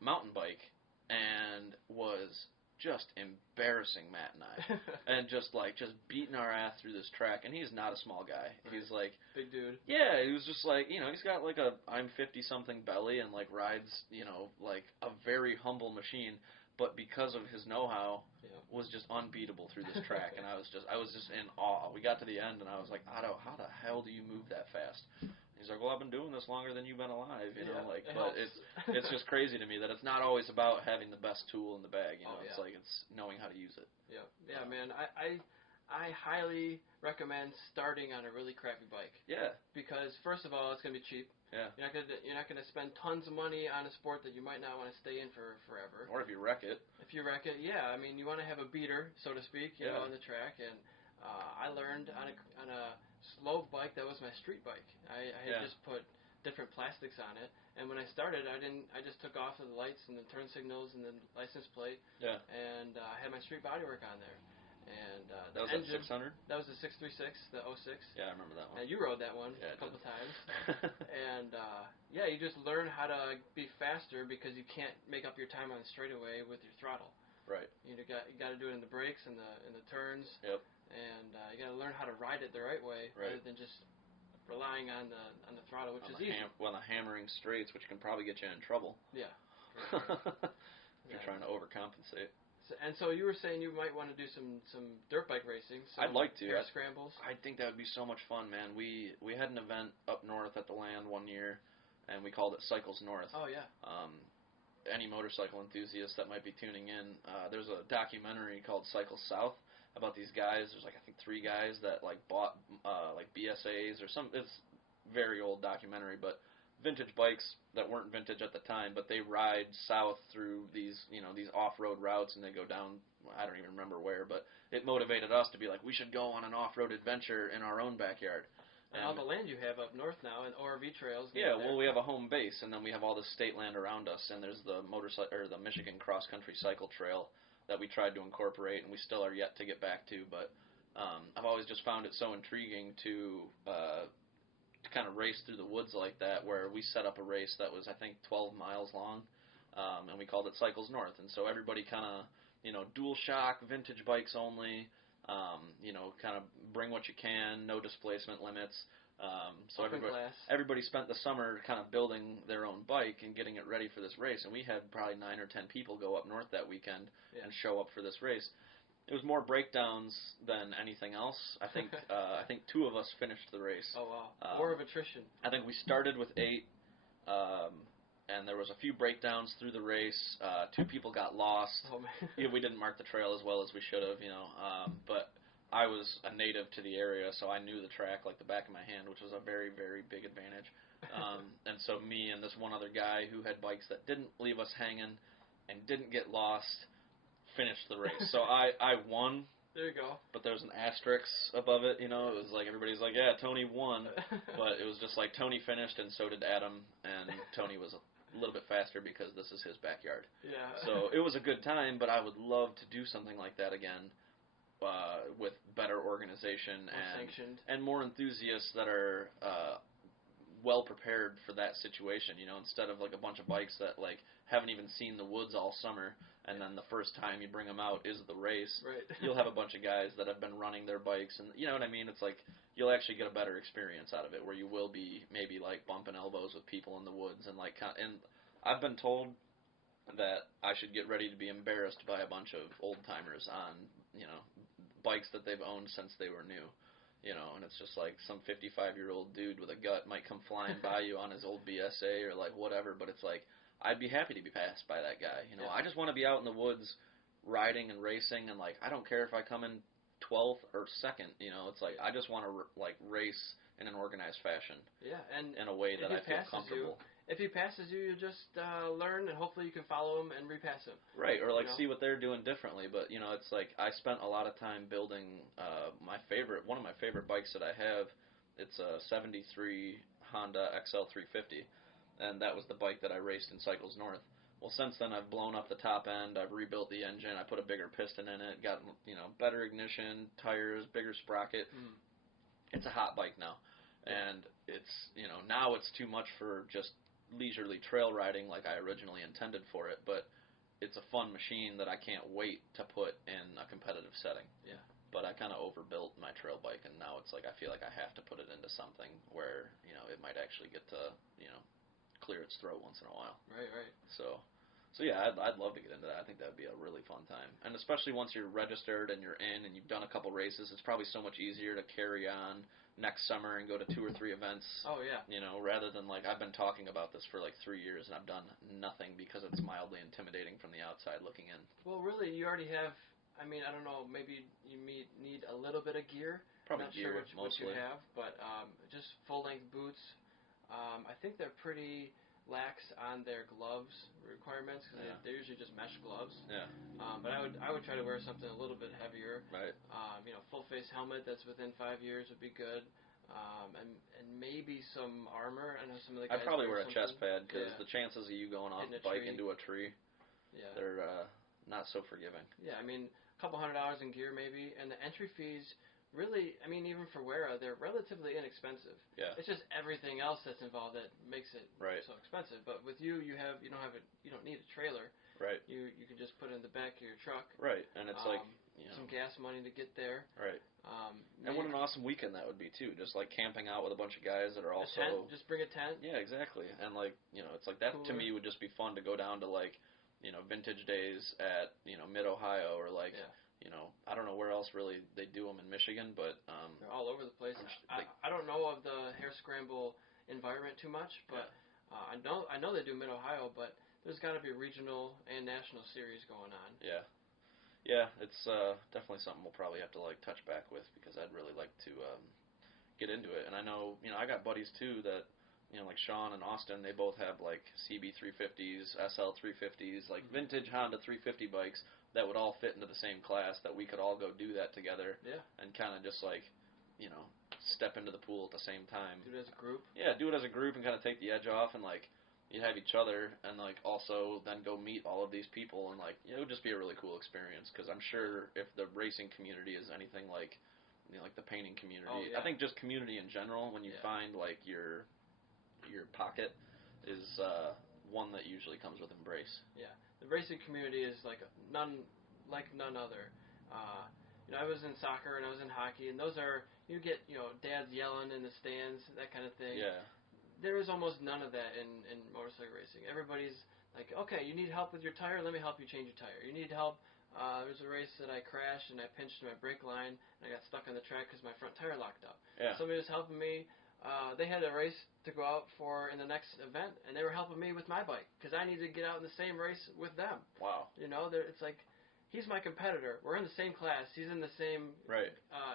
mountain bike, and was just embarrassing Matt and I, and just beating our ass through this track, and he's not a small guy. He's like... Big dude. Yeah, he was just like, you know, he's got like a I'm 50-something belly and like rides, you know, like a very humble machine, but because of his know-how, was just unbeatable through this track, and I was just in awe. We got to the end, and I was like, Otto, how the hell do you move that fast? He's like, well, I've been doing this longer than you've been alive, you know, like, but it's just crazy to me that it's not always about having the best tool in the bag, you know, it's like, it's knowing how to use it. Yeah, man, I highly recommend starting on a really crappy bike. Yeah. Because first of all, it's gonna be cheap. Yeah. You're not gonna spend tons of money on a sport that you might not want to stay in for forever. Or if you wreck it. If you wreck it, yeah. I mean, you want to have a beater, so to speak, you know, on the track. And I learned on a slow bike that was my street bike. I had just put different plastics on it. And when I started, I just took off of the lights and the turn signals and the license plate. Yeah. And I had my street bodywork on there. And that was engine, a 600? That was the 636, the 06. Yeah, I remember that one. And you rode that one a couple times. And, you just learn how to be faster because you can't make up your time on the straightaway with your throttle. Right. You got to do it in the brakes and the turns. Yep. And you got to learn how to ride it the right way rather than just relying on the throttle, which is easy. The hammering straights, which can probably get you in trouble. Yeah. If you're trying to overcompensate. So you were saying you might want to do some dirt bike racing. I'd like to. Scrambles. I think that would be so much fun, man. We had an event up north at the land one year, and we called it Cycles North. Oh yeah. Any motorcycle enthusiast that might be tuning in, there's a documentary called Cycle South about these guys. There's I think 3 guys that bought BSAs or some. It's very old documentary, but vintage bikes that weren't vintage at the time, but they ride south through these off-road routes, and they go down, I don't even remember where, but it motivated us to be we should go on an off-road adventure in our own backyard. And all the land you have up north now, and ORV trails. Yeah, well, we have a home base, and then we have all the state land around us, and there's the the Michigan Cross Country Cycle Trail that we tried to incorporate, and we still are yet to get back to, but I've always just found it so intriguing to kind of race through the woods like that, where we set up a race that was, I think, 12 miles long, and we called it Cycles North. And so everybody kind of, dual shock, vintage bikes only, kind of bring what you can, no displacement limits. So everybody spent the summer kind of building their own bike and getting it ready for this race. And we had probably 9 or 10 people go up north that weekend and show up for this race. It was more breakdowns than anything else. I think 2 of us finished the race. Oh wow! More of attrition. I think we started with 8, and there was a few breakdowns through the race. 2 people got lost. Oh man! We didn't mark the trail as well as we should have, But I was a native to the area, so I knew the track like the back of my hand, which was a very, very big advantage. And so me and this one other guy who had bikes that didn't leave us hanging and didn't get lost finished the race. So I won. There you go. But there's an asterisk above it, It was everybody's yeah, Tony won. But it was just Tony finished, and so did Adam, and Tony was a little bit faster because this is his backyard. Yeah. So it was a good time, but I would love to do something like that again with better organization and more enthusiasts that are well prepared for that situation, instead of a bunch of bikes that haven't even seen the woods all summer, and then the first time you bring them out is the race. Right. You'll have a bunch of guys that have been running their bikes, and you know what I mean? It's you'll actually get a better experience out of it, where you will be maybe bumping elbows with people in the woods, and and I've been told that I should get ready to be embarrassed by a bunch of old timers on bikes that they've owned since they were new. And it's just some 55-year-old dude with a gut might come flying by you on his old BSA or whatever, but it's I'd be happy to be passed by that guy. I just want to be out in the woods riding and racing, and I don't care if I come in 12th or 2nd. It's I just want to race in an organized fashion. Yeah, and in a way that I feel comfortable. If he passes you, you just learn, and hopefully you can follow him and repass him. Right, or see what they're doing differently. But it's I spent a lot of time building one of my favorite bikes that I have. It's a '73 Honda XL350, and that was the bike that I raced in Cycles North. Well, since then I've blown up the top end. I've rebuilt the engine. I put a bigger piston in it. Got better ignition, tires, bigger sprocket. It's a hot bike now, and it's now it's too much for just leisurely trail riding like I originally intended for it, but it's a fun machine that I can't wait to put in a competitive setting. Yeah. But I kind of overbuilt my trail bike, and now it's I feel I have to put it into something where it might actually get to clear its throat once in a while. Right. So yeah, I'd love to get into that. I think that'd be a really fun time, and especially once you're registered and you're in and you've done a couple races, it's probably so much easier to carry on next summer and go to 2 or 3 events. Oh yeah. Rather than I've been talking about this for 3 years and I've done nothing because it's mildly intimidating from the outside looking in. Well, really, you already have. I mean, I don't know. Maybe you need a little bit of gear. Probably Not gear, sure what you have, but just full-length boots. I think they're pretty lax on their gloves requirements because they're usually just mesh gloves. Yeah. But I would try to wear something a little bit heavier. Right. Full face helmet that's within 5 years would be good. And maybe some armor. I know some of the guys. I'd probably wear a chest pad because the chances of you going off the bike into a tree, yeah, they're not so forgiving. Yeah, I mean, couple $100 in gear maybe, and the entry fees really, I mean, even for Wera, they're relatively inexpensive. Yeah. It's just everything else that's involved that makes it so expensive. But with you don't need a trailer. Right. You can just put it in the back of your truck. Right, and it's some gas money to get there. Right. And what an awesome weekend that would be too. Just like camping out with a bunch of guys that are also a tent, just bring a tent. Yeah, exactly. And it's like that to me would just be fun to go down to vintage days at Mid Ohio or I don't know where else really they do them in Michigan, but they're all over the place. I don't know of the hare scramble environment too much, but I know they do Mid Ohio, but there's got to be a regional and national series going on. Yeah. Yeah, it's definitely something we'll probably have to touch back with because I'd really like to get into it. And I know, I got buddies too that like Swahn and Austin, they both have CB 350s, SL 350s, vintage Honda 350 bikes that would all fit into the same class that we could all go do that together. Yeah. And kind of just step into the pool at the same time. Do it as a group. Yeah, do it as a group and kind of take the edge off and you'd have each other and also then go meet all of these people and it would just be a really cool experience because I'm sure if the racing community is anything like the painting community, I think just community in general, when you find your pocket is one that usually comes with embrace. Yeah, the racing community is none other. I was in soccer and I was in hockey, and those are, you get dads yelling in the stands, that kind of thing. Yeah. There is almost none of that in motorcycle racing. Everybody's like, okay, you need help with your tire? Let me help you change your tire. You need help? There was a race that I crashed and I pinched my brake line and I got stuck on the track because my front tire locked up. Yeah. Somebody was helping me. They had a race to go out for in the next event, and they were helping me with my bike because I needed to get out in the same race with them. Wow. It's like, he's my competitor. We're in the same class. He's in the same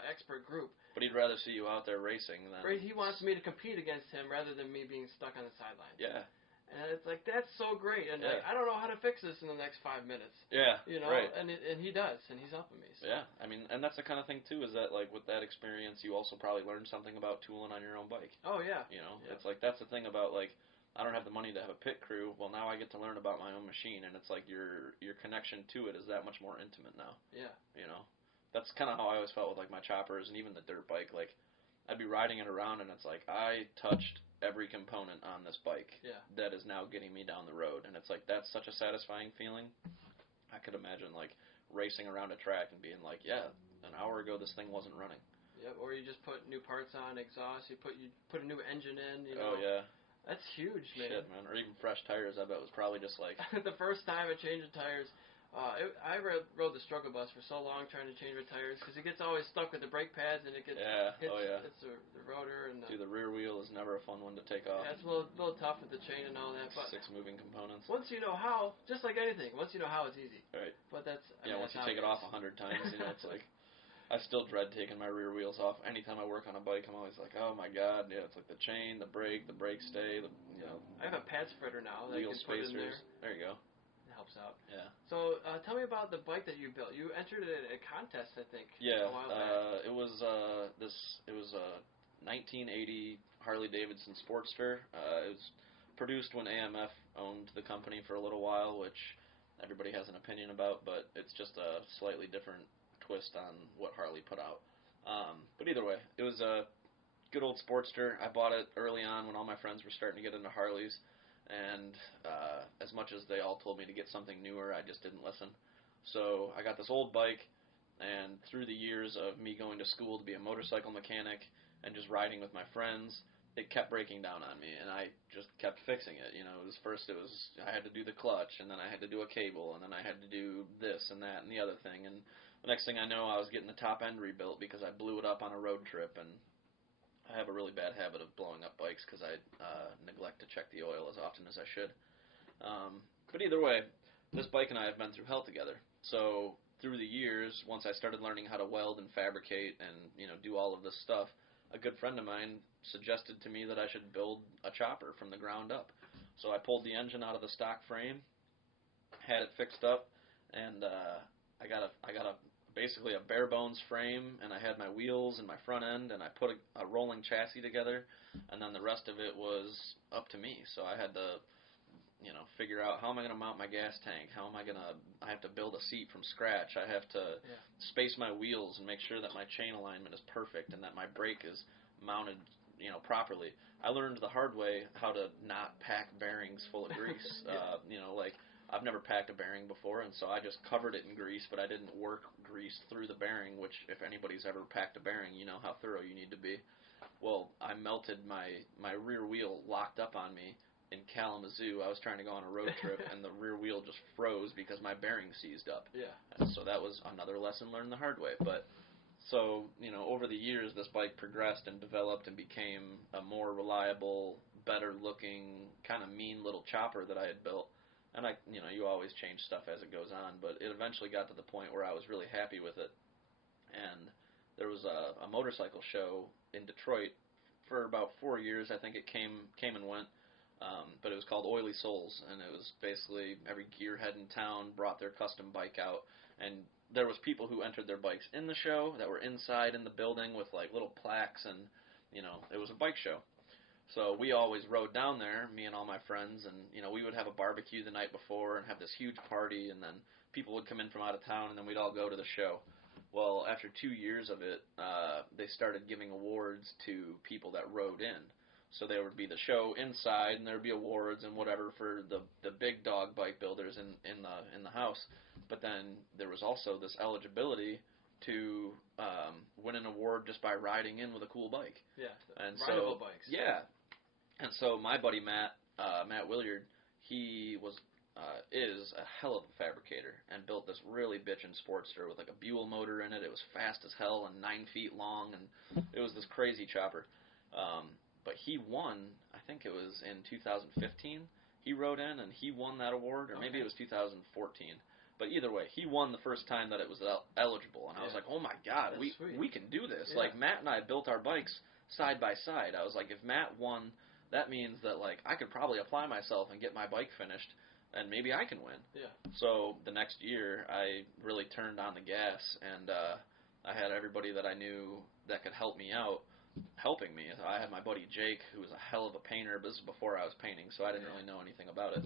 expert group. But he'd rather see you out there racing than... Right, he wants me to compete against him rather than me being stuck on the sidelines. Yeah. And it's like, that's so great. And I don't know how to fix this in the next 5 minutes. Yeah, right. And he does, and he's helping me. So. Yeah, I mean, and that's the kind of thing, too, is that, with that experience, you also probably learn something about tooling on your own bike. Oh, yeah. It's that's the thing about, I don't have the money to have a pit crew. Well, now I get to learn about my own machine, and it's your connection to it is that much more intimate now. Yeah. That's kind of how I always felt with, my choppers and even the dirt bike. I'd be riding it around, and it's I touched every component on this bike that is now getting me down the road. And it's that's such a satisfying feeling. I could imagine, racing around a track and being an hour ago this thing wasn't running. Yep, or you just put new parts on, exhaust, you put a new engine in, Oh, yeah. That's huge, man. Shit, man. Or even fresh tires, I bet was probably just the first time I changed the tires, I rode the struggle bus for so long trying to change my tires because it gets always stuck with the brake pads and it gets hits the rotor. And dude, the rear wheel is never a fun one to take off. Yeah, it's a little tough with the chain and all that. But 6 moving components. Once you know how, just like anything, once you know how, it's easy. Right. But that's... once you take it off 100 times, it's I still dread taking my rear wheels off. Anytime I work on a bike, I'm always like, oh my god, it's the chain, the brake stay, I have a pad spreader now that wheel I can put in spacers. There you go. It helps out. Yeah. So tell me about the bike that you built. You entered a contest, I think. Yeah. A while back. It was a 1980 Harley Davidson Sportster. It was produced when AMF owned the company for a little while, which everybody has an opinion about, but it's just a slightly different twist on what Harley put out. But either way, it was a good old Sportster. I bought it early on when all my friends were starting to get into Harleys, and as much as they all told me to get something newer, I just didn't listen. So I got this old bike, and through the years of me going to school to be a motorcycle mechanic and just riding with my friends, it kept breaking down on me, and I just kept fixing it. I had to do the clutch, and then I had to do a cable, and then I had to do this and that and the other thing, and the next thing I know, I was getting the top end rebuilt because I blew it up on a road trip, and I have a really bad habit of blowing up bikes because I neglect to check the oil as often as I should. But either way, this bike and I have been through hell together. So through the years, once I started learning how to weld and fabricate and do all of this stuff, a good friend of mine suggested to me that I should build a chopper from the ground up. So I pulled the engine out of the stock frame, had it fixed up, and I got basically a bare bones frame, and I had my wheels and my front end, and I put a rolling chassis together, and then the rest of it was up to me. So I had to figure out how am I going to mount my gas tank, I have to build a seat from scratch, I have to space my wheels and make sure that my chain alignment is perfect and that my brake is mounted, properly. I learned the hard way how to not pack bearings full of grease. I've never packed a bearing before, and so I just covered it in grease, but I didn't work grease through the bearing, which if anybody's ever packed a bearing, you know how thorough you need to be. Well, I melted my rear wheel locked up on me in Kalamazoo. I was trying to go on a road trip, and the rear wheel just froze because my bearing seized up. Yeah. And so that was another lesson learned the hard way. But so, over the years, this bike progressed and developed and became a more reliable, better-looking, kind of mean little chopper that I had built. And you always change stuff as it goes on, but it eventually got to the point where I was really happy with it. And there was a motorcycle show in Detroit for about 4 years. I think it came and went, but it was called Oily Souls, and it was basically every gearhead in town brought their custom bike out, and there was people who entered their bikes in the show that were inside in the building with like little plaques, and it was a bike show. So we always rode down there, me and all my friends, and we would have a barbecue the night before and have this huge party, and then people would come in from out of town, and then we'd all go to the show. Well, after 2 years of it, they started giving awards to people that rode in. So there would be the show inside, and there would be awards and whatever for the big dog bike builders in the house. But then there was also this eligibility to win an award just by riding in with a cool bike. Yeah, and rideable bikes. Yeah. And so my buddy Matt Williard, he is a hell of a fabricator and built this really bitchin' Sportster with like a Buell motor in it. It was fast as hell and 9 feet long, and it was this crazy chopper. But he won, I think it was in 2015, he rode in and he won that award, or maybe it was 2014. But either way, he won the first time that it was eligible, and I was like, oh my God, we can do this. Yeah. Like, Matt and I built our bikes side by side. I was like, if Matt won, that means that, like, I could probably apply myself and get my bike finished, and maybe I can win. Yeah. So the next year, I really turned on the gas, and I had everybody that I knew that could help me out helping me. I had my buddy Jake, who was a hell of a painter, but this is before I was painting, so I didn't really know anything about it.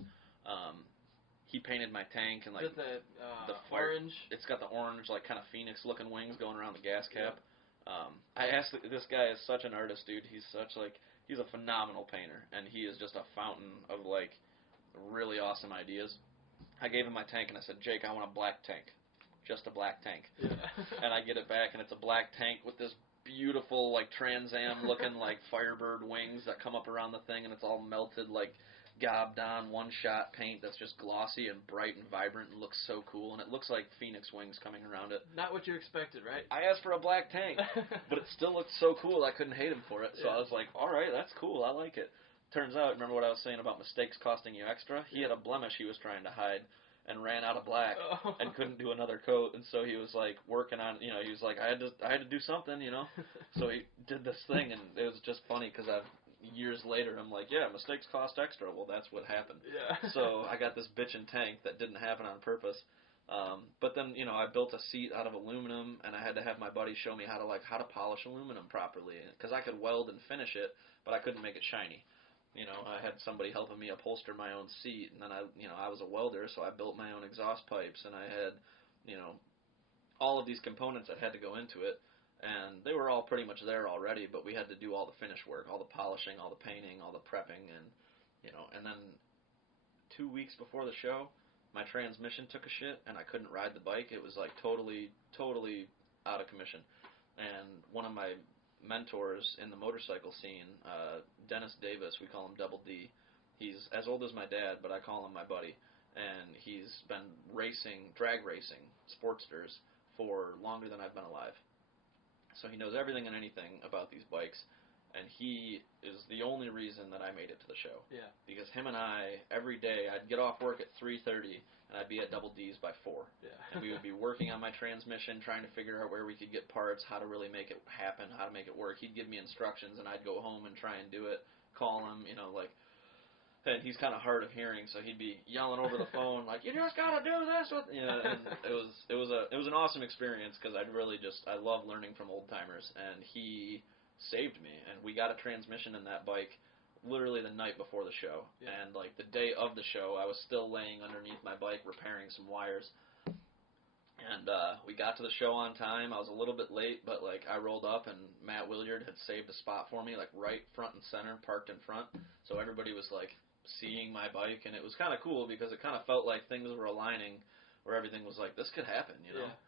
He painted my tank and like the orange. It's got the orange, like kind of phoenix-looking wings going around the gas cap. Yeah. I asked this guy is such an artist, dude. He's a phenomenal painter, and he is just a fountain of like really awesome ideas. I gave him my tank and I said, Jake, I want a black tank, just a black tank. Yeah. And I get it back and it's a black tank with this beautiful like Trans Am looking like Firebird wings that come up around the thing, and it's all melted like gobbed on one-shot paint that's just glossy and bright and vibrant and looks so cool, and it looks like Phoenix wings coming around it. Not what you expected, right? I asked for a black tank, but it still looked so cool I couldn't hate him for it, so I was like, alright, that's cool, I like it. Turns out, remember what I was saying about mistakes costing you extra? He had a blemish he was trying to hide and ran out of black and couldn't do another coat, and so he was like working on, he was like, I had to do something, so he did this thing, and it was just funny because years later, I'm like, yeah, mistakes cost extra. Well, that's what happened. Yeah. So I got this bitchin' tank that didn't happen on purpose. But then, I built a seat out of aluminum, and I had to have my buddy show me how to polish aluminum properly, because I could weld and finish it, but I couldn't make it shiny. I had somebody helping me upholster my own seat, and then I was a welder, so I built my own exhaust pipes, and I had, all of these components that had to go into it. And they were all pretty much there already, but we had to do all the finish work, all the polishing, all the painting, all the prepping, and and then 2 weeks before the show, my transmission took a shit, and I couldn't ride the bike. It was like totally out of commission. And one of my mentors in the motorcycle scene, Dennis Davis, we call him Double D. He's as old as my dad, but I call him my buddy, and he's been drag racing Sportsters for longer than I've been alive. So he knows everything and anything about these bikes, and he is the only reason that I made it to the show. Yeah. Because him and I, every day, I'd get off work at 3:30, and I'd be at Double D's by 4. Yeah. And we would be working on my transmission, trying to figure out where we could get parts, how to really make it happen, how to make it work. He'd give me instructions, and I'd go home and try and do it, call him, and he's kind of hard of hearing, so he'd be yelling over the phone like, "You just gotta do this," and it was an awesome experience because I love learning from old timers, and he saved me, and we got a transmission in that bike literally the night before the show. Yeah. And, like, the day of the show, I was still laying underneath my bike repairing some wires. And we got to the show on time. I was a little bit late, but, like, I rolled up, and Matt Williard had saved a spot for me, like, right front and center, parked in front. So everybody was, like, seeing my bike, and it was kind of cool because it kind of felt like things were aligning where everything was like, this could happen, you know? Yeah.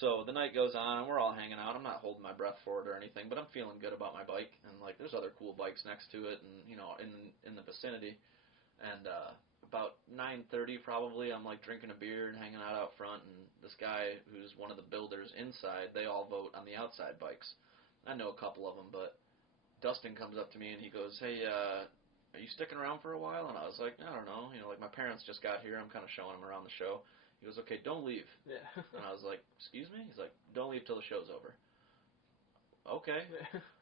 So the night goes on, and we're all hanging out. I'm not holding my breath for it or anything, but I'm feeling good about my bike. And, like, there's other cool bikes next to it and, you know, in the vicinity. And about 9:30 probably, I'm, like, drinking a beer and hanging out front. And this guy who's one of the builders inside, they all vote on the outside bikes. I know a couple of them, but Dustin comes up to me, and he goes, hey, are you sticking around for a while? And I was like, I don't know. You know, like, my parents just got here. I'm kind of showing them around the show. He goes, okay, don't leave. Yeah. And I was like, excuse me? He's like, don't leave till the show's over. Okay.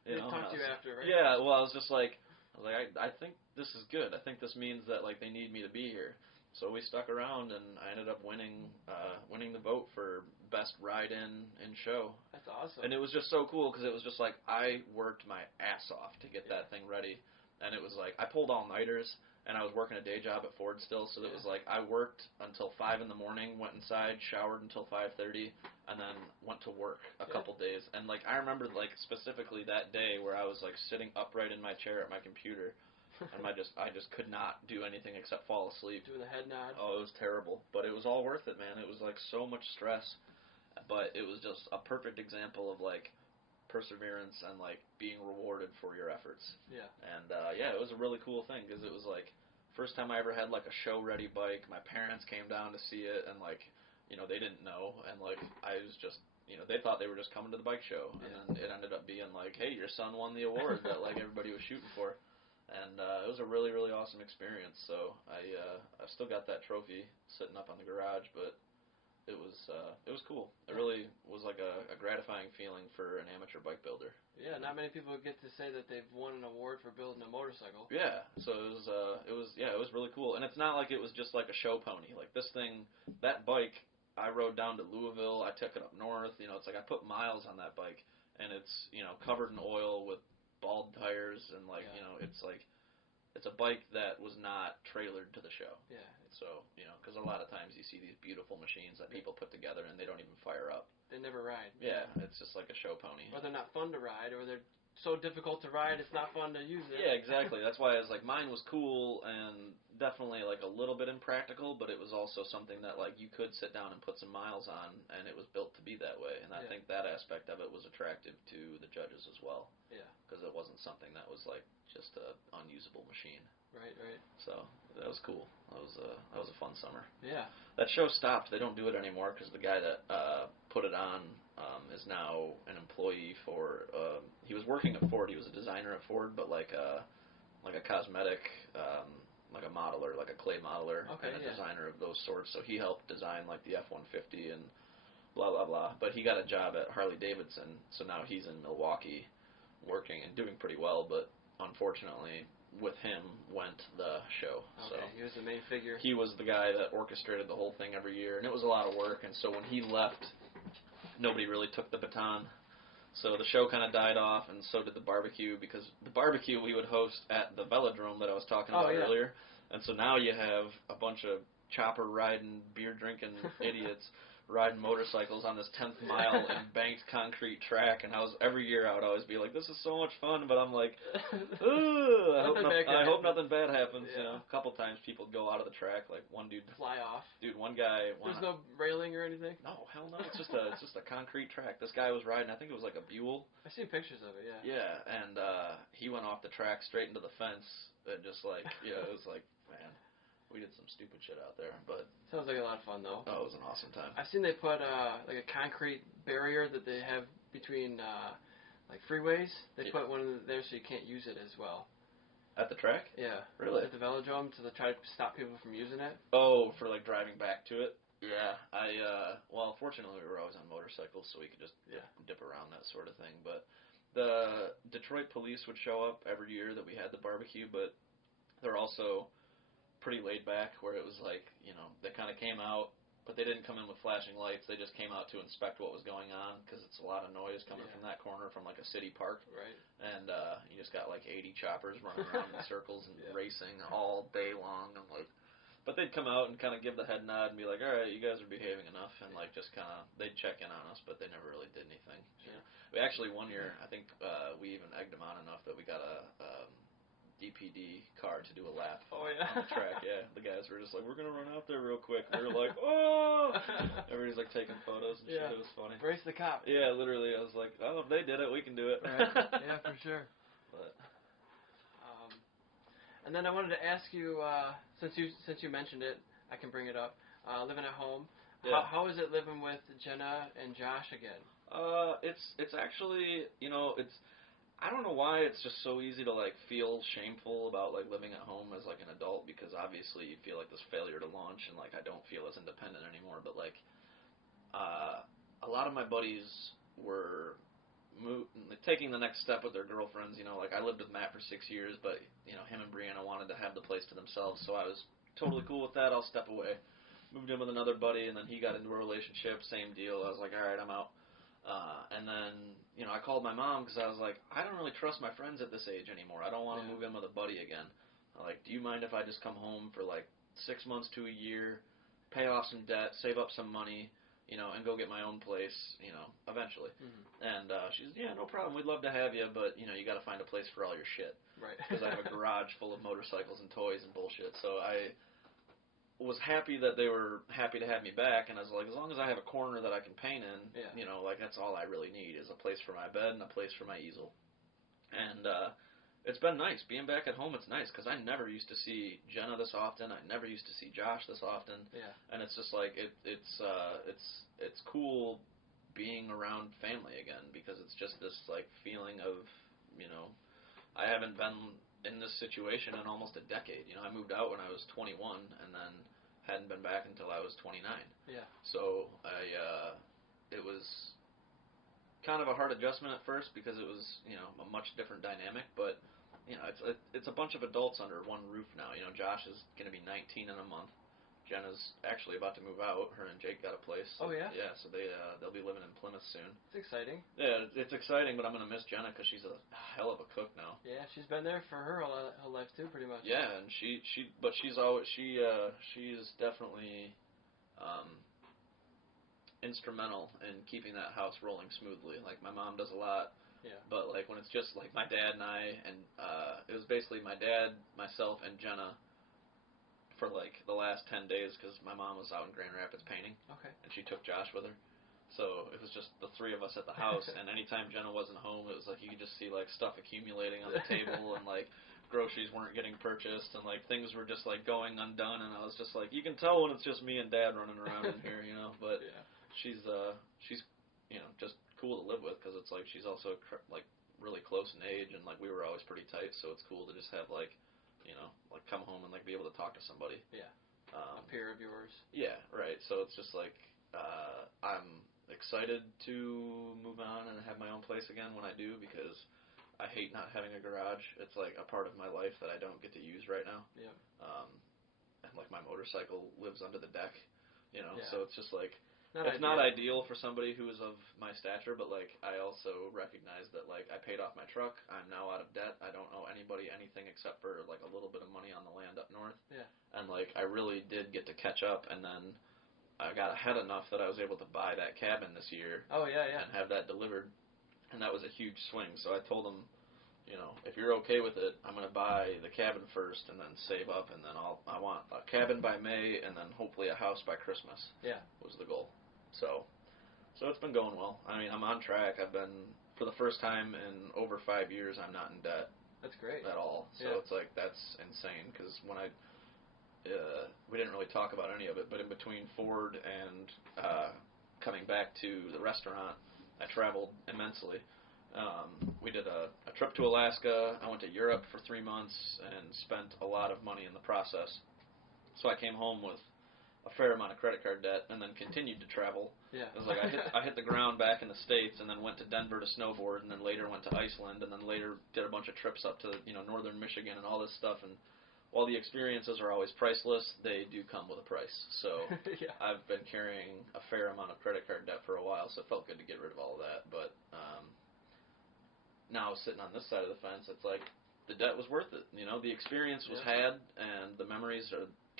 They talked to you after, right? Yeah, well, I was like, I think this is good. I think this means that, like, they need me to be here. So we stuck around, and I ended up winning the vote for best ride-in show. That's awesome. And it was just so cool because it was just like I worked my ass off to get that thing ready. And it was like I pulled all-nighters. And I was working a day job at Ford still, so it was like I worked until 5 in the morning, went inside, showered until 5:30, and then went to work a couple days. And, like, I remember, like, specifically that day where I was, like, sitting upright in my chair at my computer, and I just could not do anything except fall asleep. Doing the head nod. Oh, it was terrible. But it was all worth it, man. It was, like, so much stress. But it was just a perfect example of, like, perseverance and, like, being rewarded for your efforts. Yeah. And, it was a really cool thing because it was, like, first time I ever had, like, a show-ready bike. My parents came down to see it, and, like, you know, they didn't know. And, like, I was just, you know, they thought they were just coming to the bike show. And then it ended up being, like, hey, your son won the award that, like, everybody was shooting for. And it was a really, really awesome experience. So I've still got that trophy sitting up on the garage, but it was cool. It really was like a gratifying feeling for an amateur bike builder. Yeah, not many people get to say that they've won an award for building a motorcycle. Yeah, so it was really cool. And it's not like it was just like a show pony. Like this thing, that bike, I rode down to Louisville. I took it up north. You know, it's like I put miles on that bike, and it's, you know, covered in oil with bald tires, and like you know, it's like it's a bike that was not trailered to the show. Yeah. So, you know, because a lot of times you see these beautiful machines that people put together and they don't even fire up. They never ride. Yeah, it's just like a show pony. Or they're not fun to ride, or they're so difficult to ride it's not fun to use it. Yeah, exactly. That's why I was like, mine was cool and definitely like a little bit impractical, but it was also something that like you could sit down and put some miles on, and it was built to be that way. And I think that aspect of it was attractive to the judges as well. Yeah. Because it wasn't something that was like just an unusable machine. Right. So that was cool. That was a fun summer. Yeah. That show stopped. They don't do it anymore because the guy that put it on is now an employee for. He was working at Ford. He was a designer at Ford, but like a cosmetic, like a modeler, like a clay modeler, and a designer of those sorts. So he helped design like the F-150 and blah blah blah. But he got a job at Harley Davidson, so now he's in Milwaukee, working and doing pretty well. But unfortunately, with him went the show. Okay, so he was the main figure. He was the guy that orchestrated the whole thing every year, and it was a lot of work. And so when he left, nobody really took the baton. So the show kind of died off, and so did the barbecue, because the barbecue we would host at the velodrome that I was talking about earlier. And so now you have a bunch of chopper-riding, beer-drinking idiots riding motorcycles on this 10th mile in banked concrete track, and every year I would always be like, this is so much fun, but I'm like, I hope nothing bad happens. You know, a couple times people go out of the track, like one dude fly off. Dude, one guy. There's no railing or anything. No, hell no. It's just a concrete track. This guy was riding. I think it was like a Buell. I've seen pictures of it. Yeah. Yeah, and he went off the track straight into the fence, and just like it was like, man. We did some stupid shit out there, but sounds like a lot of fun though. Oh, it was an awesome time. I've seen they put like a concrete barrier that they have between like freeways. They put one there so you can't use it as well. At the track? Yeah. Really? At the velodrome to try to stop people from using it. Oh, for like driving back to it? Yeah. Well, fortunately we were always on motorcycles, so we could just dip around, that sort of thing. But the Detroit police would show up every year that we had the barbecue, but they're also pretty laid back, where it was like, you know, they kind of came out, but they didn't come in with flashing lights. They just came out to inspect what was going on because it's a lot of noise coming from that corner from like a city park. Right. And you just got like 80 choppers running around in circles and racing all day long. And like, but they'd come out and kind of give the head nod and be like, all right, you guys are behaving enough, and like just kind of they'd check in on us, but they never really did anything. You know? We actually one year I think we even egged them on enough that we got a DPD car to do a lap on the track. Yeah, the guys were just like, we're going to run out there real quick. And we were like, oh! Everybody's like taking photos and shit. It was funny. Brace the cop. Yeah, literally. I was like, oh, if they did it, we can do it. Right. Yeah, for sure. But and then I wanted to ask you, since you mentioned it, I can bring it up. Living at home. Yeah. How is it living with Jenna and Josh again? It's actually, you know, I don't know why it's just so easy to like feel shameful about like living at home as like an adult, because obviously you feel like this failure to launch and like I don't feel as independent anymore. But like a lot of my buddies were taking the next step with their girlfriends. You know, like I lived with Matt for 6 years, but you know him and Brianna wanted to have the place to themselves, so I was totally cool with that. I'll step away. Moved in with another buddy, and then he got into a relationship. Same deal. I was like, all right, I'm out. And then, you know, I called my mom because I was like, I don't really trust my friends at this age anymore. I don't want to move in with a buddy again. I'm like, do you mind if I just come home for like 6 months to a year, pay off some debt, save up some money, you know, and go get my own place, you know, eventually. Mm-hmm. And she's, yeah, no problem. We'd love to have you, but, you know, you got to find a place for all your shit. Right. Because I have a garage full of motorcycles and toys and bullshit. So I was happy that they were happy to have me back, and I was like, as long as I have a corner that I can paint in, you know, like that's all I really need is a place for my bed and a place for my easel. And it's been nice being back at home. It's nice because I never used to see Jenna this often. I never used to see Josh this often. Yeah. And it's just like it's cool being around family again, because it's just this like feeling of, you know, I haven't been in this situation in almost a decade. You know, I moved out when I was 21 and then hadn't been back until I was 29. Yeah. So it was kind of a hard adjustment at first because it was, you know, a much different dynamic, but you know, it's a bunch of adults under one roof now. You know, Josh is going to be 19 in a month. Jenna's actually about to move out. Her and Jake got a place. So, oh, yeah? Yeah, so they'll be living in Plymouth soon. It's exciting. Yeah, it's exciting, but I'm going to miss Jenna because she's a hell of a cook now. Yeah, she's been there for her whole life, too, pretty much. Yeah, and she's definitely instrumental in keeping that house rolling smoothly. Like, my mom does a lot. Yeah. But, like, when it's just, like, my dad and I, and it was basically my dad, myself, and Jenna for like the last 10 days because my mom was out in Grand Rapids painting. Okay. And she took Josh with her. So it was just the three of us at the house, and anytime Jenna wasn't home, it was like you could just see like stuff accumulating on the table, and like groceries weren't getting purchased, and like things were just like going undone, and I was just like, you can tell when it's just me and Dad running around in here, you know. But she's you know, just cool to live with because it's like she's also like really close in age, and like we were always pretty tight, so it's cool to just have like, you know, like come home and like be able to talk to somebody. Yeah. A peer of yours. Yeah, right. So it's just like I'm excited to move on and have my own place again when I do, because I hate not having a garage. It's like a part of my life that I don't get to use right now. Yeah. And like my motorcycle lives under the deck, you know. Yeah. So it's just like It's not ideal for somebody who is of my stature, but like I also recognize that like I paid off my truck. I'm now out of debt. I don't owe anybody anything except for like a little bit of money on the land up north. Yeah. And like I really did get to catch up, and then I got ahead enough that I was able to buy that cabin this year. Oh yeah, yeah. And have that delivered, and that was a huge swing. So I told them, you know, if you're okay with it, I'm gonna buy the cabin first, and then save up, and then I want a cabin by May, and then hopefully a house by Christmas. Yeah. Was the goal. So it's been going well. I mean, I'm on track. I've been, for the first time in over 5 years, I'm not in debt. That's great. At all. So it's like, that's insane, because when we didn't really talk about any of it, but in between Ford and coming back to the restaurant, I traveled immensely. We did a trip to Alaska. I went to Europe for 3 months and spent a lot of money in the process. So I came home with a fair amount of credit card debt, and then continued to travel. Yeah. It was like I hit the ground back in the States, and then went to Denver to snowboard, and then later went to Iceland, and then later did a bunch of trips up to, you know, northern Michigan and all this stuff, and while the experiences are always priceless, they do come with a price. So yeah. I've been carrying a fair amount of credit card debt for a while, so it felt good to get rid of all of that. But now sitting on this side of the fence, it's like the debt was worth it. You know, the experience was had, and the memories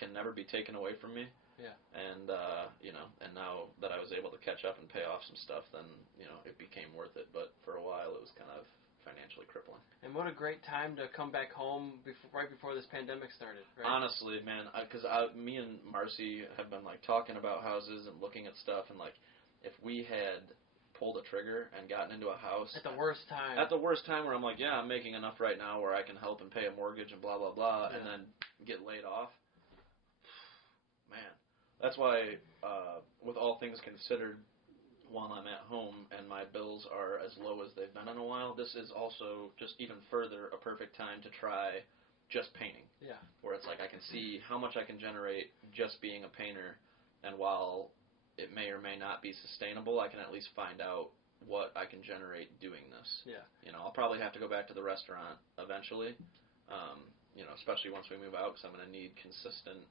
can never be taken away from me. Yeah. And you know, and now that I was able to catch up and pay off some stuff, then you know it became worth it. But for a while, it was kind of financially crippling. And what a great time to come back home right before this pandemic started, right? Honestly, man, because me and Marcy have been like talking about houses and looking at stuff, and like if we had pulled a trigger and gotten into a house at the worst time. At the worst time where I'm like, yeah, I'm making enough right now where I can help and pay a mortgage and blah blah blah, and then get laid off. Man, that's why with all things considered, while I'm at home and my bills are as low as they've been in a while, this is also just even further a perfect time to try just painting. Yeah. Where it's like I can see how much I can generate just being a painter, and while it may or may not be sustainable, I can at least find out what I can generate doing this. Yeah. You know, I'll probably have to go back to the restaurant eventually, you know, especially once we move out, because I'm going to need consistent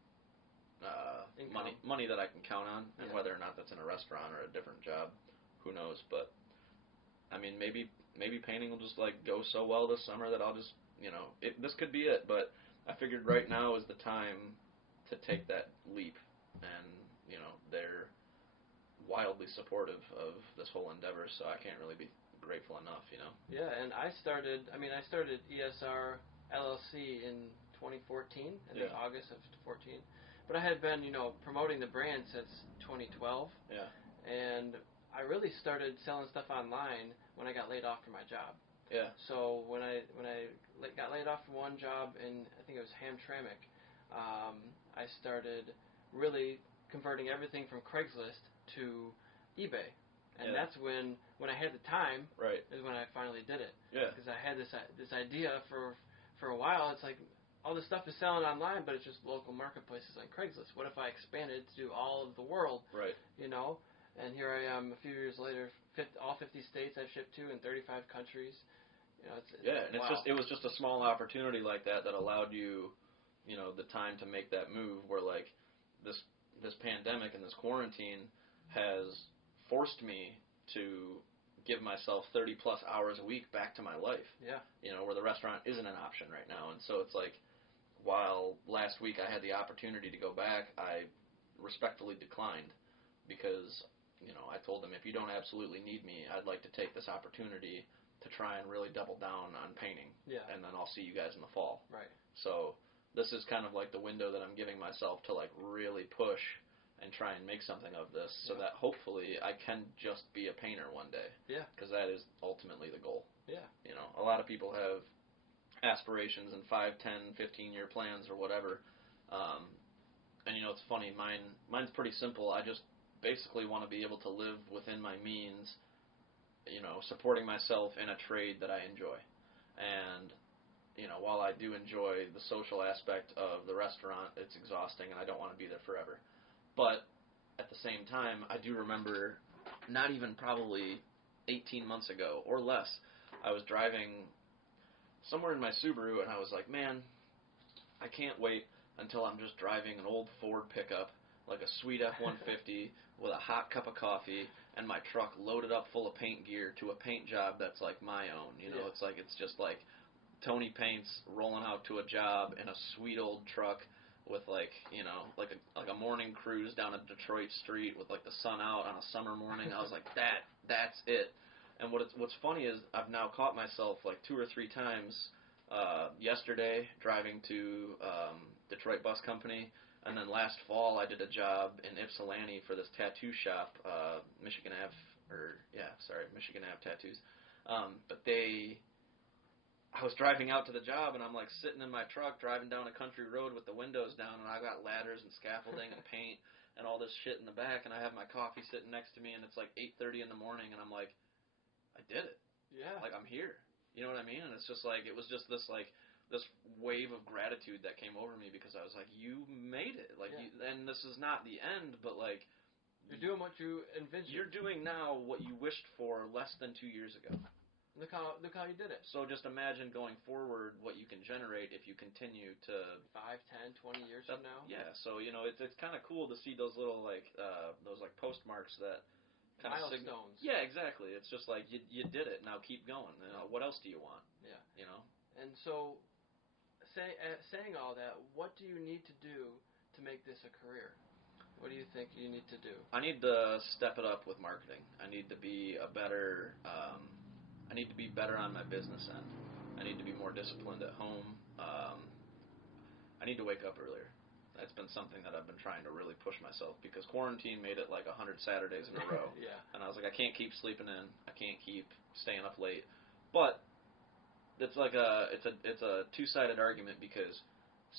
money that I can count on, and whether or not that's in a restaurant or a different job, who knows. But I mean, maybe painting will just like go so well this summer that I'll just, you know, this could be it. But I figured right now is the time to take that leap, and you know, they're wildly supportive of this whole endeavor, so I can't really be grateful enough, you know. Yeah, and I started ESR LLC in 2014, I think August of 2014. But I had been, you know, promoting the brand since 2012. Yeah. And I really started selling stuff online when I got laid off from my job. Yeah. So when I got laid off from one job in, I think it was Hamtramck, I started really converting everything from Craigslist to eBay. And that's when I had the time, is when I finally did it. Yeah. Because I had this idea for a while. It's like, all this stuff is selling online, but it's just local marketplaces like Craigslist. What if I expanded to all of the world? Right. You know? And here I am a few years later, all 50 states I've shipped to in 35 countries. You know, and it was just a small opportunity like that allowed you, you know, the time to make that move where like this pandemic and this quarantine has forced me to give myself 30 plus hours a week back to my life. Yeah. You know, where the restaurant isn't an option right now. And so it's like, while last week I had the opportunity to go back, I respectfully declined because, you know, I told them, if you don't absolutely need me, I'd like to take this opportunity to try and really double down on painting. Yeah. And then I'll see you guys in the fall. Right. So this is kind of like the window that I'm giving myself to like really push and try and make something of this so that hopefully I can just be a painter one day. Yeah. Because that is ultimately the goal. Yeah. You know, a lot of people have aspirations and 5, 10, 15-year plans or whatever. And, you know, it's funny. Mine's pretty simple. I just basically want to be able to live within my means, you know, supporting myself in a trade that I enjoy. And, you know, while I do enjoy the social aspect of the restaurant, it's exhausting and I don't want to be there forever. But at the same time, I do remember not even probably 18 months ago or less, I was driving somewhere in my Subaru, and I was like, man, I can't wait until I'm just driving an old Ford pickup, like a sweet F-150, with a hot cup of coffee, and my truck loaded up full of paint gear to a paint job that's like my own. You know, it's like, it's just like Tony Paints rolling out to a job in a sweet old truck with like, you know, like a morning cruise down a Detroit street with like the sun out on a summer morning. I was like, that's it. And what's funny is I've now caught myself like 2 or 3 times yesterday driving to Detroit Bus Company, and then last fall I did a job in Ypsilanti for this tattoo shop, Michigan Ave Tattoos. But I was driving out to the job, and I'm like sitting in my truck driving down a country road with the windows down, and I got ladders and scaffolding and paint and all this shit in the back, and I have my coffee sitting next to me, and it's like 8:30 in the morning, and I'm like, I did it. Yeah. Like, I'm here. You know what I mean? And it's just like, it was just this wave of gratitude that came over me because I was like, you made it. Like, and this is not the end, but like, you're doing what you envisioned. You're doing now what you wished for less than 2 years ago. Look how you did it. So just imagine going forward what you can generate if you continue to 5, 10, 20 years from now. Yeah, so it's kind of cool to see those little those postmarks that kind of milestones. Yeah, exactly. It's just like you did it. Now keep going. What else do you want? Yeah. And so, saying all that, what do you need to do to make this a career? What do you think you need to do? I need to step it up with marketing. I need to be a better. I need to be better on my business end. I need to be more disciplined at home. I need to wake up earlier. That's been something that I've been trying to really push myself because quarantine made it like 100 Saturdays in a row. Yeah. And I was like, I can't keep sleeping in. I can't keep staying up late. But it's like it's a two-sided argument because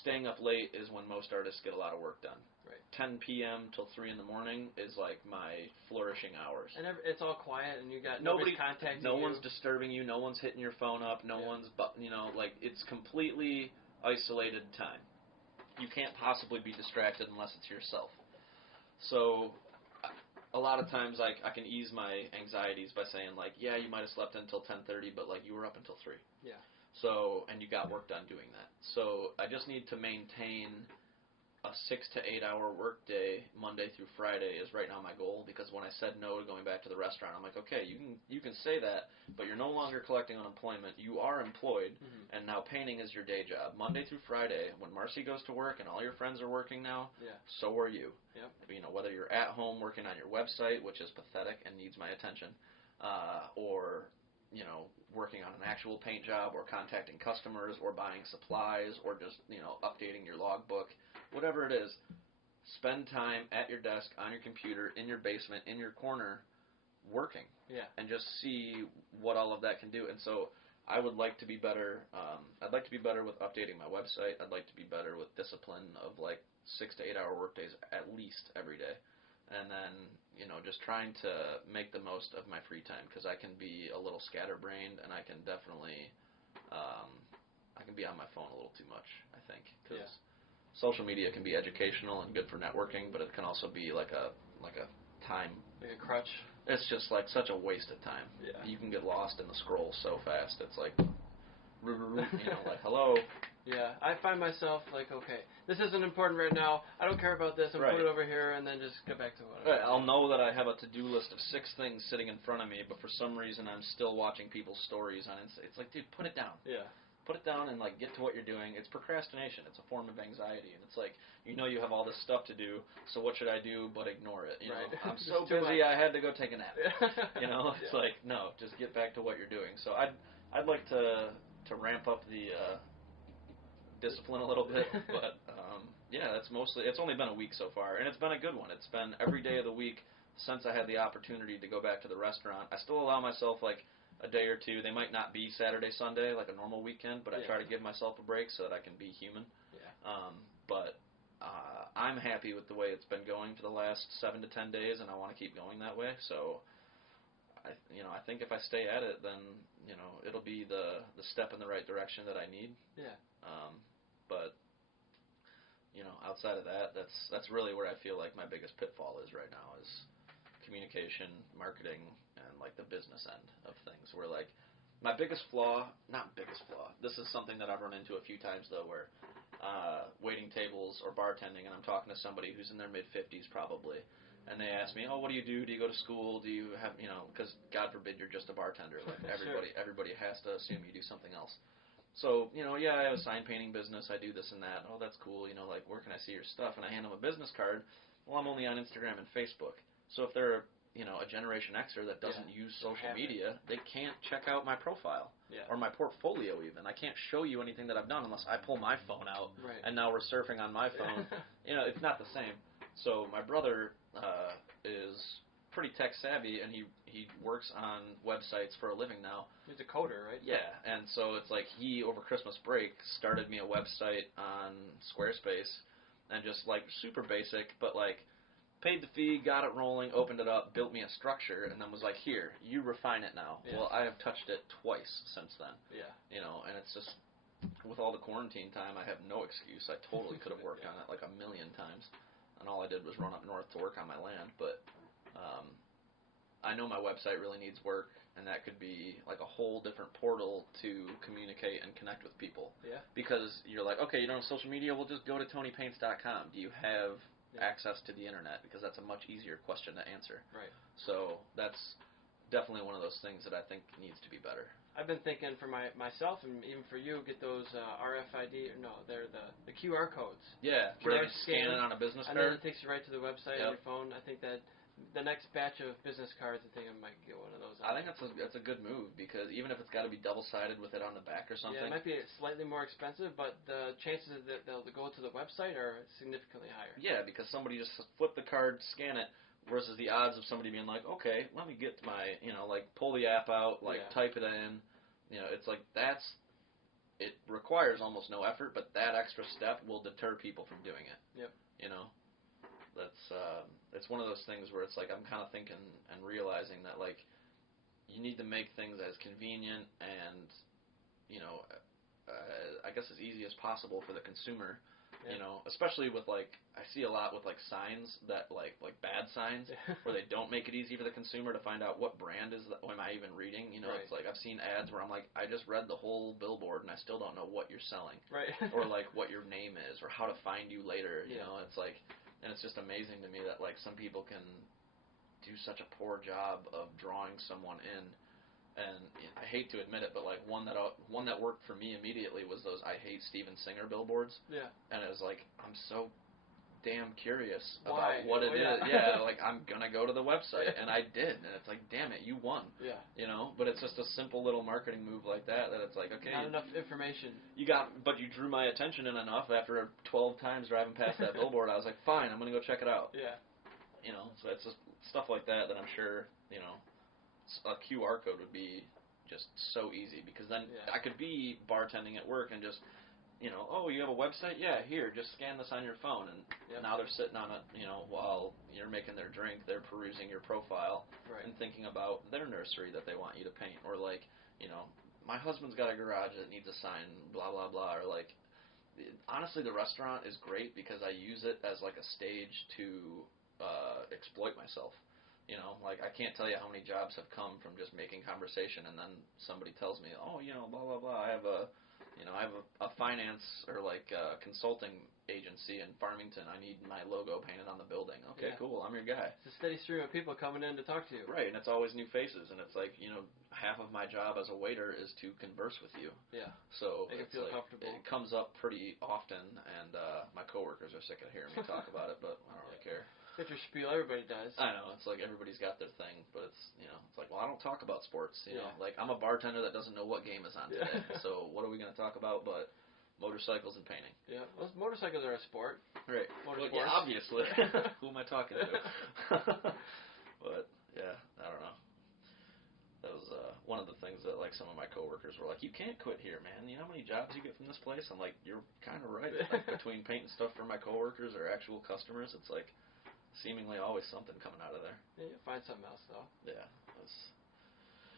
staying up late is when most artists get a lot of work done. Right. 10 p.m. till 3 in the morning is like my flourishing hours. And it's all quiet, and you got nobody's contacting you. No one's disturbing you. No one's hitting your phone up. No one's, it's completely isolated time. You can't possibly be distracted unless it's yourself. So a lot of times I can ease my anxieties by saying, like, yeah, you might have slept until 10:30, but, like, you were up until 3. Yeah. So, and you got work done doing that. So I just need to maintain a 6 to 8 hour work day Monday through Friday is right now my goal, because when I said no to going back to the restaurant, I'm like, okay, you can say that, but you're no longer collecting unemployment. You are employed, and now painting is your day job. Monday through Friday, when Marcy goes to work and all your friends are working now, so are you. Yep. Whether you're at home working on your website, which is pathetic and needs my attention, or working on an actual paint job, or contacting customers, or buying supplies, or just, updating your logbook, whatever it is, spend time at your desk, on your computer, in your basement, in your corner, working. Yeah. And just see what all of that can do. And so I would like to be better. I'd like to be better with updating my website. I'd like to be better with discipline of like 6 to 8 hour work days at least every day. And then, just trying to make the most of my free time, because I can be a little scatterbrained, and I can definitely, I can be on my phone a little too much, I think. Because social media can be educational and good for networking, but it can also be like a time. Like a crutch? It's just like such a waste of time. Yeah. You can get lost in the scroll so fast. It's like, like, hello. Yeah, I find myself like, okay, this isn't important right now. I don't care about this. I'm put it over here, and then just get back to what I'm doing. I'll know that I have a to-do list of 6 things sitting in front of me, but for some reason I'm still watching people's stories on Insta. It's like, dude, put it down. Yeah. Put it down and like get to what you're doing. It's procrastination. It's a form of anxiety, and it's like, you have all this stuff to do. So what should I do but ignore it? I'm so busy. I had to go take a nap. It's like, no, just get back to what you're doing. So I'd like to ramp up the discipline a little bit, but it's only been a week so far, and it's been a good one. It's been every day of the week since I had the opportunity to go back to the restaurant. I still allow myself like a day or two. They might not be Saturday, Sunday, like a normal weekend, but I try to give myself a break so that I can be human. Yeah. But I'm happy with the way it's been going for the last 7 to 10 days, and I want to keep going that way. So I think if I stay at it, then it'll be the step in the right direction that I need. Yeah. But outside of that, that's really where I feel like my biggest pitfall is right now, is communication, marketing, and like the business end of things. Where like my biggest flaw, not biggest flaw, this is something that I've run into a few times though, where waiting tables or bartending, and I'm talking to somebody who's in their mid-50s probably, and they ask me, oh, what do you do? Do you go to school? Do you have, because God forbid you're just a bartender. Like everybody has to assume you do something else. So, I have a sign painting business. I do this and that. Oh, that's cool. Like, where can I see your stuff? And I hand them a business card. Well, I'm only on Instagram and Facebook. So if they're, a Generation Xer that doesn't use social media, they can't check out my profile or my portfolio even. I can't show you anything that I've done unless I pull my phone out, and now we're surfing on my phone. It's not the same. So my brother is pretty tech savvy, and he works on websites for a living now. He's a coder, right? Yeah, and so it's like he, over Christmas break, started me a website on Squarespace, and just like super basic, but like paid the fee, got it rolling, opened it up, built me a structure, and then was like, here, you refine it now. Yeah. Well, I have touched it twice since then. Yeah. And it's just, with all the quarantine time, I have no excuse. I totally could have worked on it like a million times, and all I did was run up north to work on my land, but I know my website really needs work, and that could be like a whole different portal to communicate and connect with people. Yeah. Because you're like, okay, you don't have social media, well, just go to TonyPaints.com. Do you have access to the internet? Because that's a much easier question to answer. Right. So that's definitely one of those things that I think needs to be better. I've been thinking for myself and even for you, get those RFID, they're the QR codes. Yeah, where they can scan it on a business card. And then it takes you right to the website on your phone. I think that the next batch of business cards, I think I might get one of those. I think that's a good move, because even if it's got to be double-sided with it on the back or something. Yeah, it might be slightly more expensive, but the chances that they'll go to the website are significantly higher. Yeah, because somebody just flip the card, scan it, versus the odds of somebody being like, okay, let me get my, like pull the app out, type it in. It's like it requires almost no effort, but that extra step will deter people from doing it. Yep. It's one of those things where it's like I'm kind of thinking and realizing that like you need to make things as convenient and I guess as easy as possible for the consumer. Especially with I see a lot with signs that like bad signs where they don't make it easy for the consumer to find out what brand am I even reading. Right. It's like I've seen ads where I'm like, I just read the whole billboard and I still don't know what you're selling. Right. Or what your name is or how to find you later. It's like, and it's just amazing to me that some people can do such a poor job of drawing someone in. And I hate to admit it, but one that worked for me immediately was those "I hate Steven Singer" billboards. Yeah. And it was like, I'm so damn curious Why? about what it is. Yeah, I'm gonna go to the website, and I did, and it's like, damn it, you won. Yeah. But it's just a simple little marketing move like that it's like, okay, not enough information. But you drew my attention in enough after 12 times driving past that billboard. I was like, fine, I'm gonna go check it out. Yeah. So it's just stuff like that I'm sure a QR code would be just so easy, because then I could be bartending at work and just, oh, you have a website? Yeah, here, just scan this on your phone. And now they're sitting on it, while you're making their drink, they're perusing your profile and thinking about their nursery that they want you to paint. Or my husband's got a garage that needs a sign, blah, blah, blah. Or honestly, the restaurant is great because I use it as a stage to exploit myself. I can't tell you how many jobs have come from just making conversation, and then somebody tells me, oh, blah, blah, blah, I have a finance or consulting agency in Farmington. I need my logo painted on the building. Okay, cool, I'm your guy. It's a steady stream of people coming in to talk to you. Right, and it's always new faces, and it's half of my job as a waiter is to converse with you. Yeah. So make it feel comfortable. It comes up pretty often, and my coworkers are sick of hearing me talk about it, but I don't really care. Get your spiel, everybody does. I know, it's everybody's got their thing, but it's, it's like, well, I don't talk about sports, I'm a bartender that doesn't know what game is on today, so what are we going to talk about but motorcycles and painting? Yeah, well, motorcycles are a sport. Right. Well, yeah, obviously. Who am I talking to? But, yeah, I don't know. That was one of the things that, some of my coworkers were like, you can't quit here, man. You know how many jobs you get from this place? I'm like, you're kind of right. Between painting stuff for my coworkers or actual customers, it's seemingly always something coming out of there. Yeah, you'll find something else, though. Yeah.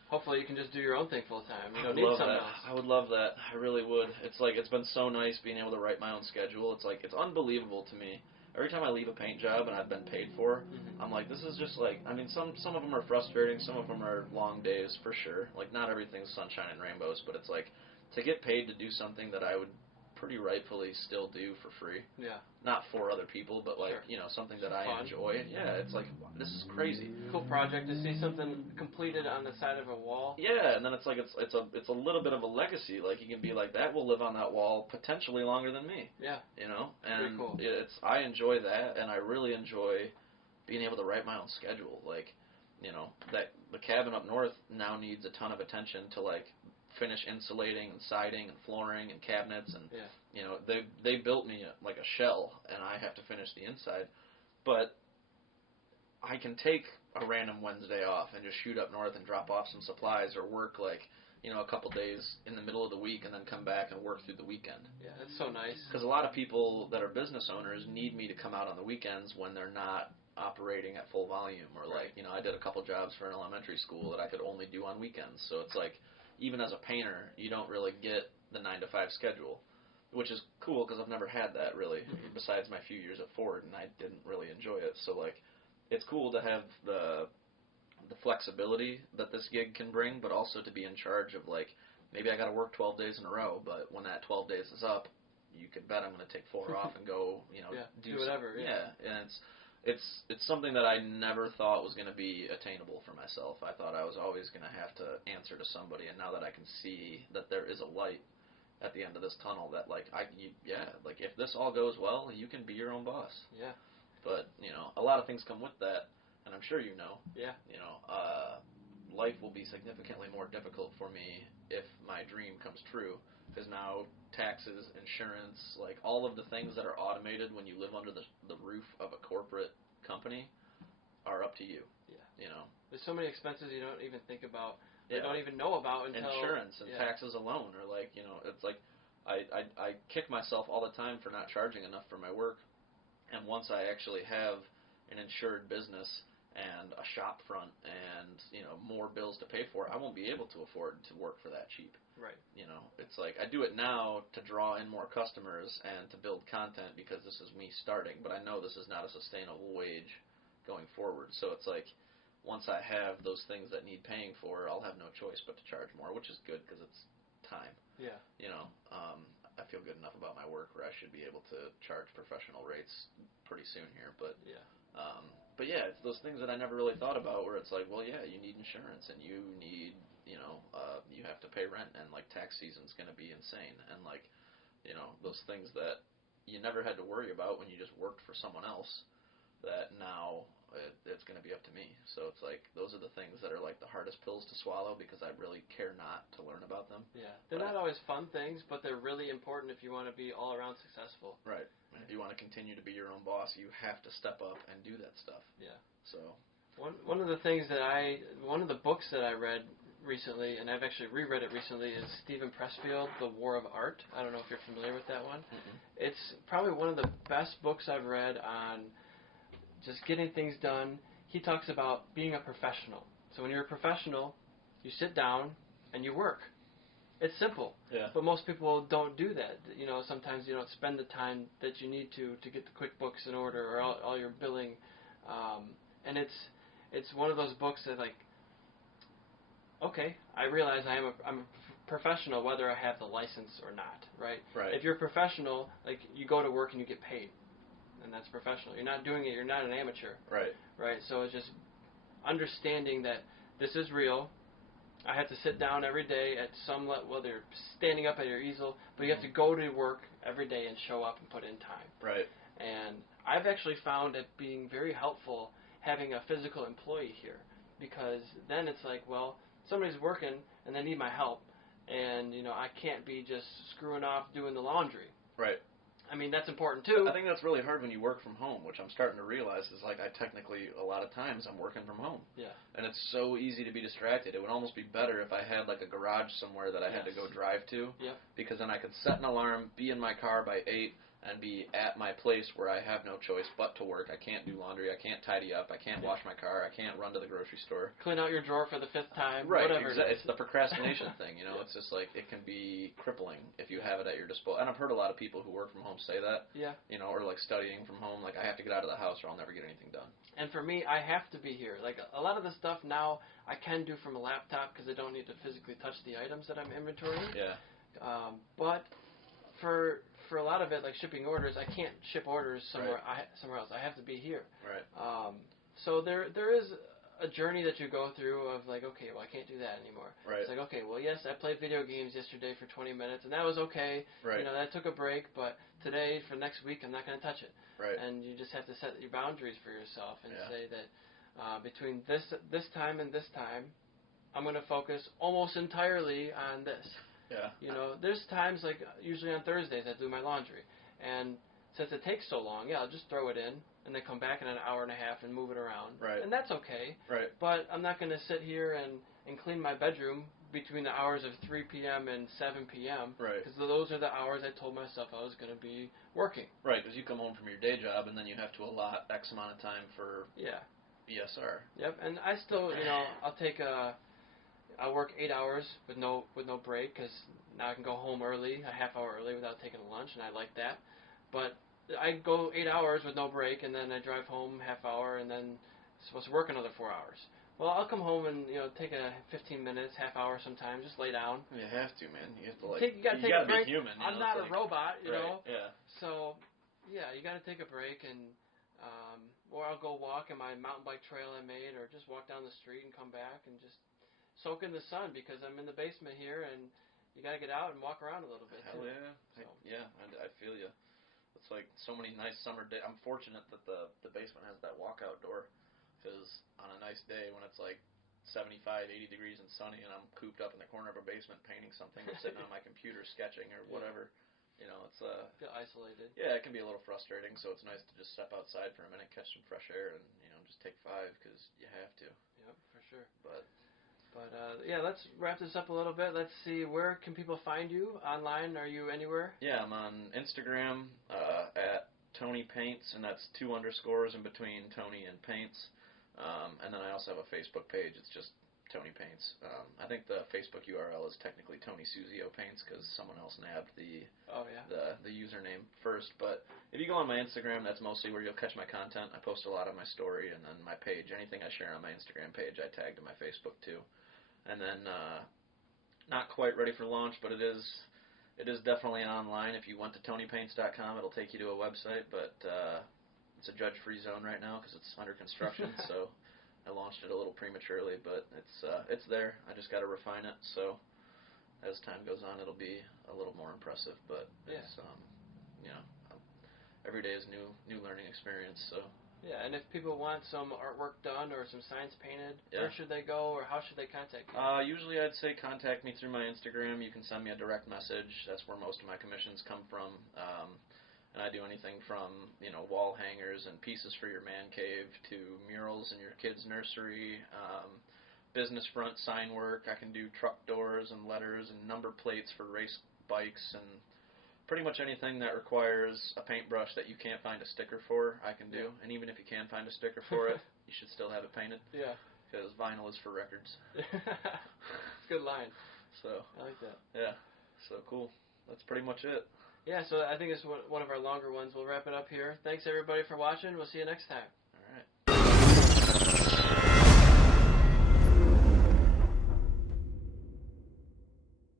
Hopefully you can just do your own thing full time. You don't need something else. I would love that. I really would. It's it's been so nice being able to write my own schedule. It's it's unbelievable to me. Every time I leave a paint job and I've been paid for, I'm like, this is just some of them are frustrating, some of them are long days for sure. Not everything's sunshine and rainbows, but it's to get paid to do something that I would pretty rightfully still do for free. Yeah. Not for other people, but something that I enjoy. Yeah, it's this is crazy. Cool project to see something completed on the side of a wall. Yeah, and then it's it's a little bit of a legacy. You can be that will live on that wall potentially longer than me. Yeah. And cool. I enjoy that, and I really enjoy being able to write my own schedule. That the cabin up north now needs a ton of attention to finish insulating and siding and flooring and cabinets, and they built me a shell, and I have to finish the inside. But I can take a random Wednesday off and just shoot up north and drop off some supplies, or work a couple days in the middle of the week and then come back and work through the weekend. Yeah, that's so nice. Because a lot of people that are business owners need me to come out on the weekends when they're not operating at full volume, or I did a couple jobs for an elementary school that I could only do on weekends. So it's even as a painter, you don't really get the 9-to-5 schedule, which is cool because I've never had that really, besides my few years at Ford, and I didn't really enjoy it. So it's cool to have the the flexibility that this gig can bring, but also to be in charge of, like, maybe I got to work 12 days in a row, but when that 12 days is up, you can bet I'm going to take 4 off and go, do whatever. And it's something that I never thought was going to be attainable for myself. I thought I was always going to have to answer to somebody, and now that I can see that there is a light at the end of this tunnel, that like if this all goes well, you can be your own boss. Yeah. But a lot of things come with that, and I'm sure Yeah. Life will be significantly more difficult for me if my dream comes true, because now taxes, insurance, like all of the things that are automated when you live under the roof of a corporate company are up to you. Yeah. There's so many expenses you don't even think about, don't even know about until insurance and taxes alone, or like it's like I kick myself all the time for not charging enough for my work, and once I actually have an insured business and a shop front and more bills to pay for, I won't be able to afford to work for that cheap. Right. It's like I do it now to draw in more customers and to build content because this is me starting, but I know this is not a sustainable wage going forward. So it's like once I have those things that need paying for, I'll have no choice but to charge more, which is good because it's time. Yeah. I feel good enough about my work where I should be able to charge professional rates pretty soon here, but yeah, it's those things that I never really thought about where it's like, well, yeah, you need insurance and you need, you have to pay rent, and like tax season's going to be insane, and like, those things that you never had to worry about when you just worked for someone else, that now it's going to be up to me. So it's like those are the things that are like the hardest pills to swallow because I really care not to learn about them. Yeah, they're not always fun things, but they're really important if you want to be all around successful. Right. And if you want to continue to be your own boss, you have to step up and do that stuff. Yeah. So one of the things one of the books that I read recently, and I've actually reread it recently, is Steven Pressfield, The War of Art. I don't know if you're familiar with that one. Mm-hmm. It's probably one of the best books I've read on just getting things done. He talks about being a professional. So when you're a professional, you sit down and you work. It's simple. Yeah. But most people don't do that. Sometimes you don't spend the time that you need to get the QuickBooks in order or all your billing. And it's one of those books that, like, okay, I realize I'm a professional whether I have the license or not, right? Right. If you're a professional, like, you go to work and you get paid, and that's professional. You're not doing it, you're not an amateur. Right. Right? So it's just understanding that this is real. I have to sit down every day at some level, whether you're standing up at your easel, but you have to go to work every day and show up and put in time. Right. And I've actually found it being very helpful having a physical employee here, because then it's like, well, somebody's working and they need my help, and I can't be just screwing off doing the laundry. Right. I mean, that's important too. I think that's really hard when you work from home, which I'm starting to realize is like I technically, a lot of times, I'm working from home. Yeah. And it's so easy to be distracted. It would almost be better if I had like a garage somewhere that I had to go drive to. Yep. Because then I could set an alarm, be in my car by 8, and be at my place where I have no choice but to work. I can't do laundry. I can't tidy up. I can't wash my car. I can't run to the grocery store. Clean out your drawer for the 5th time. Right. Whatever it is. It's the procrastination thing. It's just like it can be crippling if you have it at your disposal. And I've heard a lot of people who work from home say that. Yeah. Or like studying from home. Like, I have to get out of the house or I'll never get anything done. And for me, I have to be here. Like, a lot of the stuff now I can do from a laptop because I don't need to physically touch the items that I'm inventorying. Yeah. But for a lot of it, like shipping orders, I can't ship orders somewhere else. I have to be here. Right. So there is a journey that you go through of like, okay, well, I can't do that anymore. Right. It's like, okay, well, yes, I played video games yesterday for 20 minutes, and that was okay. Right. That took a break, but today, for next week, I'm not going to touch it. Right. And you just have to set your boundaries for yourself and say that between this time and this time, I'm going to focus almost entirely on this. Yeah. There's times, like usually on Thursdays, I do my laundry. And since it takes so long, I'll just throw it in and then come back in an hour and a half and move it around. Right. And that's okay. Right. But I'm not going to sit here and clean my bedroom between the hours of 3 p.m. and 7 p.m. Right. Because those are the hours I told myself I was going to be working. Right, because you come home from your day job and then you have to allot X amount of time for BSR. Yep. And I still, I'll work 8 hours with no break, because now I can go home early, a half hour early without taking a lunch, and I like that. But I go 8 hours with no break, and then I drive home half hour, and then supposed to work another 4 hours. Well, I'll come home and take a 15 minutes, half hour sometimes, just lay down. You have to, man. You have to you gotta take a break. Be human. I'm not a robot, you know. Yeah. So, yeah, you gotta take a break and. Or I'll go walk on my mountain bike trail I made, or just walk down the street and come back and just soak in the sun because I'm in the basement here, and you got to get out and walk around a little bit. Hell too. yeah. I feel you. It's like so many nice summer days. I'm fortunate that the basement has that walkout door, because on a nice day when it's like 75, 80 degrees and sunny, and I'm cooped up in the corner of a basement painting something or sitting on my computer sketching or whatever. It's feel isolated. Yeah, it can be a little frustrating. So it's nice to just step outside for a minute, catch some fresh air, and just take 5 because you have to. Yep, for sure. But yeah, let's wrap this up a little bit. Let's see, where can people find you online? Are you anywhere? Yeah, I'm on Instagram at Tony Paints, and that's 2 underscores in between Tony and Paints. And then I also have a Facebook page. It's just Tony Paints. I think the Facebook URL is technically Tony Suzio Paints because someone else nabbed the username first. But if you go on my Instagram, that's mostly where you'll catch my content. I post a lot on my story, and then my page, anything I share on my Instagram page, I tag to my Facebook too. And then not quite ready for launch, but it is definitely online. If you went to TonyPaints.com, it'll take you to a website, but it's a judge-free zone right now because it's under construction, so I launched it a little prematurely, but it's there. I just got to refine it. So as time goes on, it'll be a little more impressive. But it's every day is new learning experience. So yeah, and if people want some artwork done or some signs painted, where should they go or how should they contact you? Usually I'd say contact me through my Instagram. You can send me a direct message. That's where most of my commissions come from. And I do anything from, wall hangers and pieces for your man cave to murals in your kid's nursery, business front sign work. I can do truck doors and letters and number plates for race bikes and pretty much anything that requires a paintbrush that you can't find a sticker for, I can do. And even if you can find a sticker for it, you should still have it painted. Yeah. Because vinyl is for records. Good line. So I like that. Yeah. So cool. That's pretty much it. Yeah, so I think it's one of our longer ones. We'll wrap it up here. Thanks, everybody, for watching. We'll see you next time.